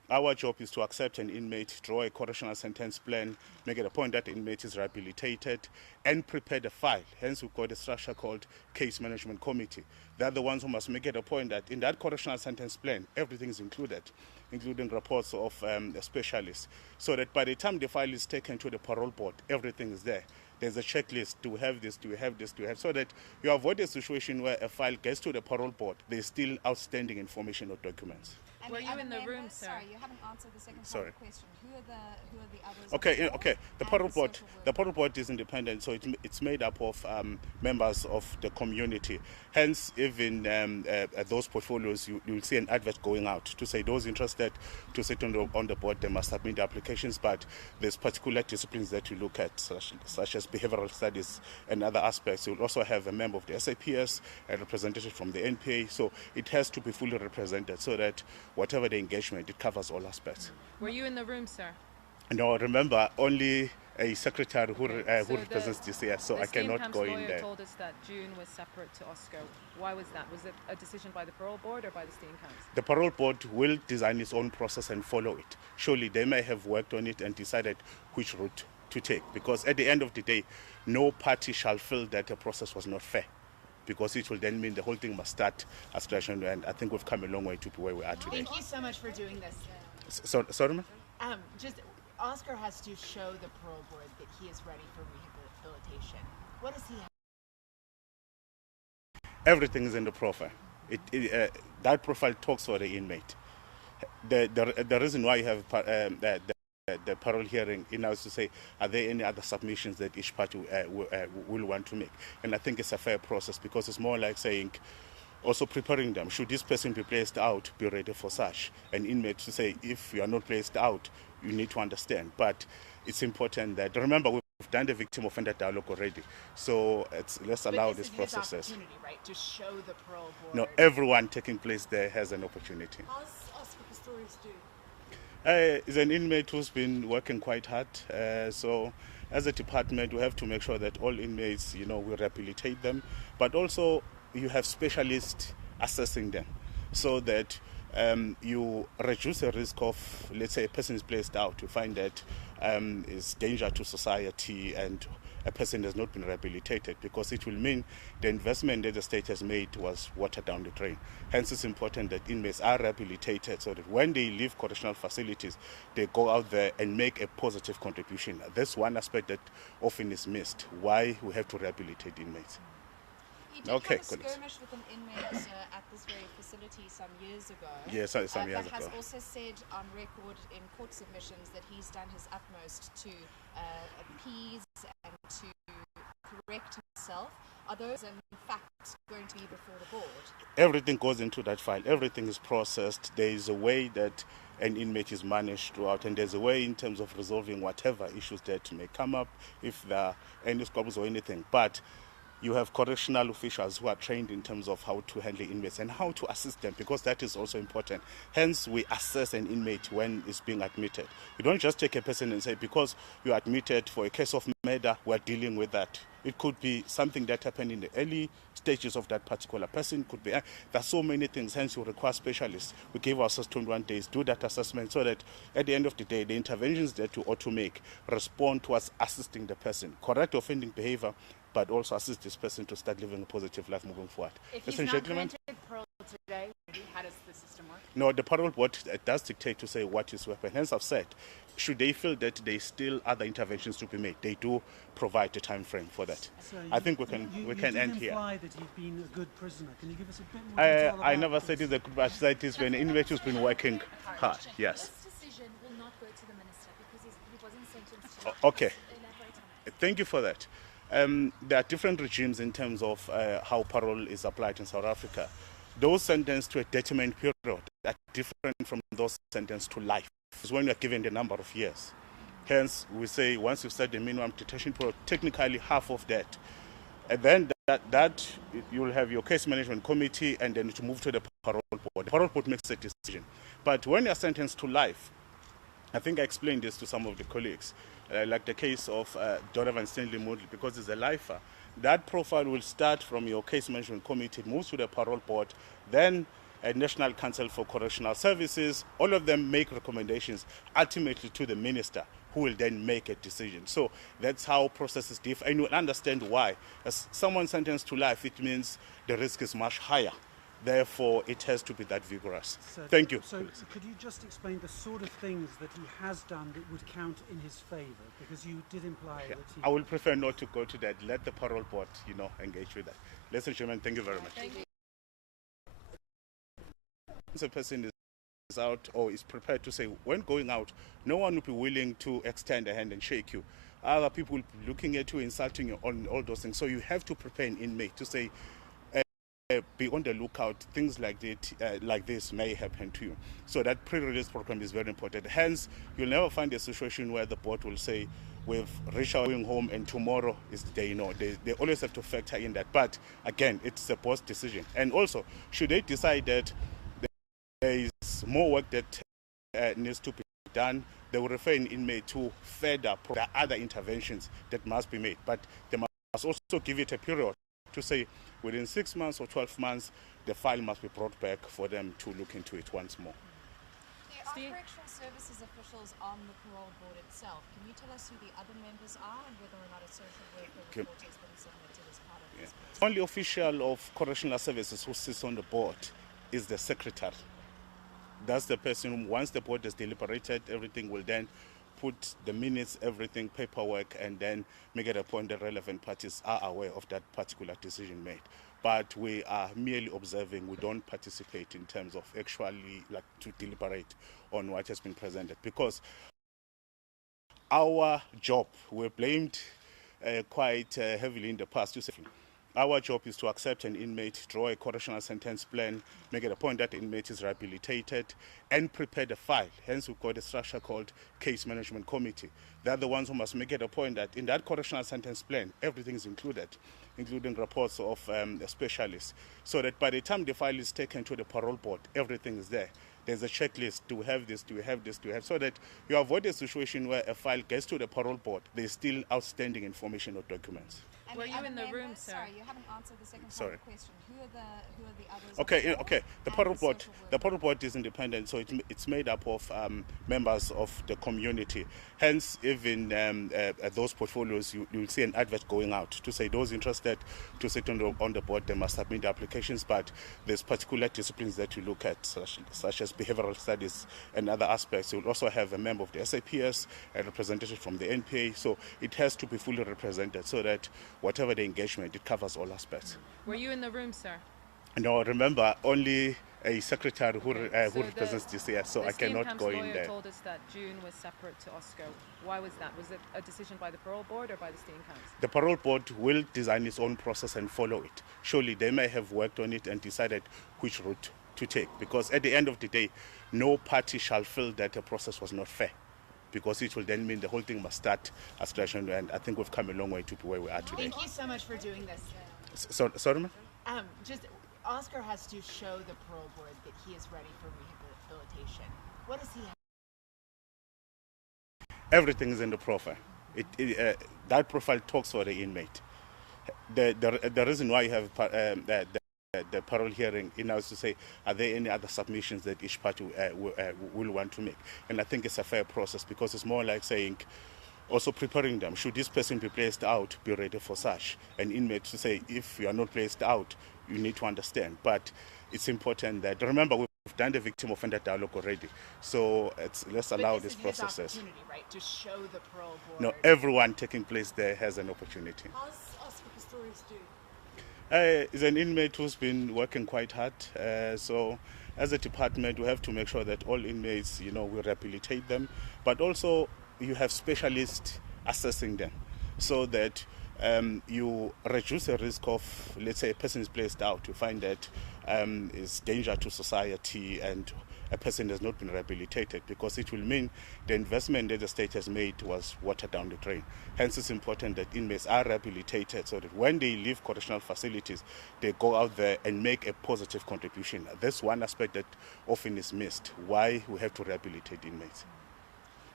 Our job is to accept an inmate, draw a correctional sentence plan, make it a point that the inmate is rehabilitated, and prepare the file. Hence, we've got a structure called Case Management Committee. They're the ones who must make it a point that in that correctional sentence plan, everything is included, including reports of specialists, so that by the time the file is taken to the parole board, everything is there. There's a checklist. Do we have this? Do we have this? Do we have? So that you avoid a situation where a file gets to the parole board, there's still outstanding information or documents. And Were the you other in the room, members? sir? Sorry, you haven't answered the second part Sorry. of the question. Who are the others? Okay, on the okay. board The and parole board, social the worker? parole board is independent, so it's made up of members of the community. Hence, even those portfolios, you'll see an advert going out to say those interested to sit on the board, they must submit the applications. But there's particular disciplines that you look at, such as behavioral studies and other aspects. You'll also have a member of the SAPS, a representative from the NPA. So it has to be fully represented, so that whatever the engagement, it covers all aspects. Were you in the room, sir? No, remember, only a secretary who So represents this year, so I cannot Steenkamp's go in lawyer there. told us that June was separate to Oscar. Why was that? Was it a decision by the parole board or by the Steenkamps? The parole board will design its own process and follow it. Surely they may have worked on it and decided which route to take, because at the end of the day, no party shall feel that the process was not fair, because it will then mean the whole thing must start as creation, and I think we've come a long way to where we are today. Thank you so much for doing this. Sorry, ma'am? Just Oscar has to show the parole board that he is ready for rehabilitation. What does he have? Everything is in the profile. That profile talks for the inmate. The reason why you have the parole hearing in is to say, are there any other submissions that each party will want to make? And I think it's a fair process, because it's more like saying, also preparing them. Should this person be placed out, be ready for such. An inmate to say, if you are not placed out, you need to understand. But it's important that, remember, we've done the victim offender dialogue already. So let's allow this process. His opportunity, right, to show the parole board. No, everyone taking place there has an opportunity. How's Oscar Pistorius doing? He's an inmate who's been working quite hard. So as a department, we have to make sure that all inmates, we rehabilitate them. But also, you have specialists assessing them, so that you reduce the risk of, let's say, a person is placed out. You find that is danger to society and a person has not been rehabilitated, because it will mean the investment that the state has made was watered down the drain. Hence, it's important that inmates are rehabilitated, so that when they leave correctional facilities, they go out there and make a positive contribution. That's one aspect that often is missed, why we have to rehabilitate inmates. He did Okay, have a skirmish with an inmate at this very facility some years ago. Yes, some years but has ago. also said on record in court submissions that he's done his utmost to appease and to correct himself. Are those in fact going to be before the board? Everything goes into that file. Everything is processed. There is a way that an inmate is managed throughout, and there's a way in terms of resolving whatever issues that may come up, if there are any squabbles or anything. But you have correctional officials who are trained in terms of how to handle inmates and how to assist them, because that is also important. Hence, we assess an inmate when it's being admitted. You don't just take a person and say, because you're admitted for a case of murder, we're dealing with that. It could be something that happened in the early stages of that particular person. Could be there's so many things. Hence, you require specialists. We give ourselves 21 days, do that assessment, so that at the end of the day, the interventions that you ought to make respond towards assisting the person, correct offending behavior, but also assist this person to start living a positive life moving forward. If he's not granted parole today, how does the system work? No, the parole board does dictate to say what is weapon. Hence, I've said, should they feel that there's still other interventions to be made, they do provide a time frame for that. So I think we can end here. You did imply that he'd been a good prisoner. Can you give us a bit more detail about I never said he's a good prisoner. I said he's been an inmate who's been working hard. Yes. This decision will not go to the minister because he wasn't sentenced to Okay. elaborate on it. Thank you for that. There are different regimes in terms of how parole is applied in South Africa. Those sentenced to a determined period are different from those sentenced to life. It's when you're given the number of years. Hence, we say once you set the minimum detention period, technically half of that. And then that you'll have your case management committee, and then to move to the parole board. The parole board makes a decision. But when you're sentenced to life, I think I explained this to some of the colleagues, like the case of Donovan Stanley Moodley, because it's a lifer. That profile will start from your case management committee, moves to the parole board, then National Council for Correctional Services. All of them make recommendations ultimately to the minister, who will then make a decision. So that's how processes differ. And you'll understand why. As someone sentenced to life, it means the risk is much higher. Therefore, it has to be that vigorous. Thank you. So could you just explain the sort of things that he has done that would count in his favour? Because you did imply that he... I will prefer not to go to that. Let the parole board, engage with that. Ladies and gentlemen, thank you very much. Thank you. Once a person is out or is prepared to say, when going out, no one will be willing to extend a hand and shake you. Other people will be looking at you, insulting you, on all those things. So you have to prepare an inmate to say, be on the lookout, things like this may happen to you. So that pre-release program is very important. Hence, you'll never find a situation where the board will say, we've reached out going home and tomorrow is the day. No, they always have to factor in that. But again, it's the board's decision. And also, should they decide that there is more work that needs to be done, they will refer an inmate to further other interventions that must be made. But they must also give it a period to say, within 6 months or 12 months, the file must be brought back for them to look into it once more. There are correctional services officials on the parole board itself. Can you tell us who the other members are and whether or not a social worker report has been submitted as part of this? The only official of correctional services who sits on the board is the secretary. That's the person who, once the board has deliberated, everything will then put the minutes, everything, paperwork, and then make it a point that relevant parties are aware of that particular decision made. But we are merely observing. We don't participate in terms of actually to deliberate on what has been presented. Because our job, we're blamed quite heavily in the past. Our job is to accept an inmate, draw a correctional sentence plan, make it a point that the inmate is rehabilitated, and prepare the file. Hence, we've got a structure called Case Management Committee. They're the ones who must make it a point that in that correctional sentence plan, everything is included, including reports of specialists, so that by the time the file is taken to the parole board, everything is there. There's a checklist. Do we have this? Do we have this? Do we have? So that you avoid a situation where a file gets to the parole board, there's still outstanding information or documents. And were you in the room, sir? Sorry, you haven't answered the second part of the question. Who are the others? Okay. The parole board is independent, so it's made up of members of the community. Hence, even those portfolios, you'll see an advert going out to say those interested to sit on the board, they must submit the applications. But there's particular disciplines that you look at, such as behavioral studies and other aspects. You'll also have a member of the SAPS, a representative from the NPA. So it has to be fully represented so that whatever the engagement, it covers all aspects. Were you in the room, sir? No, remember, only a secretary who represents this year, so I cannot go in there. The lawyer told us that June was separate to Oscar. Why was that? Was it a decision by the parole board or by the Steenkamps? The parole board will design its own process and follow it. Surely they may have worked on it and decided which route to take, because at the end of the day, no party shall feel that a process was not fair, because it will then mean the whole thing must start as graduation, and I think we've come a long way to where we are today. Thank you so much for doing this. Sorry, ma'am? Oscar has to show the parole board that he is ready for rehabilitation. What does he have? Everything is in the profile. That profile talks for the inmate. The reason why you have the parole hearing is to say, are there any other submissions that each party will want to make? And I think it's a fair process, because it's more like saying, also preparing them. Should this person be placed out, be ready for such. An inmate to say, if you are not placed out, you need to understand. But it's important that, remember, we've done the victim offender dialogue already. So let's allow this process. Right, to show the parole board. No, everyone taking place there has an opportunity. How's Oscar Pistorius doing? He's an inmate who's been working quite hard. So as a department, we have to make sure that all inmates, we rehabilitate them. But also, you have specialists assessing them, so that you reduce the risk of, let's say, a person is placed out. You find that is danger to society and a person has not been rehabilitated, because it will mean the investment that the state has made was watered down the drain. Hence, it's important that inmates are rehabilitated, so that when they leave correctional facilities, they go out there and make a positive contribution. That's one aspect that often is missed, why we have to rehabilitate inmates.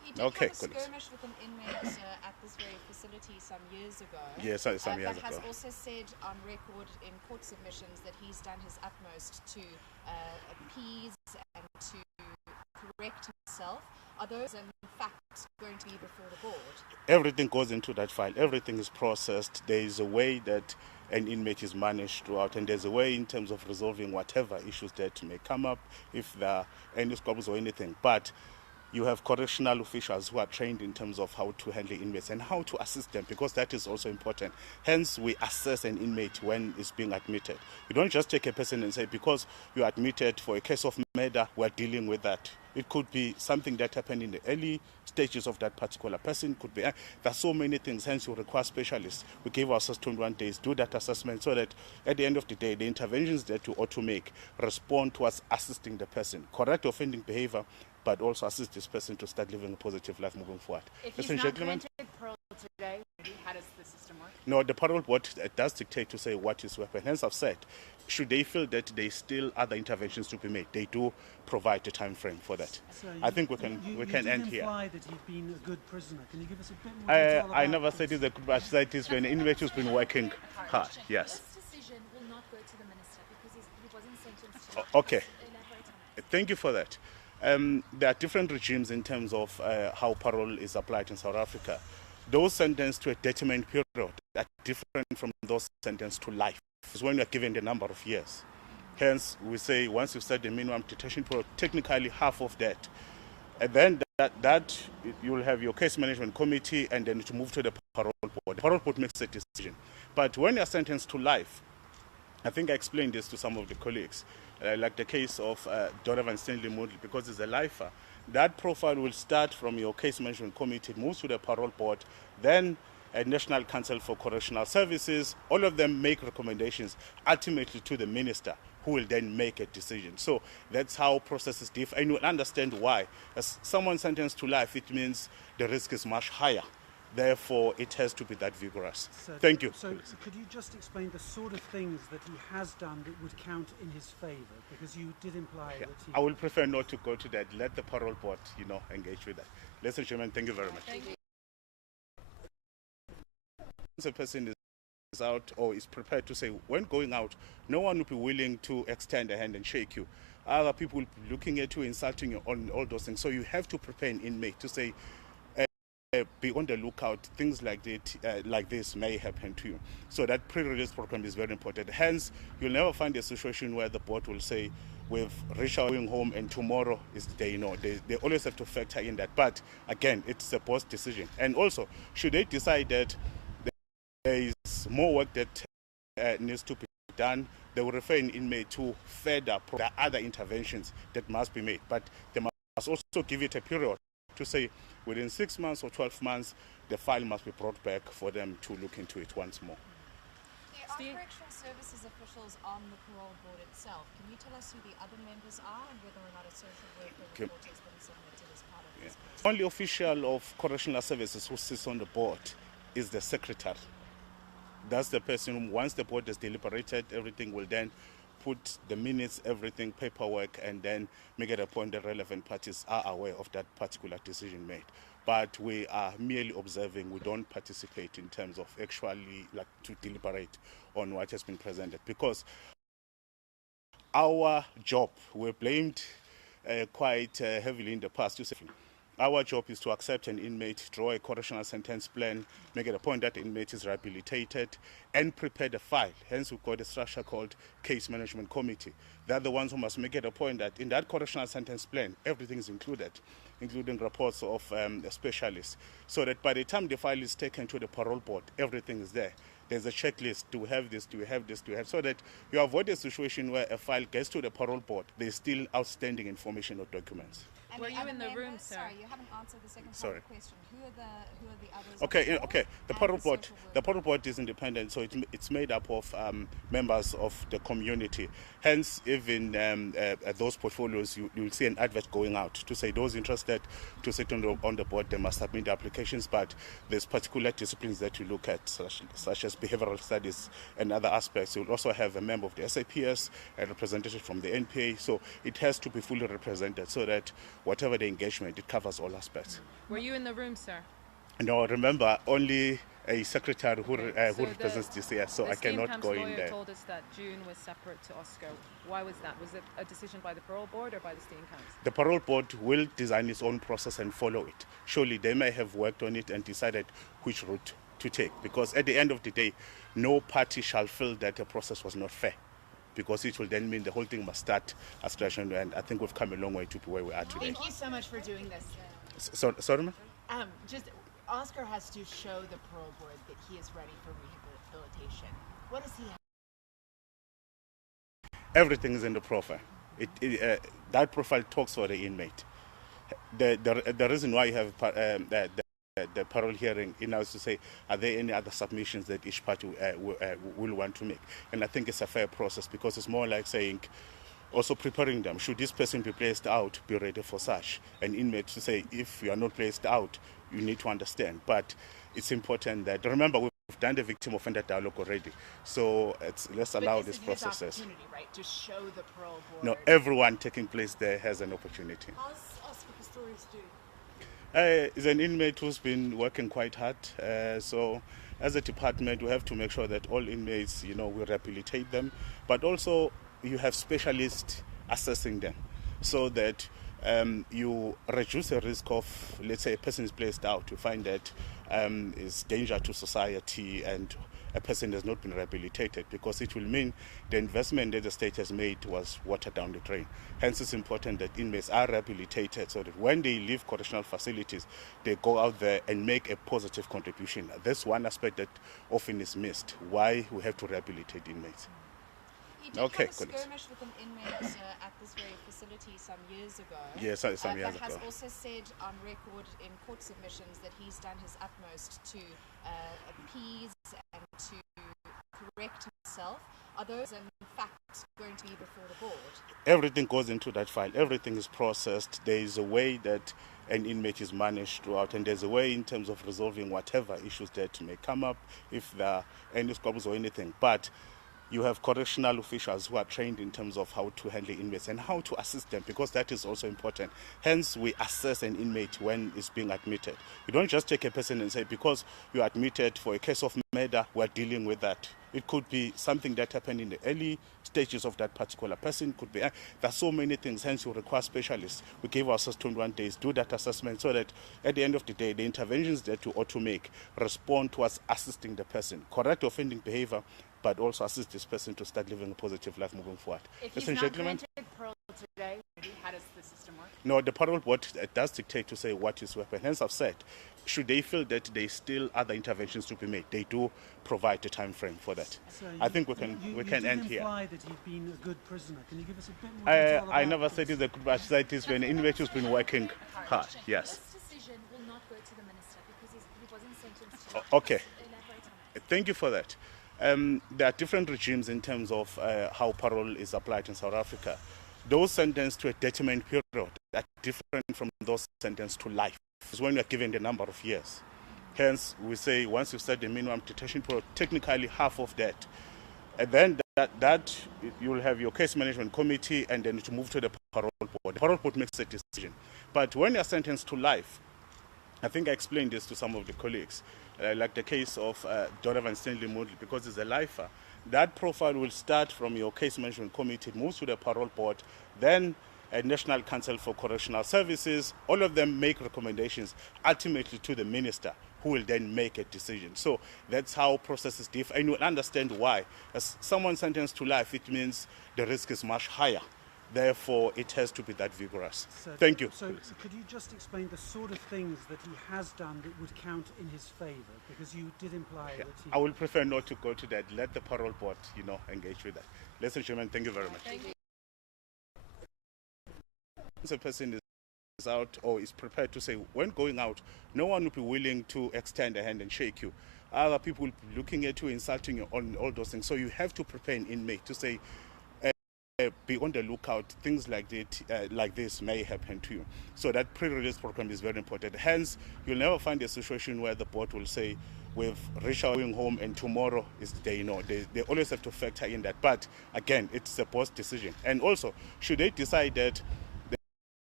He did Okay, have a skirmish with an inmate at this very facility some years ago. Yes, some years ago. But has also said on record in court submissions that he's done his utmost to appease and to correct himself. Are those in fact going to be before the board? Everything goes into that file. Everything is processed. There is a way that an inmate is managed throughout, and there's a way in terms of resolving whatever issues that may come up, if there are any squabbles or anything. But you have correctional officials who are trained in terms of how to handle inmates and how to assist them, because that is also important. Hence, we assess an inmate when it's being admitted. You don't just take a person and say, because you are admitted for a case of murder, we're dealing with that. It could be something that happened in the early stages of that particular person. Could be there's so many things. Hence, you require specialists. We give ourselves 21 days, do that assessment, so that at the end of the day, the interventions that you ought to make respond towards assisting the person, correct offending behavior, but also assist this person to start living a positive life moving forward. If he's not granted parole today, how does the system work? No, the parole board does dictate to say what is weapon. Hence, I've said, should they feel that there's still other interventions to be made, they do provide a time frame for that. So I think we can end here. You did imply that he'd been a good prisoner. Can you give us a bit more detail about I never said he's a good prisoner. I said it's when an inmate who's been working hard. Yes. This decision will not go to the minister because he wasn't sentenced to life. Okay. Elaborate on that. Thank you for that. There are different regimes in terms of how parole is applied in South Africa. Those sentenced to a determined period are different from those sentenced to life. It's when you are given the number of years. Hence, we say once you start the minimum detention period, technically half of that. And then that you will have your case management committee, and then to move to the parole board. The parole board makes a decision. But when you are sentenced to life, I think I explained this to some of the colleagues, like the case of Donovan Stanley Moodley, because it's a lifer. That profile will start from your case management committee, moves to the parole board, then a National Council for Correctional Services. All of them make recommendations ultimately to the minister, who will then make a decision. So that's how processes differ, and you'll understand why. As someone sentenced to life, it means the risk is much higher. Therefore, it has to be that vigorous. Thank you. So could you just explain the sort of things that he has done that would count in his favour? Because you did imply that he... I will prefer not to go to that. Let the parole board, engage with that. Ladies and gentlemen, thank you very much. Thank you. Once a person is out or is prepared to say, when going out, no one will be willing to extend a hand and shake you. Other people will be looking at you, insulting you, on all those things. So you have to prepare an inmate to say, be on the lookout, things like this may happen to you. So that pre-release program is very important. Hence, you'll never find a situation where the board will say, we've reached our going home and tomorrow is the day. They always have to factor in that. But again, it's the board's decision. And also, should they decide that there is more work that needs to be done, they will refer an inmate to further other interventions that must be made. But they must also give it a period to say, within 6 months or 12 months, the file must be brought back for them to look into it once more. There are correctional services officials on the parole board itself. Can you tell us who the other members are and whether or not a social worker report has been submitted as part of this process? Only official of correctional services who sits on the board is the secretary. That's the person who, once the board has deliberated, everything will then put the minutes, everything, paperwork, and then make it a point that relevant parties are aware of that particular decision made. But we are merely observing. We don't participate in terms of actually to deliberate on what has been presented, because our job, we're blamed quite heavily in the past. Our job is to accept an inmate, draw a correctional sentence plan, make it a point that the inmate is rehabilitated, and prepare the file. Hence, we've got a structure called Case Management Committee. They're the ones who must make it a point that in that correctional sentence plan, everything is included, including reports of specialists, so that by the time the file is taken to the parole board, everything is there. There's a checklist. Do we have this? Do we have this? Do we have? So that you avoid a situation where a file gets to the parole board, there's still outstanding information or documents. And were you in the room, sir? Sorry, you haven't answered the second part of the question. Who are the others? Okay. The parole board is independent, so it's made up of members of the community. Hence, even those portfolios, you'll see an advert going out to say those interested to sit on the board, they must submit the applications. But there's particular disciplines that you look at, such as behavioral studies and other aspects. You'll also have a member of the SAPS, a representative from the NPA. So it has to be fully represented, so that whatever the engagement, it covers all aspects. Were you in the room, sir? No, remember, only a secretary who So represents this year, so I cannot go in lawyer there. told us that June was separate to Oscar. Why was that? Was it a decision by the parole board or by the Steenkamps? The parole board will design its own process and follow it. Surely they may have worked on it and decided which route to take, because at the end of the day, no party shall feel that the process was not fair, because it will then mean the whole thing must start as tradition, and I think we've come a long way to be where we are today. Thank you so much for doing this. Sorry, ma'am? Just Oscar has to show the parole board that he is ready for rehabilitation. What does he have? Everything is in the profile. That profile talks for the inmate. The reason why you have the parole hearing is to say, are there any other submissions that each party will want to make? And I think it's a fair process, because it's more like saying, also preparing them. Should this person be placed out, be ready for such. An inmate to say, if you are not placed out, you need to understand. But it's important that, remember, we've done the victim offender dialogue already. So let's allow this process. Opportunity, right, to show the parole board. No, everyone taking place there has an opportunity. How's Oscar Pistorius doing? He's an inmate who's been working quite hard. So as a department, we have to make sure that all inmates, we rehabilitate them. But also, you have specialists assessing them, so that you reduce the risk of, let's say, a person is placed out. You find that is danger to society and a person has not been rehabilitated, because it will mean the investment that the state has made was watered down the drain. Hence, it's important that inmates are rehabilitated, so that when they leave correctional facilities, they go out there and make a positive contribution. That's one aspect that often is missed, why we have to rehabilitate inmates. He did have a skirmish with an inmate at this very facility some years ago. Yes, some years ago. But has also said on record in court submissions that he's done his utmost to appease and to correct himself. Are those in fact going to be before the board? Everything goes into that file. Everything is processed. There is a way that an inmate is managed throughout, and there's a way in terms of resolving whatever issues that may come up, if there are any squabbles or anything. But you have correctional officials who are trained in terms of how to handle inmates and how to assist them, because that is also important. Hence, we assess an inmate when it's being admitted. You don't just take a person and say, because you are admitted for a case of murder, we're dealing with that. It could be something that happened in the early stages of that particular person. Could be there's so many things. Hence, you require specialists. We give ourselves 21 days, do that assessment, so that at the end of the day, the interventions that you ought to make respond towards assisting the person, correct offending behavior, but also assist this person to start living a positive life moving forward. If he's not granted parole today, how does the system work? No, the parole board does dictate to say what is weapon. Hence, I've said, should they feel that there's still other interventions to be made, they do provide a time frame for that. So I think we can end here. You imply that he's been a good prisoner. Can you give us a bit more detail about I never said he's a good prisoner. I said he's an inmate who's been working hard. Yes. This decision will not go to the minister because he wasn't sentenced to Okay. Thank you for that. There are different regimes in terms of how parole is applied in South Africa. Those sentenced to a determined period are different from those sentenced to life. It's when you are given the number of years. Hence, we say once you start the minimum detention period, technically half of that. And then that you will have your case management committee, and then to move to the parole board. The parole board makes a decision. But when you are sentenced to life, I think I explained this to some of the colleagues, like the case of Donovan Stanley Moodley, because it's a lifer. That profile will start from your case management committee, moves to the parole board, then a National Council for Correctional Services. All of them make recommendations ultimately to the minister, who will then make a decision. So that's how processes differ. And you'll understand why. As someone sentenced to life, it means the risk is much higher. Therefore, it has to be that vigorous. Thank you. So could you just explain the sort of things that he has done that would count in his favour? Because you did imply that he... I will prefer not to go to that. Let the parole board, engage with that. Ladies and gentlemen, thank you very much. Thank you. Once a person is out or is prepared to say, when going out, no one will be willing to extend a hand and shake you. Other people will be looking at you, insulting you, on all those things. So you have to prepare an inmate to say, be on the lookout, things like this may happen to you. So that pre-release program is very important. Hence, you'll never find a situation where the board will say, we've reached our going home and tomorrow is the day. They always have to factor in that. But again, it's the board's decision. And also, should they decide that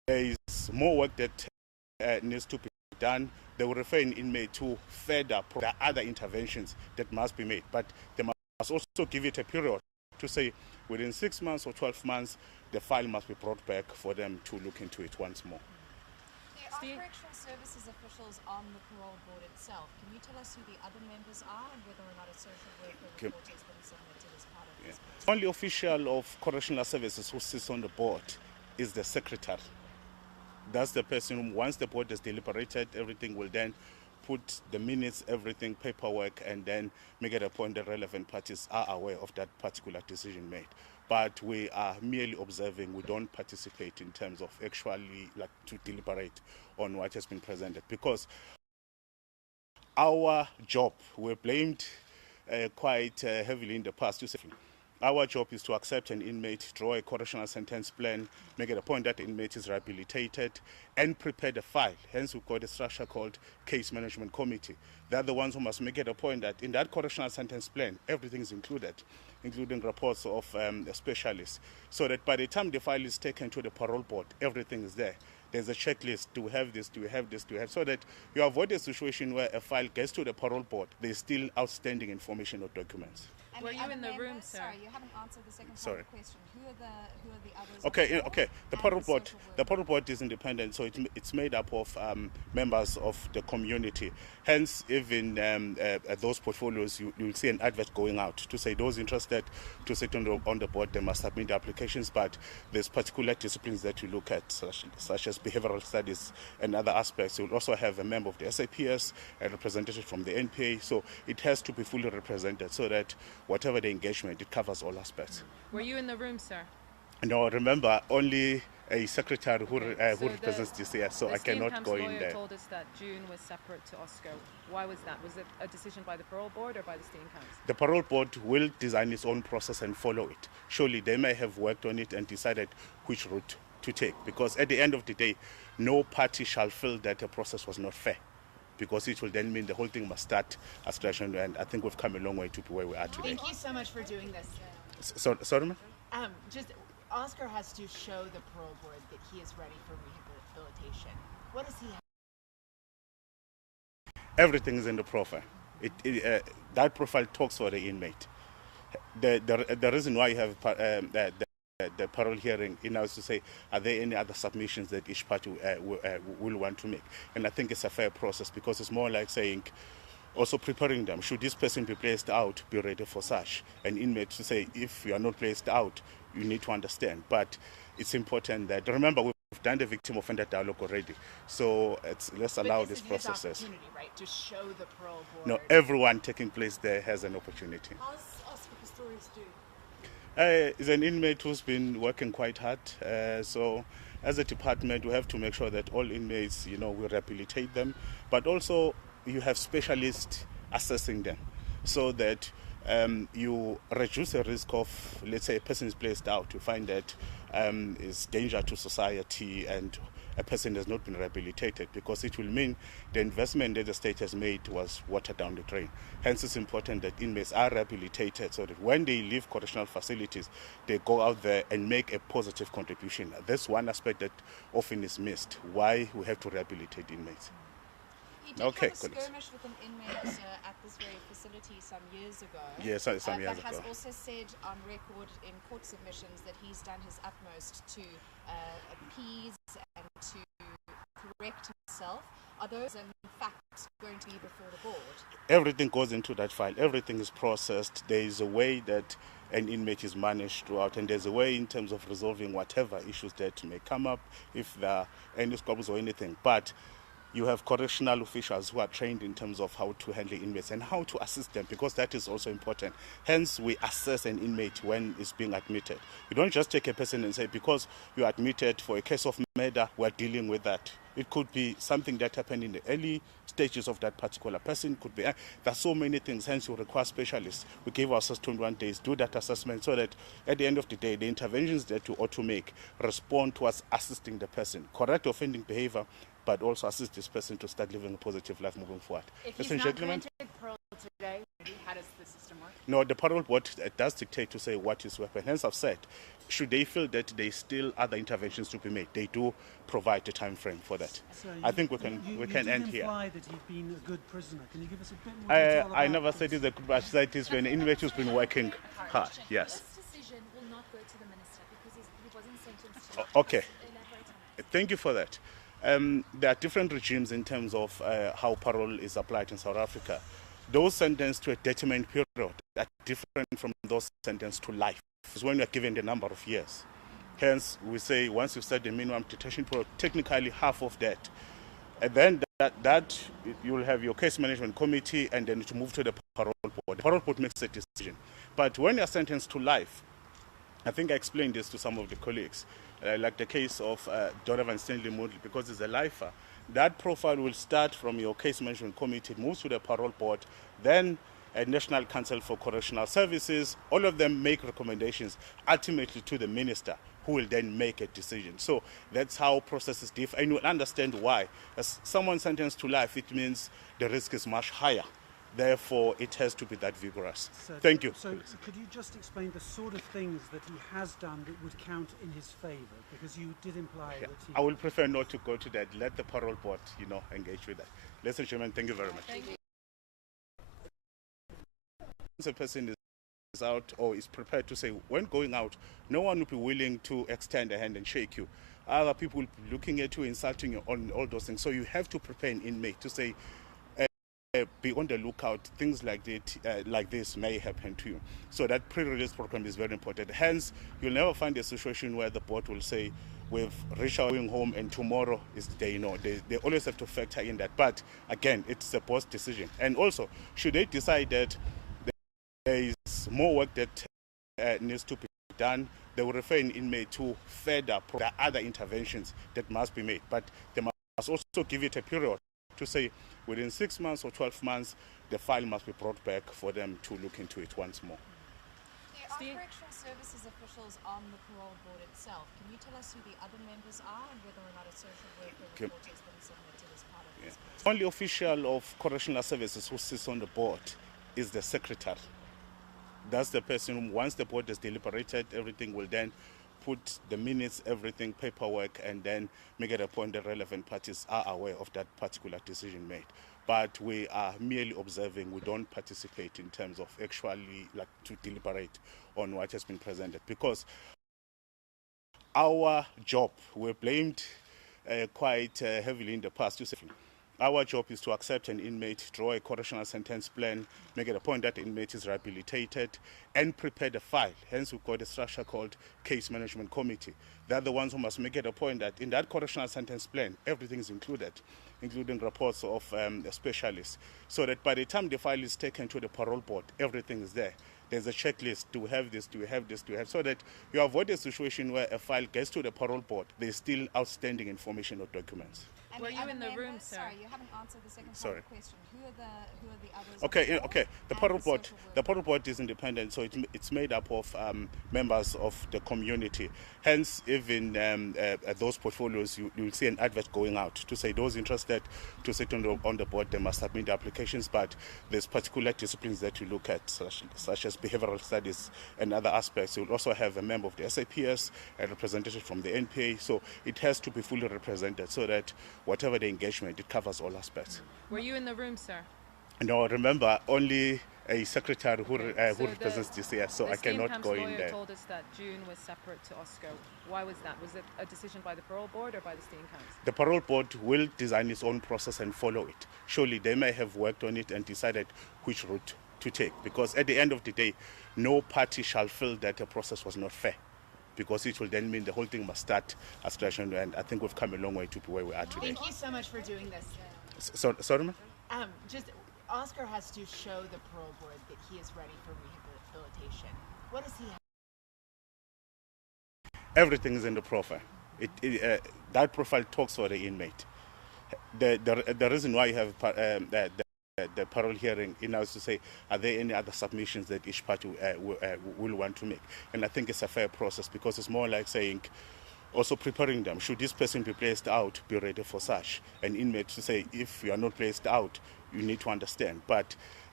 there is more work that needs to be done. They will refer an inmate to further other interventions that must be made, but they must also give it a period to say within 6 months or 12 months the file must be brought back for them to look into it once more. There are correctional services officials on the parole board itself. Can you tell us who the other members are and whether or not a social worker report has been submitted as part of this process? The only official of correctional services who sits on the board is the secretary. That's the person, once the board has deliberated, everything will then put the minutes, everything, paperwork, and then make it a point that relevant parties are aware of that particular decision made. But we are merely observing. We don't participate in terms of actually to deliberate on what has been presented, because our job, we're blamed quite heavily in the past to say our job is to accept an inmate, draw a correctional sentence plan, make it a point that the inmate is rehabilitated, and prepare the file. Hence, we've got a structure called Case Management Committee. They're the ones who must make it a point that in that correctional sentence plan, everything is included, including reports of specialists, so that by the time the file is taken to the parole board, everything is there. There's a checklist. Do we have this? Do we have this? Do we have? So that you avoid a situation where a file gets to the parole board, there's still outstanding information or documents. And were you in the room, sir? Sorry, you haven't answered the second part of the question. Who are the others? Okay. The parole board is independent, so it's made up of members of the community. Hence, even at those portfolios, you'll see an advert going out to say those interested to sit on the board, they must submit the applications. But there's particular disciplines that you look at, such as behavioral studies and other aspects. You'll also have a member of the SAPS, a representative from the NPA. So it has to be fully represented so that whatever the engagement, it covers all aspects. Were you in the room, sir? No, remember, only a secretary who represents this year, so I cannot go in there. The told us that June was separate to Oscar. Why was that? Was it a decision by the parole board or by the Steenkamps? The parole board will design its own process and follow it. Surely they may have worked on it and decided which route to take, because at the end of the day, no party shall feel that the process was not fair, because it will then mean the whole thing must start as creation, and I think we've come a long way to where we are today. Thank you so much for doing this. Sorry, ma'am? Just Oscar has to show the parole board that he is ready for rehabilitation. What does he have? Everything is in the profile. That profile talks for the inmate. The reason why you have the parole hearing is to say, are there any other submissions that each party will want to make? And I think it's a fair process, because it's more like saying, also preparing them. Should this person be placed out, be ready for such. An inmate to say, if you are not placed out, you need to understand. But it's important that, remember, we've done the victim offender dialogue already. So let's allow this process. His opportunity, right, to show the parole board. No, everyone taking place there has an opportunity. How's Oscar Pistorius doing? He's an inmate who's been working quite hard. So as a department, we have to make sure that all inmates, we rehabilitate them. But also, you have specialists assessing them, so that you reduce the risk of, let's say, a person is placed out. You find that is danger to society and a person has not been rehabilitated, because it will mean the investment that the state has made was watered down the drain. Hence, it's important that inmates are rehabilitated, so that when they leave correctional facilities, they go out there and make a positive contribution. That's one aspect that often is missed, why we have to rehabilitate inmates. He did have a skirmish with an inmate at this very facility some years ago. Yes, some years ago. But has also said on record in court submissions that he's done his utmost to appease and to correct himself. Are those in fact going to be before the board? Everything goes into that file. Everything is processed. There is a way that an inmate is managed throughout, and there's a way in terms of resolving whatever issues that may come up, if there are any squabbles or anything. But you have correctional officials who are trained in terms of how to handle inmates and how to assist them, because that is also important. Hence, we assess an inmate when it's being admitted. You don't just take a person and say, because you're admitted for a case of murder, we're dealing with that. It could be something that happened in the early stages of that particular person. Could be there's so many things. Hence, you require specialists. We give ourselves 21 days, do that assessment, so that at the end of the day, the interventions that you ought to make respond towards assisting the person, correct offending behavior, but also assist this person to start living a positive life moving forward. If he's not granted parole today, How does the system work? No, the parole board does dictate to say what is weapon. Hence, I've said, should they feel that there still other interventions to be made, they do provide a time frame for that. So I think we can end here. You did imply that he'd been a good prisoner. Can you give us a bit more detail about I never said he's a good prisoner. I said he's been an inmate who's been working hard. Yes. This decision will not go to the minister because he wasn't sentenced to Okay. elaborate on it. Thank you for that. There are different regimes in terms of how parole is applied in South Africa. Those sentenced to a determined period are different from those sentenced to life. It's when you are given the number of years. Hence, we say once you set the minimum detention period, technically half of that. And then that you will have your case management committee and then to move to the parole board. The parole board makes a decision. But when you are sentenced to life, I think I explained this to some of the colleagues, like the case of Donovan Stanley Moodley, because it's a lifer. That profile will start from your case management committee, moves to the parole board, then a National Council for Correctional Services. All of them make recommendations ultimately to the minister, who will then make a decision. So that's how processes differ. And you'll understand why. As someone sentenced to life, it means the risk is much higher. Therefore, it has to be that vigorous. Thank you. So could you just explain the sort of things that he has done that would count in his favour? Because you did imply that he... I will prefer not to go to that. Let the parole board, engage with that. Ladies and gentlemen, thank you very much. Thank you. Once a person is out or is prepared to say, when going out, no one will be willing to extend a hand and shake you. Other people will be looking at you, insulting you, on all those things. So you have to prepare an inmate to say, be on the lookout, things like this may happen to you. So that pre-release program is very important. Hence, you'll never find a situation where the board will say, we've reached our going home and tomorrow is the day. They always have to factor in that. But again, it's the board's decision. And also, should they decide that there is more work that needs to be done, they will refer an inmate to further other interventions that must be made. But they must also give it a period to say, within 6 months or 12 months, the file must be brought back for them to look into it once more. There are correctional services officials on the parole board itself. Can you tell us who the other members are and whether or not a social worker report has been submitted as part of this? The only official of correctional services who sits on the board is the secretary. That's the person who, once the board has deliberated, everything will then put the minutes, everything, paperwork, and then make it a point the relevant parties are aware of that particular decision made. But we are merely observing. We don't participate in terms of actually to deliberate on what has been presented. Because our job, we're blamed quite heavily in the past. Our job is to accept an inmate, draw a correctional sentence plan, make it a point that the inmate is rehabilitated, and prepare the file. Hence, we've got a structure called Case Management Committee. They're the ones who must make it a point that in that correctional sentence plan, everything is included, including reports of specialists, so that by the time the file is taken to the parole board, everything is there. There's a checklist. Do we have this? Do we have this? Do we have? So that you avoid a situation where a file gets to the parole board, there's still outstanding information or documents. And were you in the room, sir? Sorry, you haven't answered the second part of the question. Who are the others? Okay. The parole board is independent, so it's made up of members of the community. Hence, even at those portfolios, you'll see an advert going out to say those interested to sit on the board, they must submit the applications. But there's particular disciplines that you look at, such as behavioral studies and other aspects. You'll also have a member of the SAPS, a representative from the NPA. So it has to be fully represented so that whatever the engagement, it covers all aspects. Were you in the room, sir? No, remember, only a secretary who represents this year, so I cannot go in there. Told us that June was separate to Oscar. Why was that? Was it a decision by the parole board or by the Steenkamps? The parole board will design its own process and follow it. Surely they may have worked on it and decided which route to take, because at the end of the day, no party shall feel that the process was not fair, because it will then mean the whole thing must start as scratch, and I think we've come a long way to where we are today. Thank you so much for doing this. Sorry, ma'am? Oscar has to show the parole board that he is ready for rehabilitation. What does he have? Everything is in the profile. That profile talks for the inmate. The reason why you have the parole hearing is to say, are there any other submissions that each party will want to make? And I think it's a fair process, because it's more like saying, also preparing them. Should this person be placed out, be ready for such. An inmate to say, if you are not placed out, you need to understand. But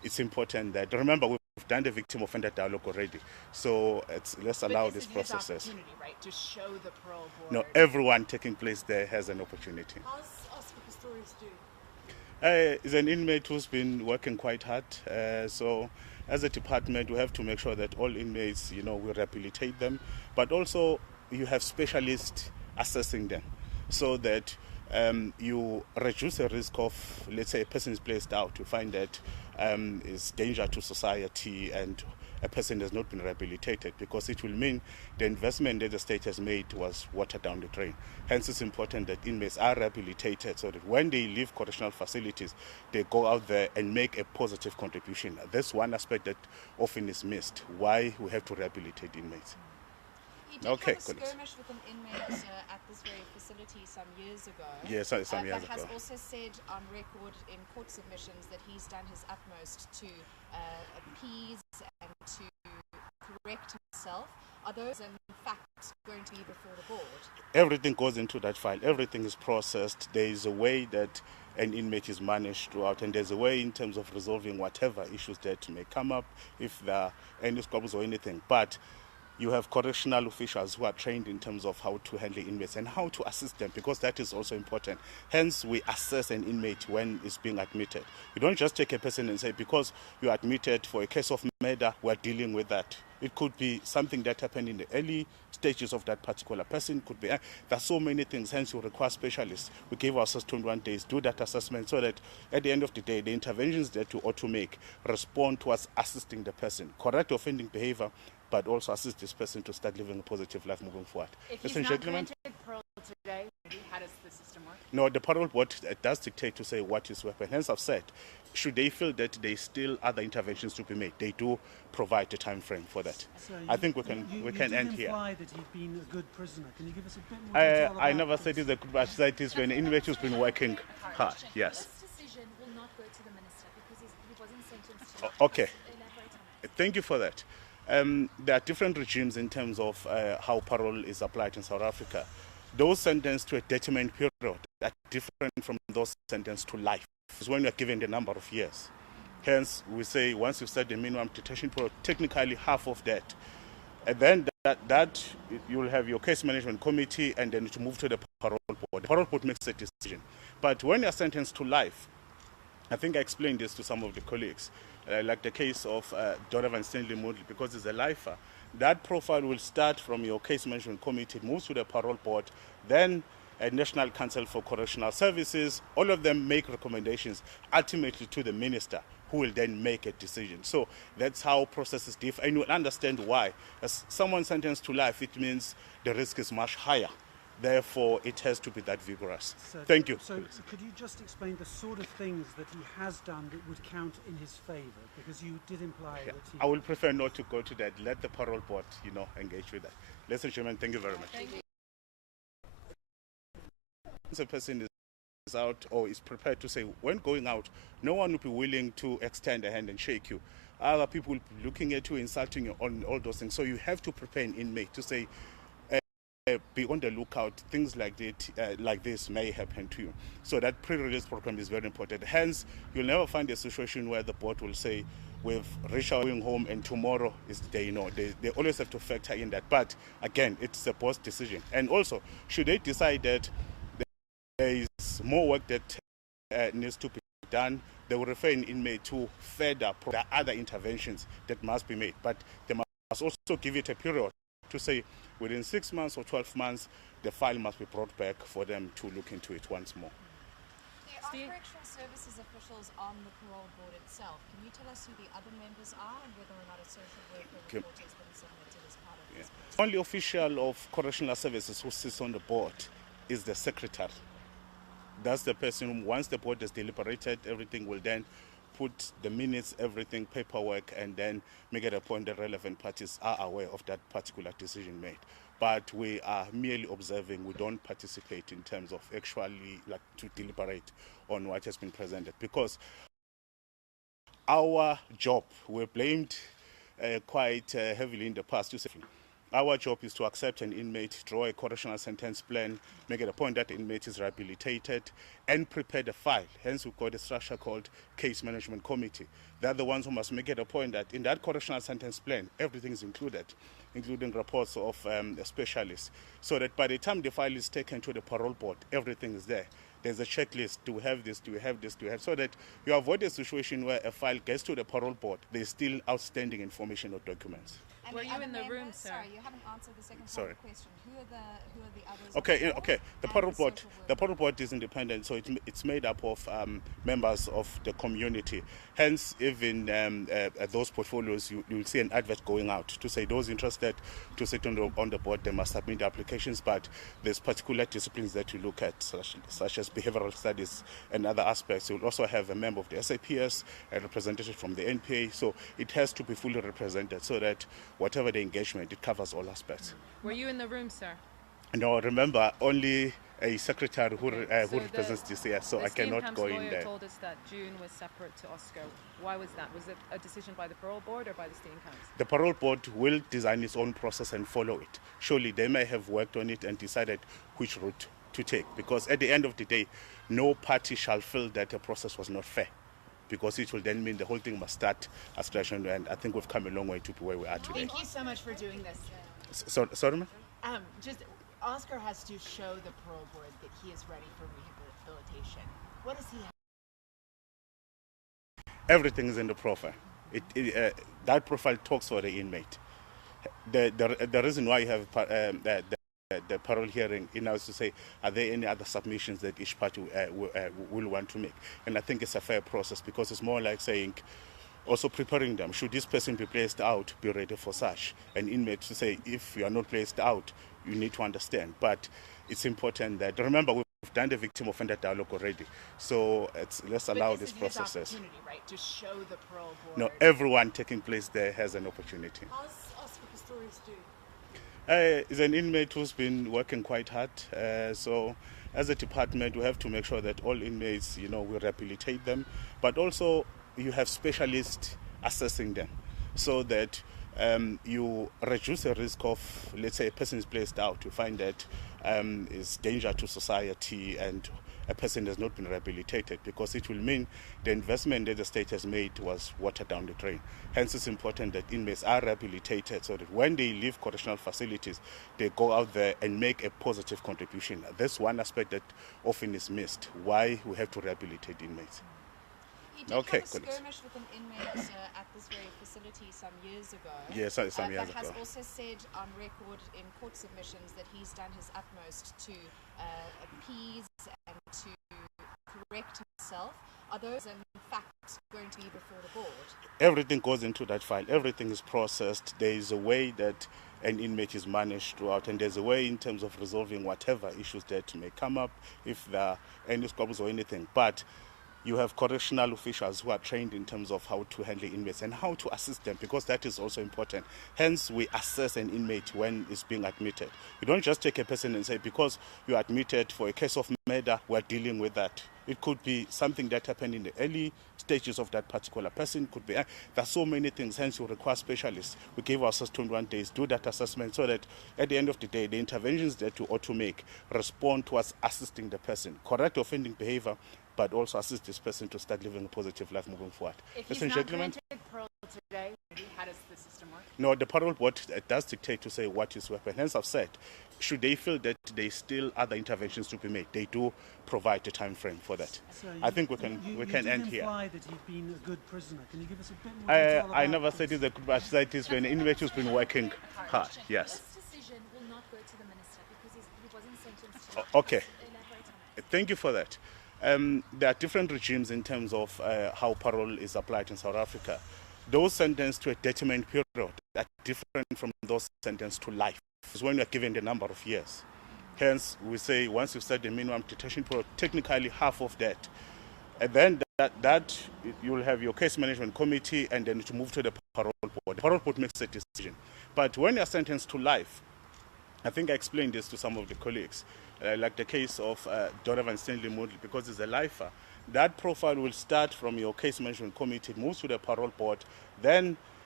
it's important that, remember, we've done the victim offender dialogue already, so let's allow this process. His opportunity, right, to show the parole board. No, everyone taking place there has an opportunity. How's Oscar Pistorius doing? He's an inmate who's been working quite hard, so as a department we have to make sure that all inmates, we rehabilitate them, but also you have specialists assessing them so that you reduce the risk of, let's say, a person is placed out. You find that is danger to society and a person has not been rehabilitated, because it will mean the investment that the state has made was watered down the drain. Hence, it's important that inmates are rehabilitated so that when they leave correctional facilities, they go out there and make a positive contribution. That's one aspect that often is missed, why we have to rehabilitate inmates. He did have a skirmish with an inmate at this very facility some years ago. Yes, some years ago. But has also said on record in court submissions that he's done his utmost to appease and to correct himself. Are those in fact going to be before the board? Everything goes into that file. Everything is processed. There is a way that an inmate is managed throughout, and there's a way in terms of resolving whatever issues that may come up, if there are any squabbles or anything. But you have correctional officials who are trained in terms of how to handle inmates and how to assist them, because that is also important. Hence, we assess an inmate when it's being admitted. You don't just take a person and say, because you are admitted for a case of murder, we're dealing with that. It could be something that happened in the early stages of that particular person. Could be there's so many things. Hence, you require specialists. We give ourselves 21 days, do that assessment, so that at the end of the day, the interventions that you ought to make respond towards assisting the person, correct offending behavior, but also assist this person to start living a positive life moving forward. If he's not granted parole today, how does the system work? No, the parole board does dictate to say what is weapon. Hence, I've said, should they feel that there's still other interventions to be made, they do provide a time frame for that. So I think we can end here. You imply that he's been a good prisoner. Can you give us a bit more detail about I never said he's a good prisoner. I said he's been an inmate who's been working hard. Yes. This decision will not go to the minister because he wasn't sentenced to life. Okay. Elaborate on it. Thank you for that. There are different regimes in terms of how parole is applied in South Africa. Those sentenced to a determined period are different from those sentenced to life. It's when you are given the number of years. Hence, we say once you start the minimum detention period, technically half of that. And then that you'll have your case management committee, and then to move to the parole board. The parole board makes a decision. But when you're sentenced to life, I think I explained this to some of the colleagues, like the case of Donovan Stanley Moodley, because it's a lifer. That profile will start from your case management committee, moves to the parole board, then a National Council for Correctional Services. All of them make recommendations ultimately to the minister, who will then make a decision. So that's how processes differ, and you'll understand why. As someone sentenced to life, it means the risk is much higher. Therefore, it has to be that vigorous. Thank you. So could you just explain the sort of things that he has done that would count in his favour? Because you did imply that he... I will prefer not to go to that. Let the parole board, engage with that. Ladies and gentlemen, thank you very much. Thank you. Once a person is out or is prepared to say, when going out, no one will be willing to extend a hand and shake you. Other people will be looking at you, insulting you, on all those things. So you have to prepare an inmate to say, be on the lookout, things like this may happen to you. So that pre-release program is very important. Hence, you'll never find a situation where the board will say, we've reached our going home and tomorrow is the day. They always have to factor in that. But again, it's the board's decision. And also, should they decide that there is more work that needs to be done, they will refer an inmate to further other interventions that must be made. But they must also give it a period to say, within 6 months or 12 months, the file must be brought back for them to look into it once more. There are correctional services officials on the parole board itself. Can you tell us who the other members are and whether or not a social worker report has been submitted as part of this process? Only official of correctional services who sits on the board is the secretary. That's the person who, once the board has deliberated, everything will then put the minutes, everything, paperwork, and then make it a point that relevant parties are aware of that particular decision made. But we are merely observing. We don't participate in terms of actually to deliberate on what has been presented, because our job, we're blamed quite heavily in the past. Our job is to accept an inmate, draw a correctional sentence plan, make it a point that the inmate is rehabilitated, and prepare the file. Hence, we've got a structure called Case Management Committee. They're the ones who must make it a point that in that correctional sentence plan, everything is included, including reports of a specialist, so that by the time the file is taken to the parole board, everything is there. There's a checklist. Do we have this? Do we have this? Do we have? So that you avoid a situation where a file gets to the parole board, there's still outstanding information or documents. And were you in the room, sir? Sorry, you haven't answered the second part of the question. Who are the others? Okay. The parole board is independent, so it's made up of members of the community. Hence, even those portfolios, you'll see an advert going out to say those interested to sit on the board, they must submit applications. But there's particular disciplines that you look at, such as behavioral studies and other aspects. You'll also have a member of the SAPS, a representative from the NPA. So it has to be fully represented, so that whatever the engagement, it covers all aspects. Were you in the room, sir? No, remember, only a secretary who represents this year, so I cannot go in there. The told us that June was separate to Oscar. Why was that? Was it a decision by the parole board or by the Steenkamps? The parole board will design its own process and follow it. Surely they may have worked on it and decided which route to take, because at the end of the day, no party shall feel that the process was not fair, because it will then mean the whole thing must start as tradition, and I think we've come a long way to where we are today. Thank you so much for doing this. Sorry, ma'am? Oscar has to show the parole board that he is ready for rehabilitation. What does he have? Everything is in the profile. That profile talks for the inmate. The reason why you have the parole hearing is to say, are there any other submissions that each party will want to make? And I think it's a fair process, because it's more like saying, also preparing them. Should this person be placed out, be ready for such. An inmate to say, if you are not placed out, you need to understand. But it's important that, remember, we've done the victim offender dialogue already. So let's allow this process. Opportunity, right, to show the parole board. No, everyone taking place there has an opportunity. How's Oscar Pistorius doing? He's an inmate who's been working quite hard. So as a department, we have to make sure that all inmates, we rehabilitate them. But also, you have specialists assessing them, so that you reduce the risk of, let's say, a person is placed out. You find that is danger to society and a person has not been rehabilitated, because it will mean the investment that the state has made was watered down the drain. Hence, it's important that inmates are rehabilitated, so that when they leave correctional facilities, they go out there and make a positive contribution. That's one aspect that often is missed, why we have to rehabilitate inmates. You did have a skirmish with an inmate at this very facility some years ago. Yes, some years ago. But has also said on record in court submissions that he's done his utmost to appease and to correct himself. Are those in fact going to be before the board? Everything goes into that file. Everything is processed. There is a way that an inmate is managed throughout, and there's a way in terms of resolving whatever issues that may come up, if there are any squabbles or anything. But you have correctional officials who are trained in terms of how to handle inmates and how to assist them, because that is also important. Hence, we assess an inmate when it's being admitted. You don't just take a person and say, because you are admitted for a case of murder, we're dealing with that. It could be something that happened in the early stages of that particular person. Could be there's so many things. Hence, you require specialists. We give ourselves 21 days, do that assessment, so that at the end of the day, the interventions that you ought to make respond towards assisting the person, correct offending behavior, but also assist this person to start living a positive life moving forward. If he's not granted parole today, how does the system work? No, the parole board does dictate to say what is weapon. Hence, I've said, should they feel that there's still other interventions to be made, they do provide a time frame for that. So I think we can end here. You imply that he'd been a good prisoner. Can you give us a bit more detail about I never said he's a good prisoner. I said he's an inmate who's been working hard. Yes. This decision will not go to the minister because he wasn't sentenced to Okay. Thank you for that. There are different regimes in terms of how parole is applied in South Africa. Those sentenced to a determined period are different from those sentenced to life. It's when you are given the number of years. Hence, we say once you start the minimum detention period, technically half of that. And then that you'll have your case management committee, and then to move to the parole board. The parole board makes a decision. But when you're sentenced to life, I think I explained this to some of the colleagues, like the case of Donovan Stanley Moodley, because it's a lifer. That profile will start from your case management committee, moves to the parole board, then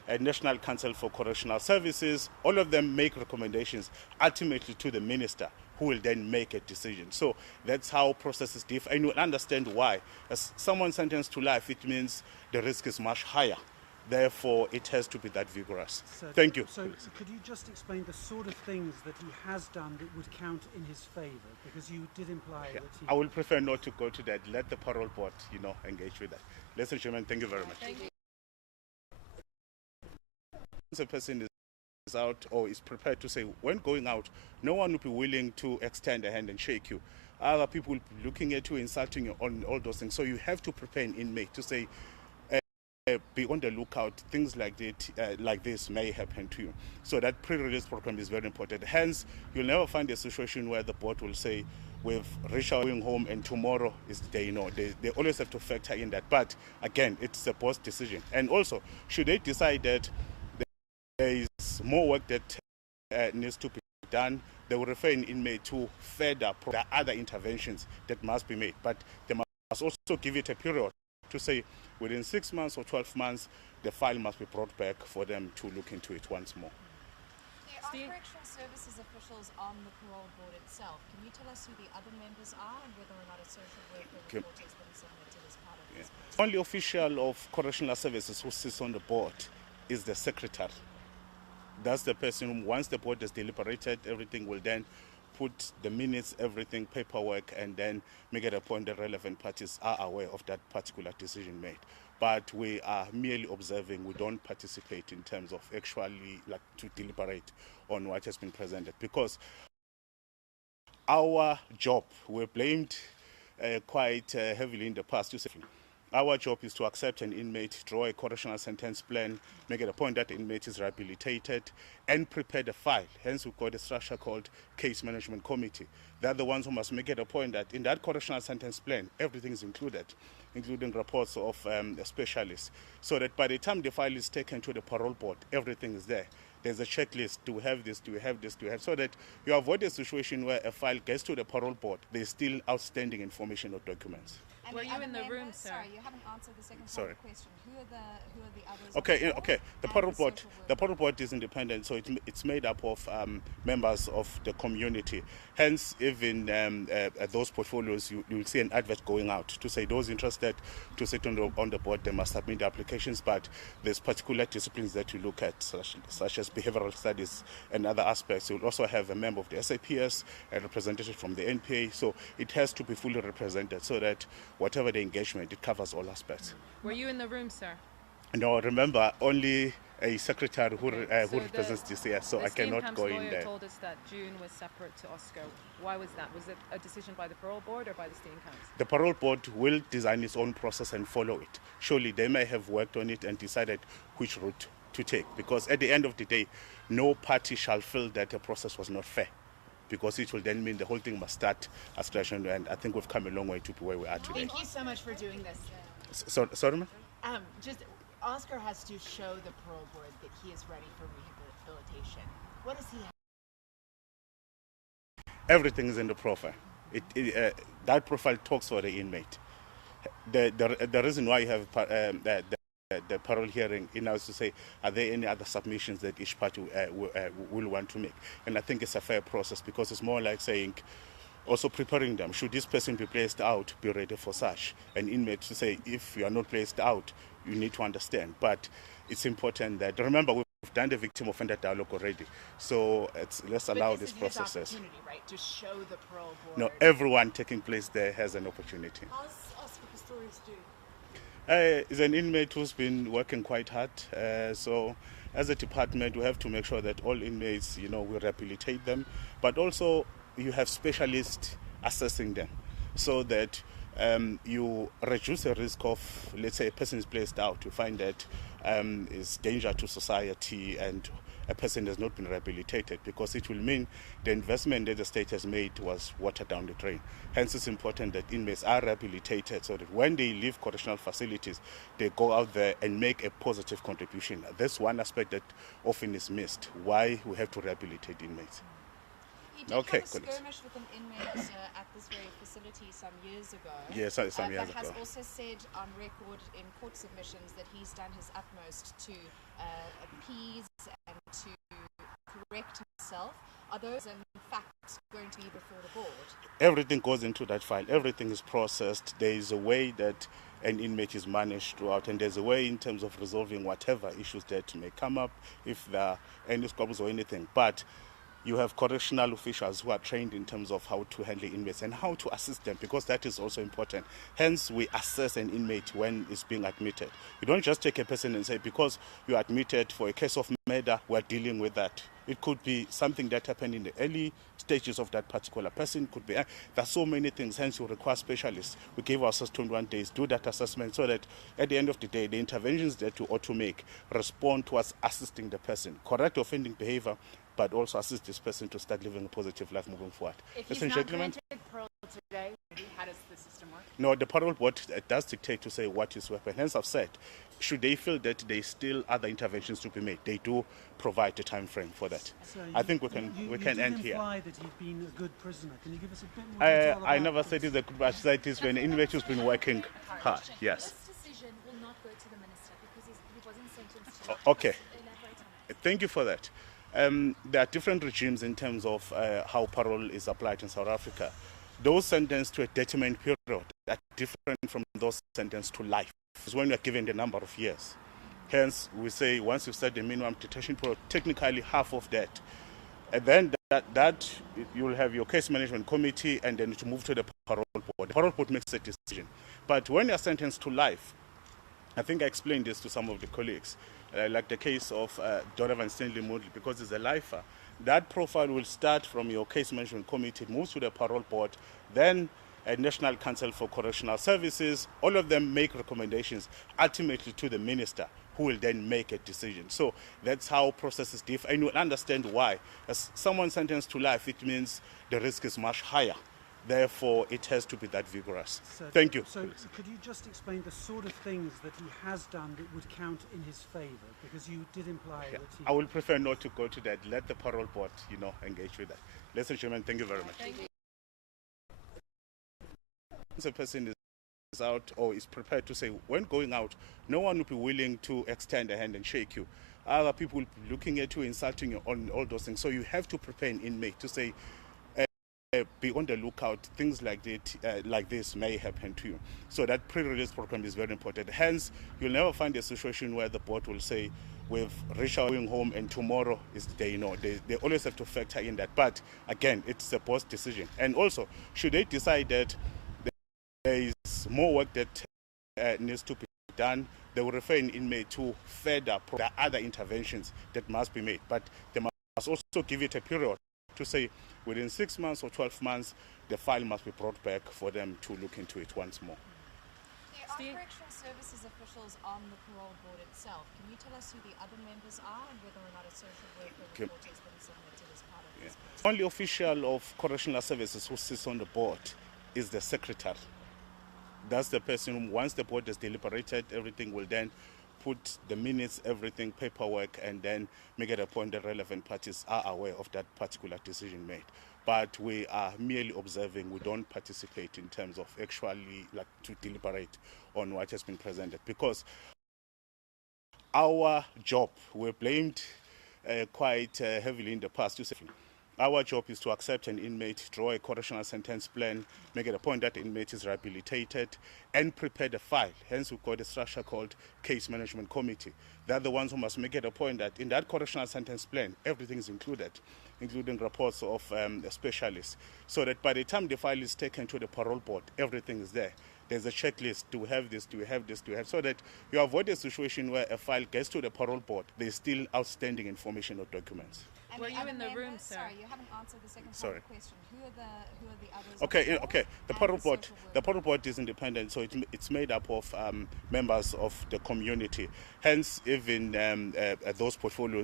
National Council for Correctional Services. All of them make recommendations ultimately to the minister, who will then make a decision. So that's how processes differ. And you'll understand why. As someone sentenced to life, it means the risk is much higher. Therefore, it has to be that vigorous. Thank you. So could you just explain the sort of things that he has done that would count in his favour? Because you did imply that he... I will prefer not to go to that. Let the parole board, engage with that. Ladies and gentlemen, thank you very much. Thank you. Once a person is out or is prepared to say, when going out, no one will be willing to extend a hand and shake you. Other people will be looking at you, insulting you, on all those things. So you have to prepare an inmate to say, be on the lookout, things like this may happen to you. So that pre-release program is very important. Hence, you'll never find a situation where the board will say, we've reached out going home and tomorrow is the day. They always have to factor in that. But again, it's the board's decision. And also, should they decide that there is more work that needs to be done, they will refer an inmate to further other interventions that must be made. But they must also give it a period to say within 6 months or 12 months, the file must be brought back for them to look into it once more. There are correctional services officials on the parole board itself. Can you tell us who the other members are and whether or not a social worker report has been submitted as part of this? The only official of correctional services who sits on the board is the secretary. That's the person who, once the board has deliberated, everything will then put the minutes, everything, paperwork, and then make it a point the relevant parties are aware of that particular decision made. But we are merely observing. We don't participate in terms of actually to deliberate on what has been presented. Because our job, we're blamed quite heavily in the past. Our job is to accept an inmate, draw a correctional sentence plan, make it a point that the inmate is rehabilitated, and prepare the file. Hence, we've got a structure called Case Management Committee. They're the ones who must make it a point that in that correctional sentence plan, everything is included, including reports of specialists, so that by the time the file is taken to the parole board, everything is there. There's a checklist. Do we have this? Do we have this? Do we have? So that you avoid a situation where a file gets to the parole board, there's still outstanding information or documents. And were you in the room, sir? Sorry, you haven't answered the second part of the question. Who are the others? Okay. The parole board is independent, so it's made up of members of the community. Hence, even those portfolios, you'll see an advert going out to say those interested to sit on the board, they must submit the applications. But there's particular disciplines that you look at, such as behavioral studies and other aspects. You'll also have a member of the SAPS, a representative from the NPA. So it has to be fully represented so that whatever the engagement, it covers all aspects. Were you in the room, sir? No, remember, only a secretary who represents this year, so I cannot go in there. The told us that June was separate to Oscar. Why was that? Was it a decision by the parole board or by the Steenkamps? The parole board will design its own process and follow it. Surely they may have worked on it and decided which route to take, because at the end of the day, no party shall feel that the process was not fair, because it will then mean the whole thing must start as creation, and I think we've come a long way to where we are today. Thank you so much for doing this. Sorry, ma'am? Just Oscar has to show the parole board that he is ready for rehabilitation. What does he have? Everything is in the profile. That profile talks for the inmate. The reason why you have the parole hearing is to say, are there any other submissions that each party will want to make? And I think it's a fair process, because it's more like saying, also preparing them. Should this person be placed out, be ready for such. An inmate to say, if you are not placed out, you need to understand. But it's important that, remember, we've done the victim offender dialogue already. So let's allow this process. His opportunity, right, to show the parole board. No, everyone taking place there has an opportunity. How's Oscar Pistorius doing? He's an inmate who's been working quite hard. So as a department, we have to make sure that all inmates, we rehabilitate them. But also, you have specialists assessing them, so that you reduce the risk of, let's say, a person is placed out. You find that is danger to society and a person has not been rehabilitated, because it will mean the investment that the state has made was watered down the drain. Hence, it's important that inmates are rehabilitated, so that when they leave correctional facilities, they go out there and make a positive contribution. That's one aspect that often is missed, why we have to rehabilitate inmates. He did Okay, have a skirmish with an inmate at this very facility some years ago. Yes, some years but ago. has also said on record in court submissions that he's done his utmost to appease and to correct himself. Are those in fact going to be before the board? Everything goes into that file. Everything is processed. There is a way that an inmate is managed throughout, and there's a way in terms of resolving whatever issues that may come up, if there are any squabbles or anything. But you have correctional officials who are trained in terms of how to handle inmates and how to assist them, because that is also important. Hence, we assess an inmate when it's being admitted. You don't just take a person and say, because you're admitted for a case of murder, we're dealing with that. It could be something that happened in the early stages of that particular person. Could be there's so many things. Hence, you require specialists. We give ourselves 21 days, do that assessment, so that at the end of the day, the interventions that you ought to make respond towards assisting the person, correct offending behavior, but also assist this person to start living a positive life moving forward. If he's not granted parole today, how does the system work? No, the parole board does dictate to say what is weapon. Hence, I've said, should they feel that there's still other interventions to be made, they do provide a time frame for that. So I think we can end here. You did imply that he'd been a good prisoner. Can you give us a bit more detail about I never said he's a good prisoner. I said he's been an inmate who's been working hard. Yes. This decision will not go to the minister because he wasn't sentenced to Okay. Elaborate on it. Thank you for that. There are different regimes in terms of how parole is applied in South Africa. Those sentenced to a determined period are different from those sentenced to life. It's when you're given the number of years. Hence, we say once you set the minimum detention period, technically half of that. And then that you'll have your case management committee, and then to move to the parole board. The parole board makes a decision. But when you're sentenced to life, I think I explained this to some of the colleagues, like the case of Donovan Stanley Moodley, because it's a lifer. That profile will start from your case management committee, moves to the parole board, then a National Council for Correctional Services. All of them make recommendations ultimately to the minister, who will then make a decision. So that's how processes differ, and you'll understand why. As someone sentenced to life, it means the risk is much higher. Therefore, it has to be that vigorous. Thank you. So could you just explain the sort of things that he has done that would count in his favour? Because you did imply that he... I will prefer not to go to that. Let the parole board, engage with that. Ladies and gentlemen, thank you very much. Thank you. Once a person is out or is prepared to say, when going out, no one will be willing to extend a hand and shake you. Other people will be looking at you, insulting you, on all those things. So you have to prepare an inmate to say, be on the lookout, things like this may happen to you. So that pre-release program is very important. Hence, you'll never find a situation where the board will say, we've reached out going home and tomorrow is the day. They always have to factor in that. But again, it's the board's decision. And also, should they decide that there is more work that needs to be done, they will refer an inmate to further other interventions that must be made. But they must also give it a period to say, within 6 months or 12 months, the file must be brought back for them to look into it once more. There are correctional services officials on the parole board itself. Can you tell us who the other members are and whether or not a social worker report has been submitted as part of this? The only official of correctional services who sits on the board is the secretary. That's the person who, once the board has deliberated, everything will then put the minutes, everything, paperwork, and then make it a point that relevant parties are aware of that particular decision made. But we are merely observing. We don't participate in terms of actually to deliberate on what has been presented, because our job, we're blamed quite heavily in the past. Our job is to accept an inmate, draw a correctional sentence plan, make it a point that the inmate is rehabilitated, and prepare the file. Hence, we've got a structure called Case Management Committee. They're the ones who must make it a point that in that correctional sentence plan, everything is included, including reports of specialists, so that by the time the file is taken to the parole board, everything is there. There's a checklist. Do we have this? Do we have this? Do we have? So that you avoid a situation where a file gets to the parole board, there's still outstanding information or documents. And were you in the room, sir? Sorry, you haven't answered the second part of the question. Who are the others? Okay. The parole board is independent, so it's made up of members of the community. Hence, even those portfolios